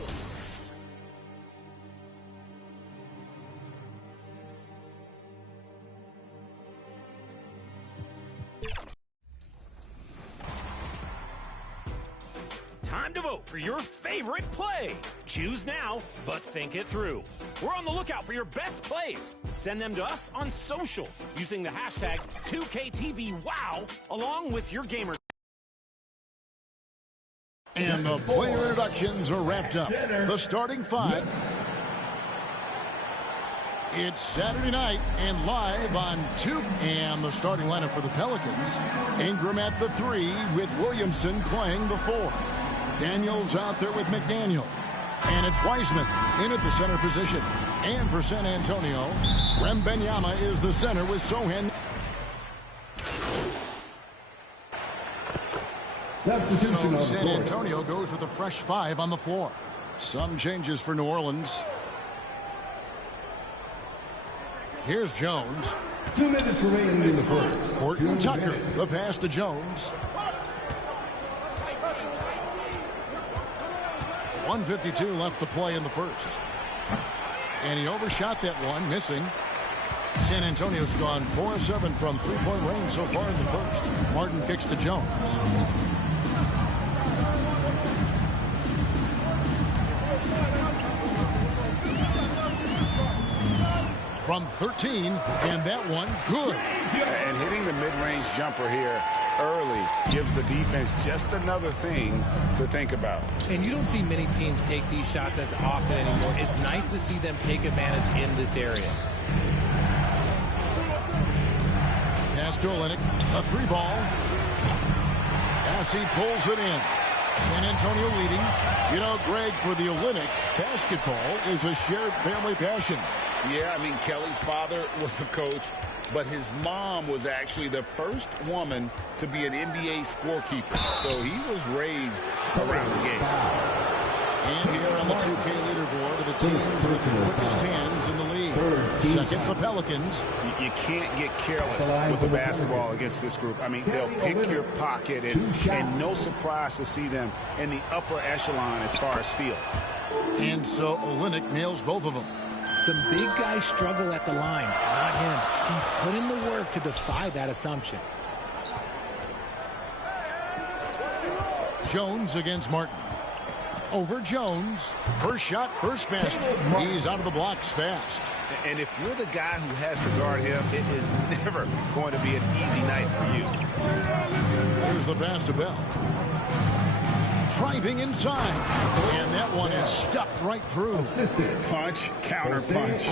time to vote for your favorite play. Choose now, but think it through. We're on the lookout for your best plays. Send them to us on social using the hashtag 2KTVWOW along with your gamer. And the player introductions are wrapped up. The starting five. It's Saturday night and live on 2. And the starting lineup for the Pelicans. Ingram at the 3 with Williamson playing the 4. Daniels out there with McDaniel. And it's Wiseman in at the center position. And for San Antonio, Wembanyama is the center with Sohan. So San Antonio goes with a fresh 5 on the floor. Some changes for New Orleans. Here's Jones. 2 minutes remaining in the first. Horton Tucker, the pass to Jones. 1:52 left to play in the first. And he overshot that one, missing. San Antonio's gone 4 of 7 from three-point range so far in the first. Martin kicks to Jones. From 13, and that one good. And hitting the mid-range jumper here early gives the defense just another thing to think about. And you don't see many teams take these shots as often anymore. It's nice to see them take advantage in this area. Pass to Olynyk, a 3-ball. As he pulls it in. San Antonio leading. You know, Greg, for the Olympics, basketball is a shared family passion. Yeah, I mean, Kelly's father was a coach, but his mom was actually the first woman to be an NBA scorekeeper. So he was raised around the game. And here on the 2K leaderboard are the teams with the quickest hands in the league. Second, the Pelicans. You can't get careless with the basketball against this group. I mean, they'll pick your pocket, and no surprise to see them in the upper echelon as far as steals. And so Olynyk nails both of them. Some big guys struggle at the line, not him. He's put in the work to defy that assumption. Jones against Martin. Over Jones. First shot, first basket. He's out of the blocks fast. And if you're the guy who has to guard him, it is never going to be an easy night for you. There's the pass to Bell. Driving inside. And that one is stuffed right through. Punch, counter punch.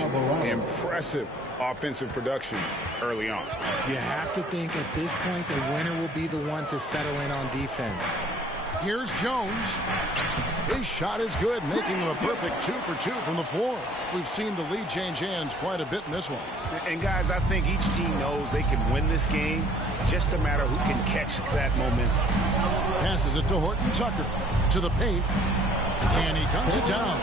Impressive offensive production early on. You have to think at this point the winner will be the one to settle in on defense. Here's Jones. His shot is good, making him a perfect 2 for 2 from the floor. We've seen the lead change hands quite a bit in this one. And guys, I think each team knows they can win this game. Just a matter who can catch that momentum. Passes it to Horton Tucker to the paint. And he dunks it down.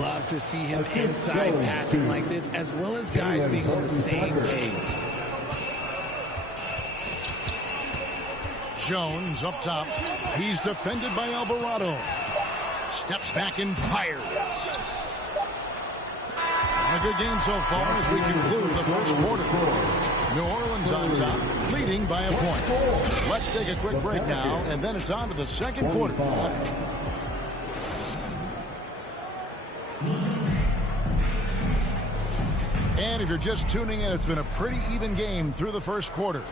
Love to see him inside passing like this, as well as guys being on the same page. Jones up top. He's defended by Alvarado. Steps back and fires. A good game so far as we conclude the first quarter. New Orleans on top, leading by a point. Let's take a quick break now, and then it's on to the second quarter. And if you're just tuning in, it's been a pretty even game through the first quarter.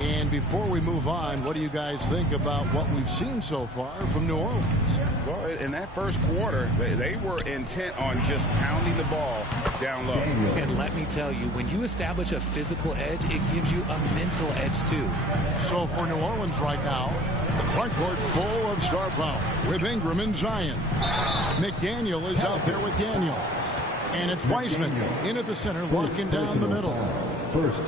And before we move on, what do you guys think about what we've seen so far from New Orleans? Well, in that first quarter, they were intent on just pounding the ball down low. And let me tell you, when you establish a physical edge, it gives you a mental edge too. So for New Orleans right now, the front court full of star power with Ingram and Zion. McDaniel is out there with Daniels. And it's Wiseman in at the center, locking down the middle.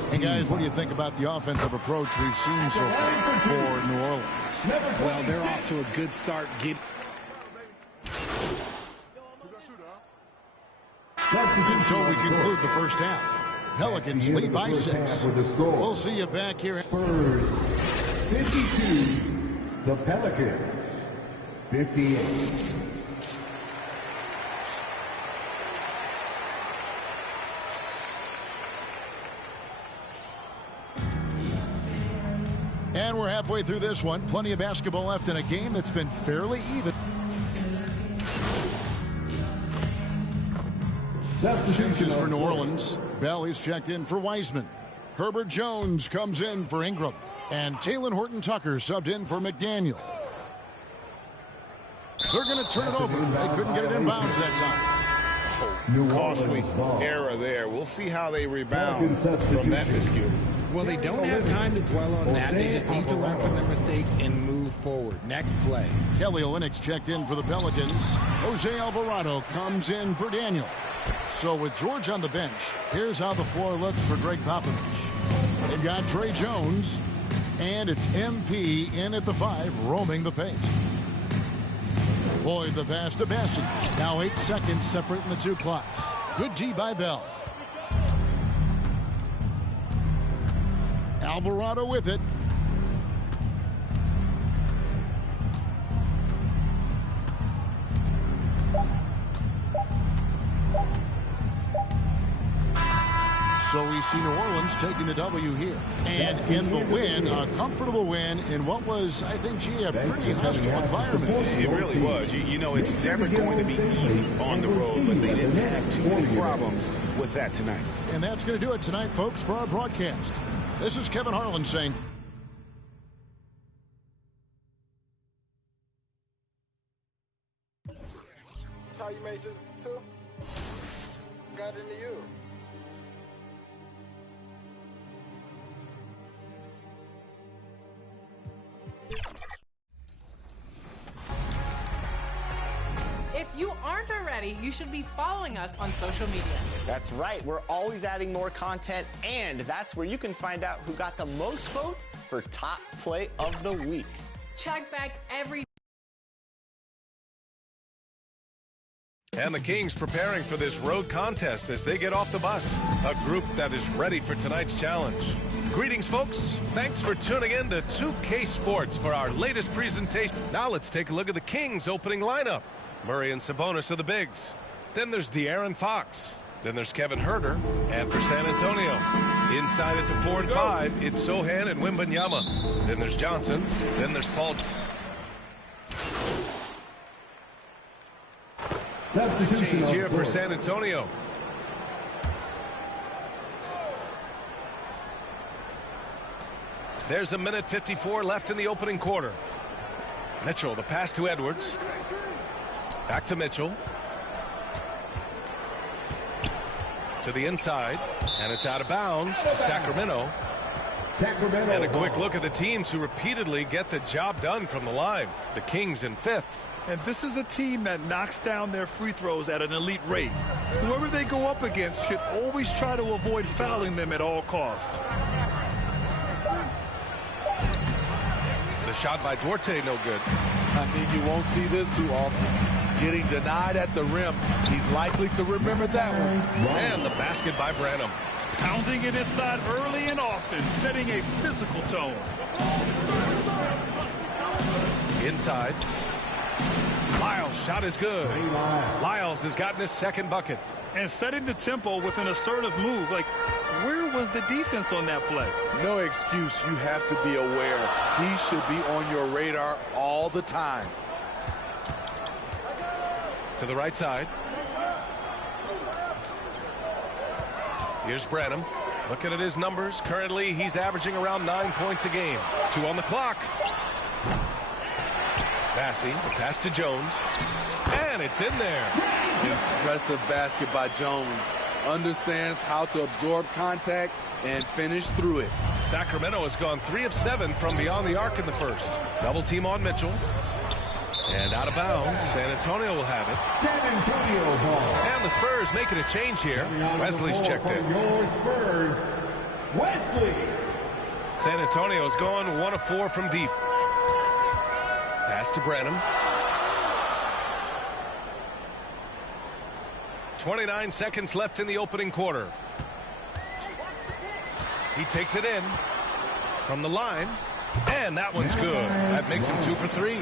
Hey guys, what do you think about the offensive approach we've seen so far for New Orleans? Well, they're off to a good start. So we conclude the first half. Pelicans lead by 6. We'll see you back here. Spurs 52, the Pelicans 58. And we're halfway through this one. Plenty of basketball left in a game that's been fairly even. Changes for New Orleans. Bell is checked in for Wiseman. Herbert Jones comes in for Ingram. And Talen Horton-Tucker subbed in for McDaniel. They're going to turn it over. They couldn't get it in bounds that time. Costly error there. We'll see how they rebound from that miscue. Well, they don't have time to dwell on that. They just need to learn from their mistakes and move forward. Next play. Kelly Olynyk checked in for the Pelicans. Jose Alvarado comes in for Daniel. So with George on the bench, here's how the floor looks for Greg Popovich. They've got Trey Jones, and it's MP in at the 5, roaming the paint. Boyd the pass to Bessie. Now 8 seconds separating the two clocks. Good D by Bell. Alvarado with it. So we see New Orleans taking the W here. And in the win, a comfortable win in what was, I think, a pretty hostile environment. It really was. You know, it's never going to be easy on the road, but they didn't have too many problems with that tonight. And that's going to do it tonight, folks, for our broadcast. This is Kevin Harlan saying... That's how you made this too? Got into you. If you aren't already, you should be following us on social media. That's right. We're always adding more content, and that's where you can find out who got the most votes for top play of the week. Check back every... And the Kings preparing for this road contest as they get off the bus. A group that is ready for tonight's challenge. Greetings, folks. Thanks for tuning in to 2K Sports for our latest presentation. Now let's take a look at the Kings opening lineup. Murray and Sabonis are the bigs. Then there's De'Aaron Fox. Then there's Kevin Huerter. And for San Antonio, inside it to 4 and 5, it's Sohan and Wembanyama. Then there's Johnson. Then there's Paul. Change here for San Antonio. There's 1:54 left in the opening quarter. Mitchell, the pass to Edwards. Back to Mitchell. To the inside. And it's out of bounds to Sacramento. And a quick look at the teams who repeatedly get the job done from the line. The Kings in 5th. And this is a team that knocks down their free throws at an elite rate. Whoever they go up against should always try to avoid fouling them at all costs. The shot by Duarte, no good. I mean, you won't see this too often. Getting denied at the rim. He's likely to remember that one. And the basket by Branham. Pounding it inside early and often, setting a physical tone. Inside. Lyles' shot is good. Lyles has gotten his second bucket. And setting the tempo with an assertive move. Like, where was the defense on that play? No excuse. You have to be aware. He should be on your radar all the time. To the right side. Here's Branham. Looking at his numbers. Currently, he's averaging around 9 points a game. 2 on the clock. Bassey, the pass to Jones. And it's in there. Impressive basket by Jones. Understands how to absorb contact and finish through it. Sacramento has gone 3 of 7 from beyond the arc in the first. Double team on Mitchell. And out of bounds. San Antonio will have it. San Antonio ball. And the Spurs making a change here. Wesley's checked in. Your Spurs, Wesley. San Antonio's gone 1 of 4 from deep. Pass to Branham. 29 seconds left in the opening quarter. He takes it in from the line. And that one's good. That makes him 2 for 3.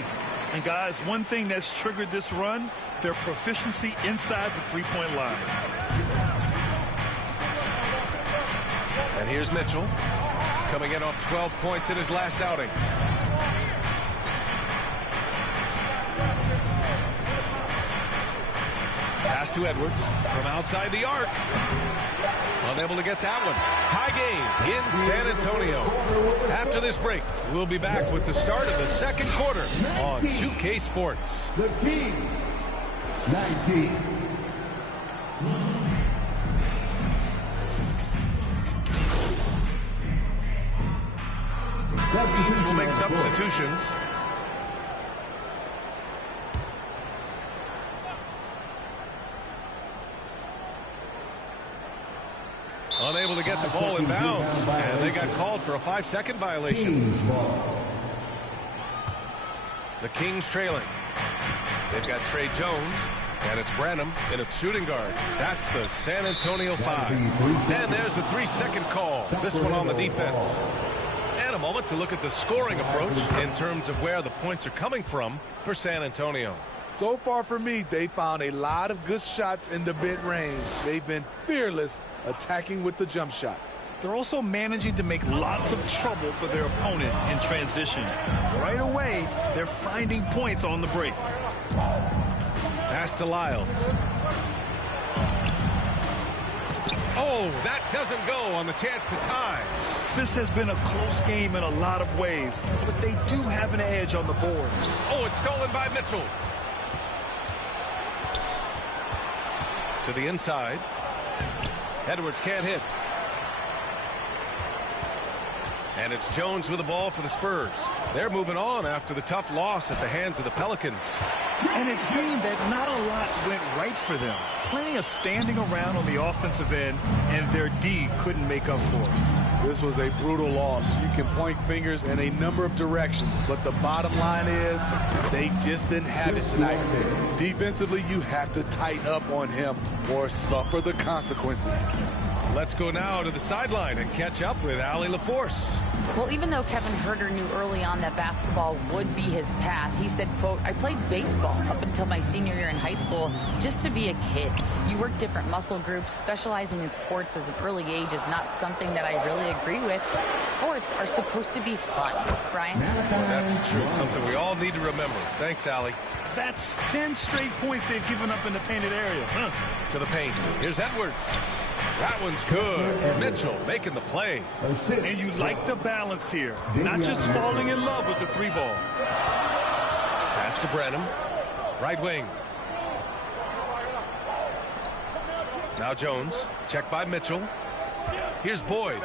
And guys, one thing that's triggered this run, their proficiency inside the three-point line. And here's Mitchell coming in off 12 points in his last outing. Pass to Edwards from outside the arc. Unable to get that one. Tie game in San Antonio. After this break, we'll be back with the start of the second quarter on 2K Sports. The Kings, 19. We'll make substitutions. Unable to get the ball in bounds, and they got called for a 5-second violation. The Kings trailing. They've got Trey Jones, and it's Branham in a shooting guard. That's the San Antonio 5. And there's a 3-second call. This one on the defense. And a moment to look at the scoring approach in terms of where the points are coming from for San Antonio. So far for me, they found a lot of good shots in the mid-range. They've been fearless attacking with the jump shot. They're also managing to make lots of trouble for their opponent in transition. Right away, they're finding points on the break. Pass to Lyles. Oh, that doesn't go on the chance to tie. This has been a close game in a lot of ways, but they do have an edge on the board. Oh, it's stolen by Mitchell. To the inside. Edwards can't hit. And it's Jones with the ball for the Spurs. They're moving on after the tough loss at the hands of the Pelicans. And it seemed that not a lot went right for them. Plenty of standing around on the offensive end, and their D couldn't make up for it. This was a brutal loss. You can point fingers in a number of directions, but the bottom line is they just didn't have it tonight. Defensively, you have to tighten up on him or suffer the consequences. Let's go now to the sideline and catch up with Allie LaForce. Well, even though Kevin Huerter knew early on that basketball would be his path, he said, quote, I played baseball up until my senior year in high school just to be a kid. You work different muscle groups. Specializing in sports as an early age is not something that I really agree with. Sports are supposed to be fun. Brian? That's true. Something we all need to remember. Thanks, Allie. That's 10 straight points they've given up in the painted area. To the paint. Here's Edwards. That one's good. Mitchell making the play. And you like the balance here. Not just falling in love with the 3-ball. Pass to Branham. Right wing. Now Jones. Checked by Mitchell. Here's Boyd.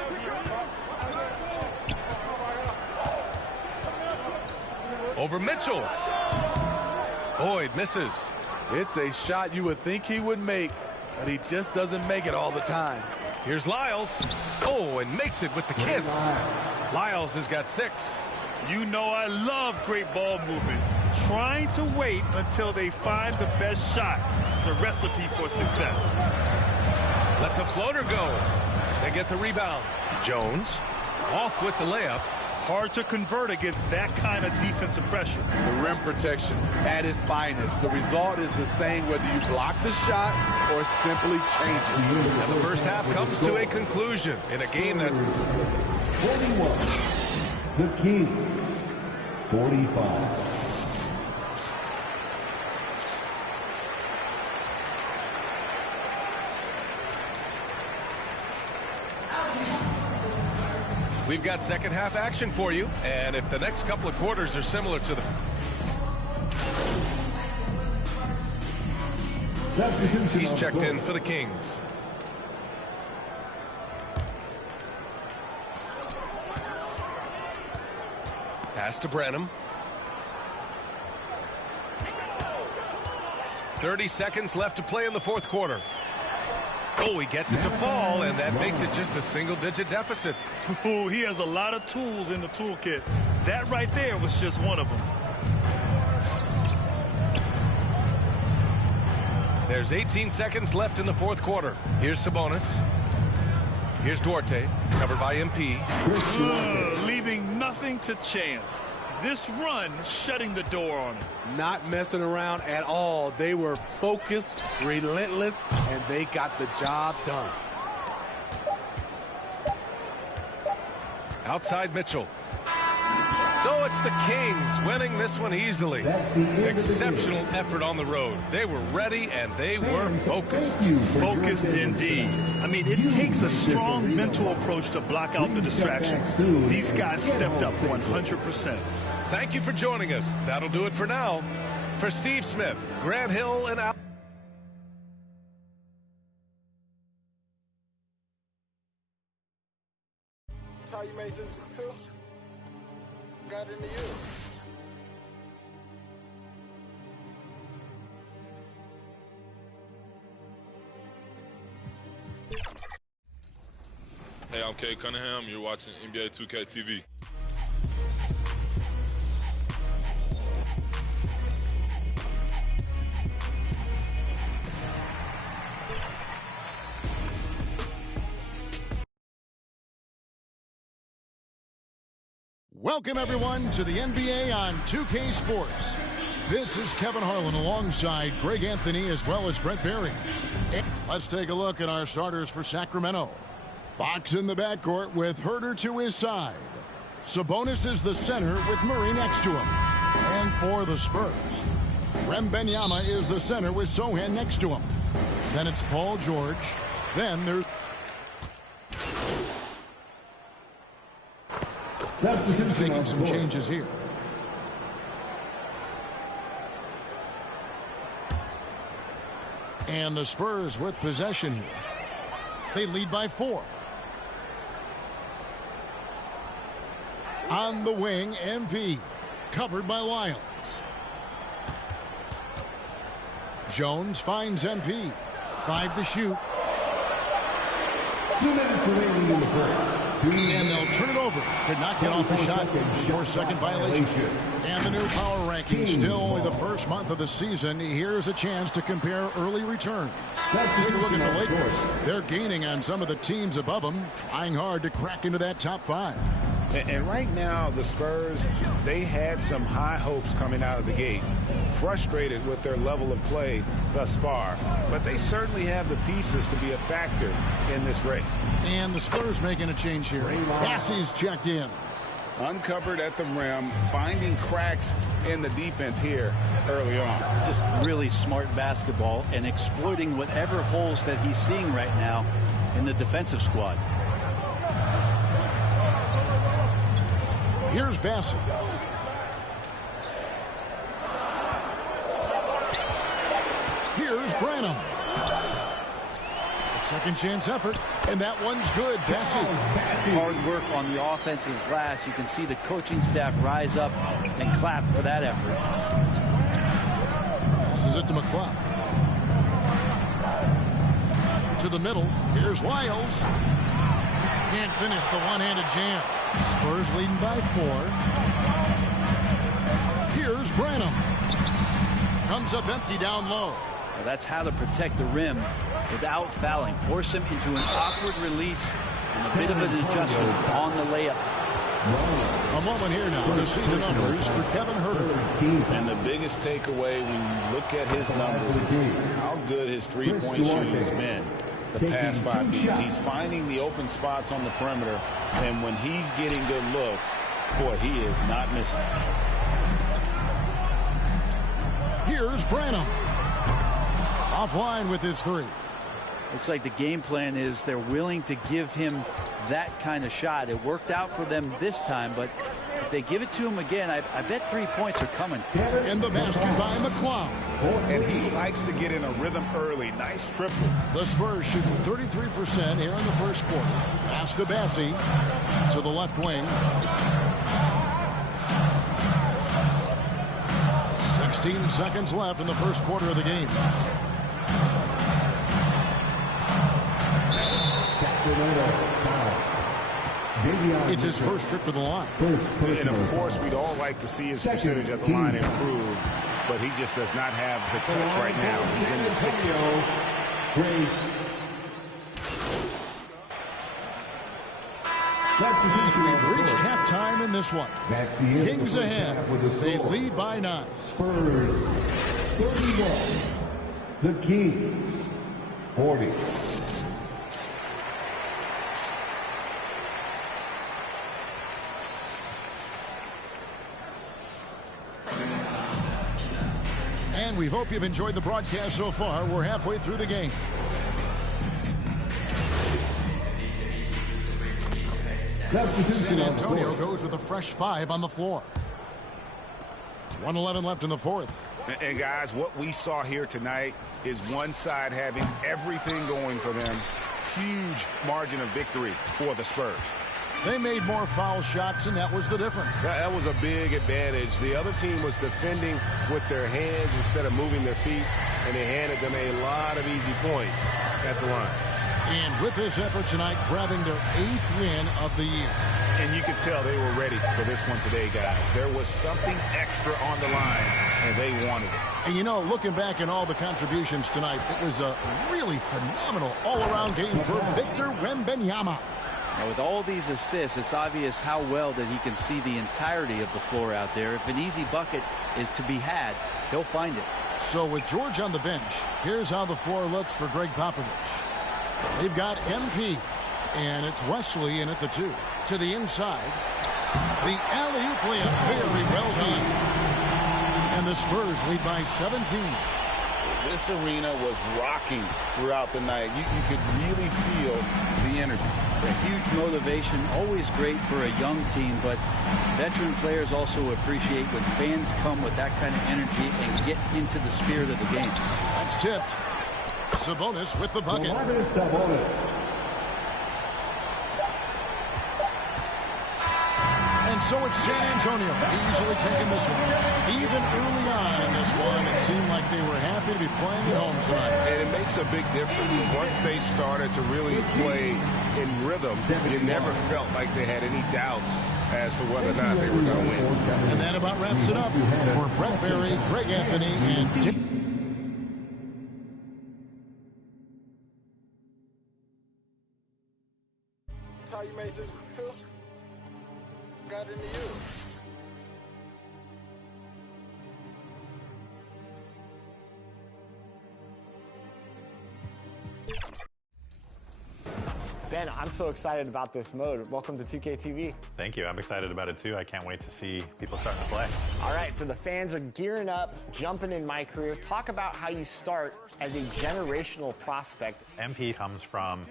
Over Mitchell. Boyd misses. It's a shot you would think he would make, but he just doesn't make it all the time. Here's Lyles. Oh, and makes it with the kiss. Lyles has got 6. You know I love great ball movement. Trying to wait until they find the best shot is a recipe for success. Lets a floater go. They get the rebound. Jones off with the layup. Hard to convert against that kind of defensive pressure. The rim protection at its finest. The result is the same whether you block the shot or simply change it. And the first half comes to a conclusion in a game that's 41. The Kings, 45. We've got second half action for you, and if the next couple of quarters are similar to the he's checked in for the Kings. Pass to Branham. 30 seconds left to play in the fourth quarter. Oh, he gets it to fall, and that makes it just a single-digit deficit. Oh, he has a lot of tools in the toolkit. That right there was just one of them. There's 18 seconds left in the fourth quarter. Here's Sabonis. Here's Duarte, covered by MP. Leaving nothing to chance. This run shutting the door on him. Not messing around at all. They were focused, relentless, and they got the job done. Outside Mitchell. So it's the Kings winning this one easily. Exceptional effort on the road. They were ready and they were focused. Focused indeed. I mean, it takes a strong mental approach to block out the distractions. These guys stepped up 100%. Thank you for joining us. That'll do it for now. For Steve Smith, Grant Hill, and Al. That's how you made this too? Got into you. Hey, I'm Kay Cunningham. You're watching NBA 2K TV. Welcome, everyone, to the NBA on 2K Sports. This is Kevin Harlan alongside Greg Anthony as well as Brett Berry. Let's take a look at our starters for Sacramento. Fox in the backcourt with Herter to his side. Sabonis is the center with Murray next to him. And for the Spurs, Wembanyama is the center with Sohan next to him. Then it's Paul George. Then there's... making some changes here. And the Spurs with possession here. They lead by 4. On the wing, MP. Covered by Lyons. Jones finds MP. 5 to shoot. 2 minutes remaining in the first. And they'll turn it over. Could not get off a shot. 4-second violation. And the new power rankings. Still only the first month of the season. Here's a chance to compare early returns. Take a look at the Lakers. They're gaining on some of the teams above them, trying hard to crack into that top 5. And right now, the Spurs, they had some high hopes coming out of the gate. Frustrated with their level of play thus far. But they certainly have the pieces to be a factor in this race. And the Spurs making a change here. Bassey's checked in. Uncovered at the rim, finding cracks in the defense here early on. Just really smart basketball and exploiting whatever holes that he's seeing right now in the defensive squad. Here's Bassey. Here's Branham. A second chance effort, and that one's good. Bassey. Hard work on the offensive glass. You can see the coaching staff rise up and clap for that effort. Passes it to McCloud. To the middle. Here's Lyles. Can't finish the one-handed jam. Spurs leading by 4. Here's Branham. Comes up empty down low. Well, that's how to protect the rim without fouling. Force him into an awkward release and a bit of an adjustment on the layup. A moment here now to see the numbers for Kevin Herter. And the biggest takeaway when you look at his numbers is how good his three-point shooting has been the past 5 games. He's finding the open spots on the perimeter, and when he's getting good looks, boy, he is not missing. Here's Branham. Offline with his 3. Looks like the game plan is they're willing to give him that kind of shot. It worked out for them this time, but if they give it to him again, I bet 3 points are coming. In the basket by McCloud. And he likes to get in a rhythm early. Nice triple. The Spurs shooting 33% here in the first quarter. Pass to Bassey to the left wing. 16 seconds left in the first quarter of the game. It's his first trip to the line. And of course, we'd all like to see his percentage at the line improve, but he just does not have the touch right now. He's in the 60s. We've reached halftime in this one. Kings ahead. They lead by 9. Spurs 31. The Kings 40. hope you've enjoyed the broadcast so far. We're halfway through the game. San Antonio goes with a fresh 5 on the floor. 1:11 left in the fourth. And guys, what we saw here tonight is one side having everything going for them. Huge margin of victory for the Spurs. They made more foul shots, and that was the difference. That was a big advantage. The other team was defending with their hands instead of moving their feet, and they handed them a lot of easy points at the line. And with this effort tonight, grabbing their 8th win of the year. And you could tell they were ready for this one today, guys. There was something extra on the line, and they wanted it. And, you know, looking back at all the contributions tonight, it was a really phenomenal all-around game for Victor Wembanyama. Now, with all these assists, it's obvious how well that he can see the entirety of the floor out there. If an easy bucket is to be had, he'll find it. So with George on the bench, here's how the floor looks for Greg Popovich. They've got MP, and it's Wesley in at the 2. To the inside. The alley-oop layup, very well done. And the Spurs lead by 17. This arena was rocking throughout the night. You could really feel the energy. A huge motivation, always great for a young team, but veteran players also appreciate when fans come with that kind of energy and get into the spirit of the game. That's tipped. Sabonis with the bucket. And so it's San Antonio easily taking this one. Even early on in this one, it seemed like they were happy to be playing at home tonight. And it makes a big difference. Once they started to really play in rhythm, you never felt like they had any doubts as to whether or not they were going to win. And that about wraps it up for Brett Berry, Greg Anthony, and Dick. That's how you made this too? Got into you. Ben, I'm so excited about this mode. Welcome to 2K TV. Thank you. I'm excited about it too. I can't wait to see people starting to play. All right, so the fans are gearing up, jumping in my career. Talk about how you start as a generational prospect. MP comes from...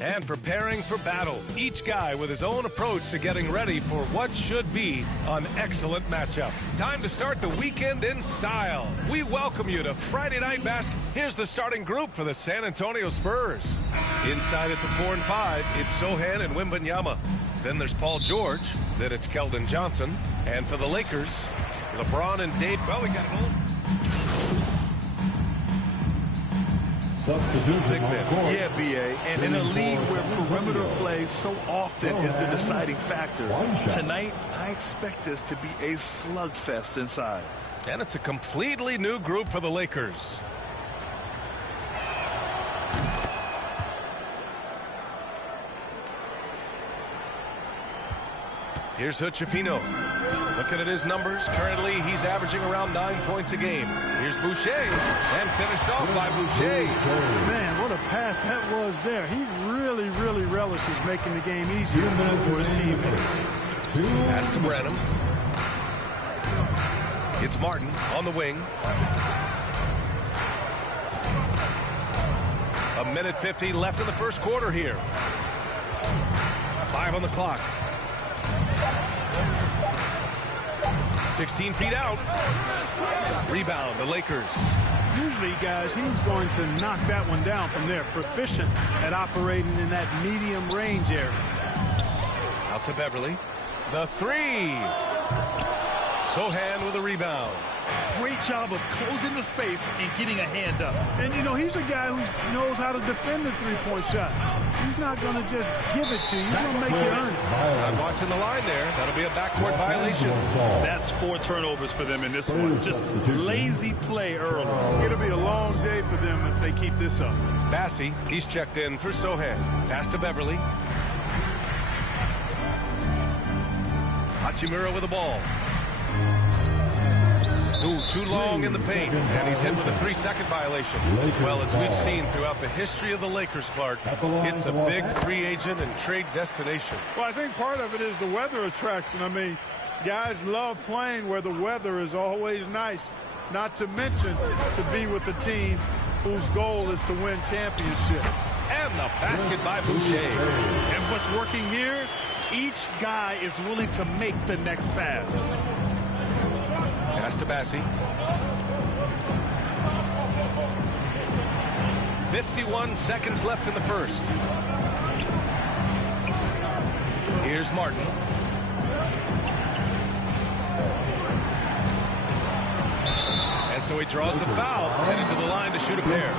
And preparing for battle. Each guy with his own approach to getting ready for what should be an excellent matchup. Time to start the weekend in style. We welcome you to Friday Night Basketball. Here's the starting group for the San Antonio Spurs. Inside at the 4 and 5, it's Sohan and Wembanyama. Then there's Paul George. Then it's Keldon Johnson. And for the Lakers, LeBron and Dave. Well, we got an old... Big man. Yeah, B.A. And in a league where perimeter play so often is the deciding factor, tonight I expect this to be a slugfest inside. And it's a completely new group for the Lakers. Here's Hutchefino. Looking at his numbers, currently he's averaging around 9 points a game. Here's Boucher, and finished off by Boucher. Man, what a pass that was there. He really, really relishes making the game easier for his teammates. Pass to Branham. It's Martin on the wing. 1:50 left in the first quarter here. 5 on the clock. 16 feet out. Rebound, the Lakers. Usually, guys, he's going to knock that one down from there. Proficient at operating in that medium range area. Out to Beverly. The 3. Sohan with a rebound. Great job of closing the space and getting a hand up. And, you know, he's a guy who knows how to defend the three-point shot. He's not going to just give it to you. He's going to make you earn it. I'm watching the line there. That'll be a backcourt violation. That's 4 turnovers for them in this one. Just lazy play early. It'll be a long day for them if they keep this up. Bassey, he's checked in for Sohan. Pass to Beverly. Hachimura with the ball. Ooh, too long in the paint, and he's hit with a 3-second violation. Well, as we've seen throughout the history of the Lakers, Clark, it's a big free agent and trade destination. Well, I think part of it is the weather attraction. I mean, Guys love playing where the weather is always nice, not to mention to be with a team whose goal is to win championship. And the basket by Boucher. And what's working here, each guy is willing to make the next pass. Pass to Bassi. 51 seconds left in the first. Here's Martin. And so he draws the foul, headed to the line to shoot a pair.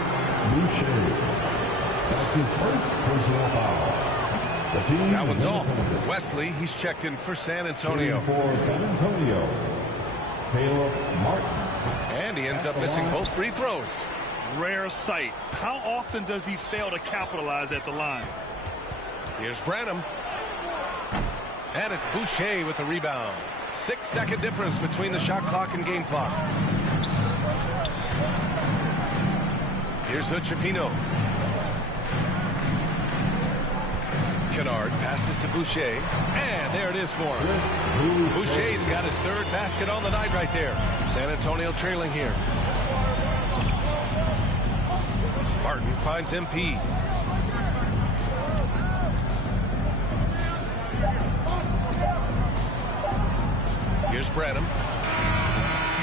That's his first personal foul. The team that one's off. Wesley, he's checked in for San Antonio. For San Antonio, Taylor Martin. And he ends up missing both free throws. Rare sight. How often does he fail to capitalize at the line? Here's Branham. And it's Boucher with the rebound. 6-second difference between the shot clock and game clock. Here's Hochefino. Kennard passes to Boucher. And there it is for him. Boucher's got his third basket on the night right there. San Antonio trailing here. Martin finds MP. Here's Branham.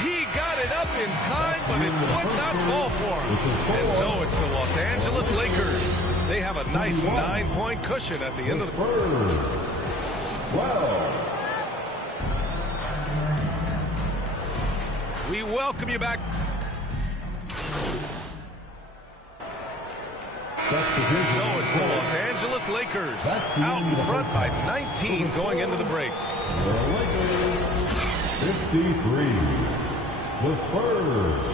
He got it up in time, but it would not fall for him. And so it's the Los Angeles Lakers. They have a nice 9-point cushion at the end of the first. Well. We welcome you back. So it's the Los Angeles Lakers out in front by 19 going into the break. The Lakers 53. The Spurs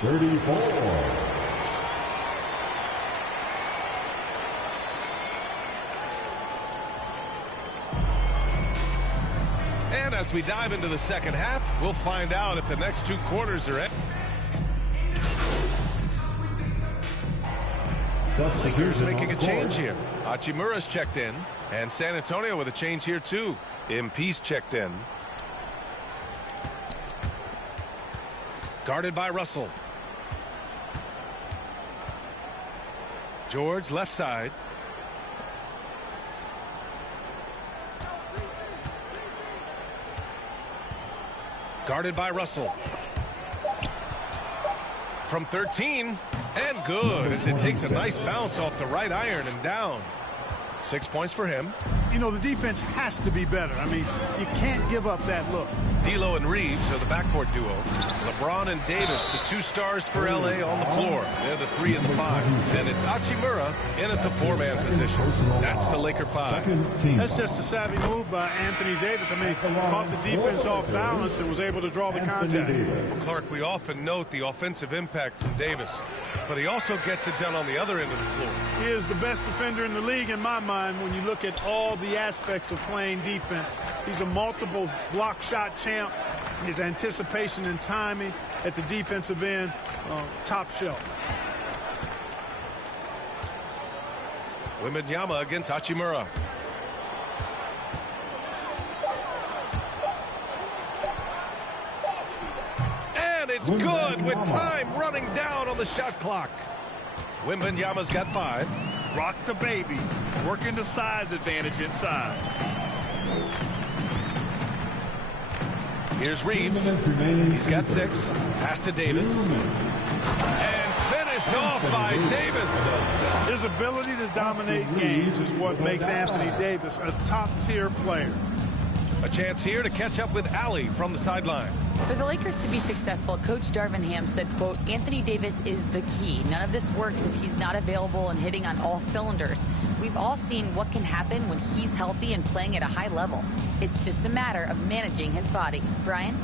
34. And as we dive into the second half, we'll find out if the next two quarters are in. Lakers making a change here. Hachimura's checked in, and San Antonio with a change here too. MP's checked in. Guarded by Russell. George left side. Guarded by Russell. From 13. And good, as it takes a nice bounce off the right iron and down. 6 points for him. You know, the defense has to be better. I mean, you can't give up that look. D'Lo and Reeves are the backcourt duo. LeBron and Davis, the two stars for L.A. on the floor. They're the 3 and the 5. Then it's Hachimura in at the 4-man position. That's the Laker 5. That's just a savvy move by Anthony Davis. I mean, caught the defense off balance and was able to draw the contact. Well, Clark, we often note the offensive impact from Davis, but he also gets it done on the other end of the floor. He is the best defender in the league in my mind when you look at all the aspects of playing defense. He's a multiple block shot champ. His anticipation and timing at the defensive end, top shelf. Wembanyama against Hachimura. And it's good with time running down on the shot clock. Wembanyama's got 5. Rock the baby. Working the size advantage inside. Here's Reeves. He's got 6. Pass to Davis. And finished off by Davis. His ability to dominate games is what makes Anthony Davis a top-tier player. A chance here to catch up with Allie from the sideline. For the Lakers to be successful, Coach Darvin Ham said, quote, Anthony Davis is the key. None of this works if he's not available and hitting on all cylinders. We've all seen what can happen when he's healthy and playing at a high level. It's just a matter of managing his body. Brian?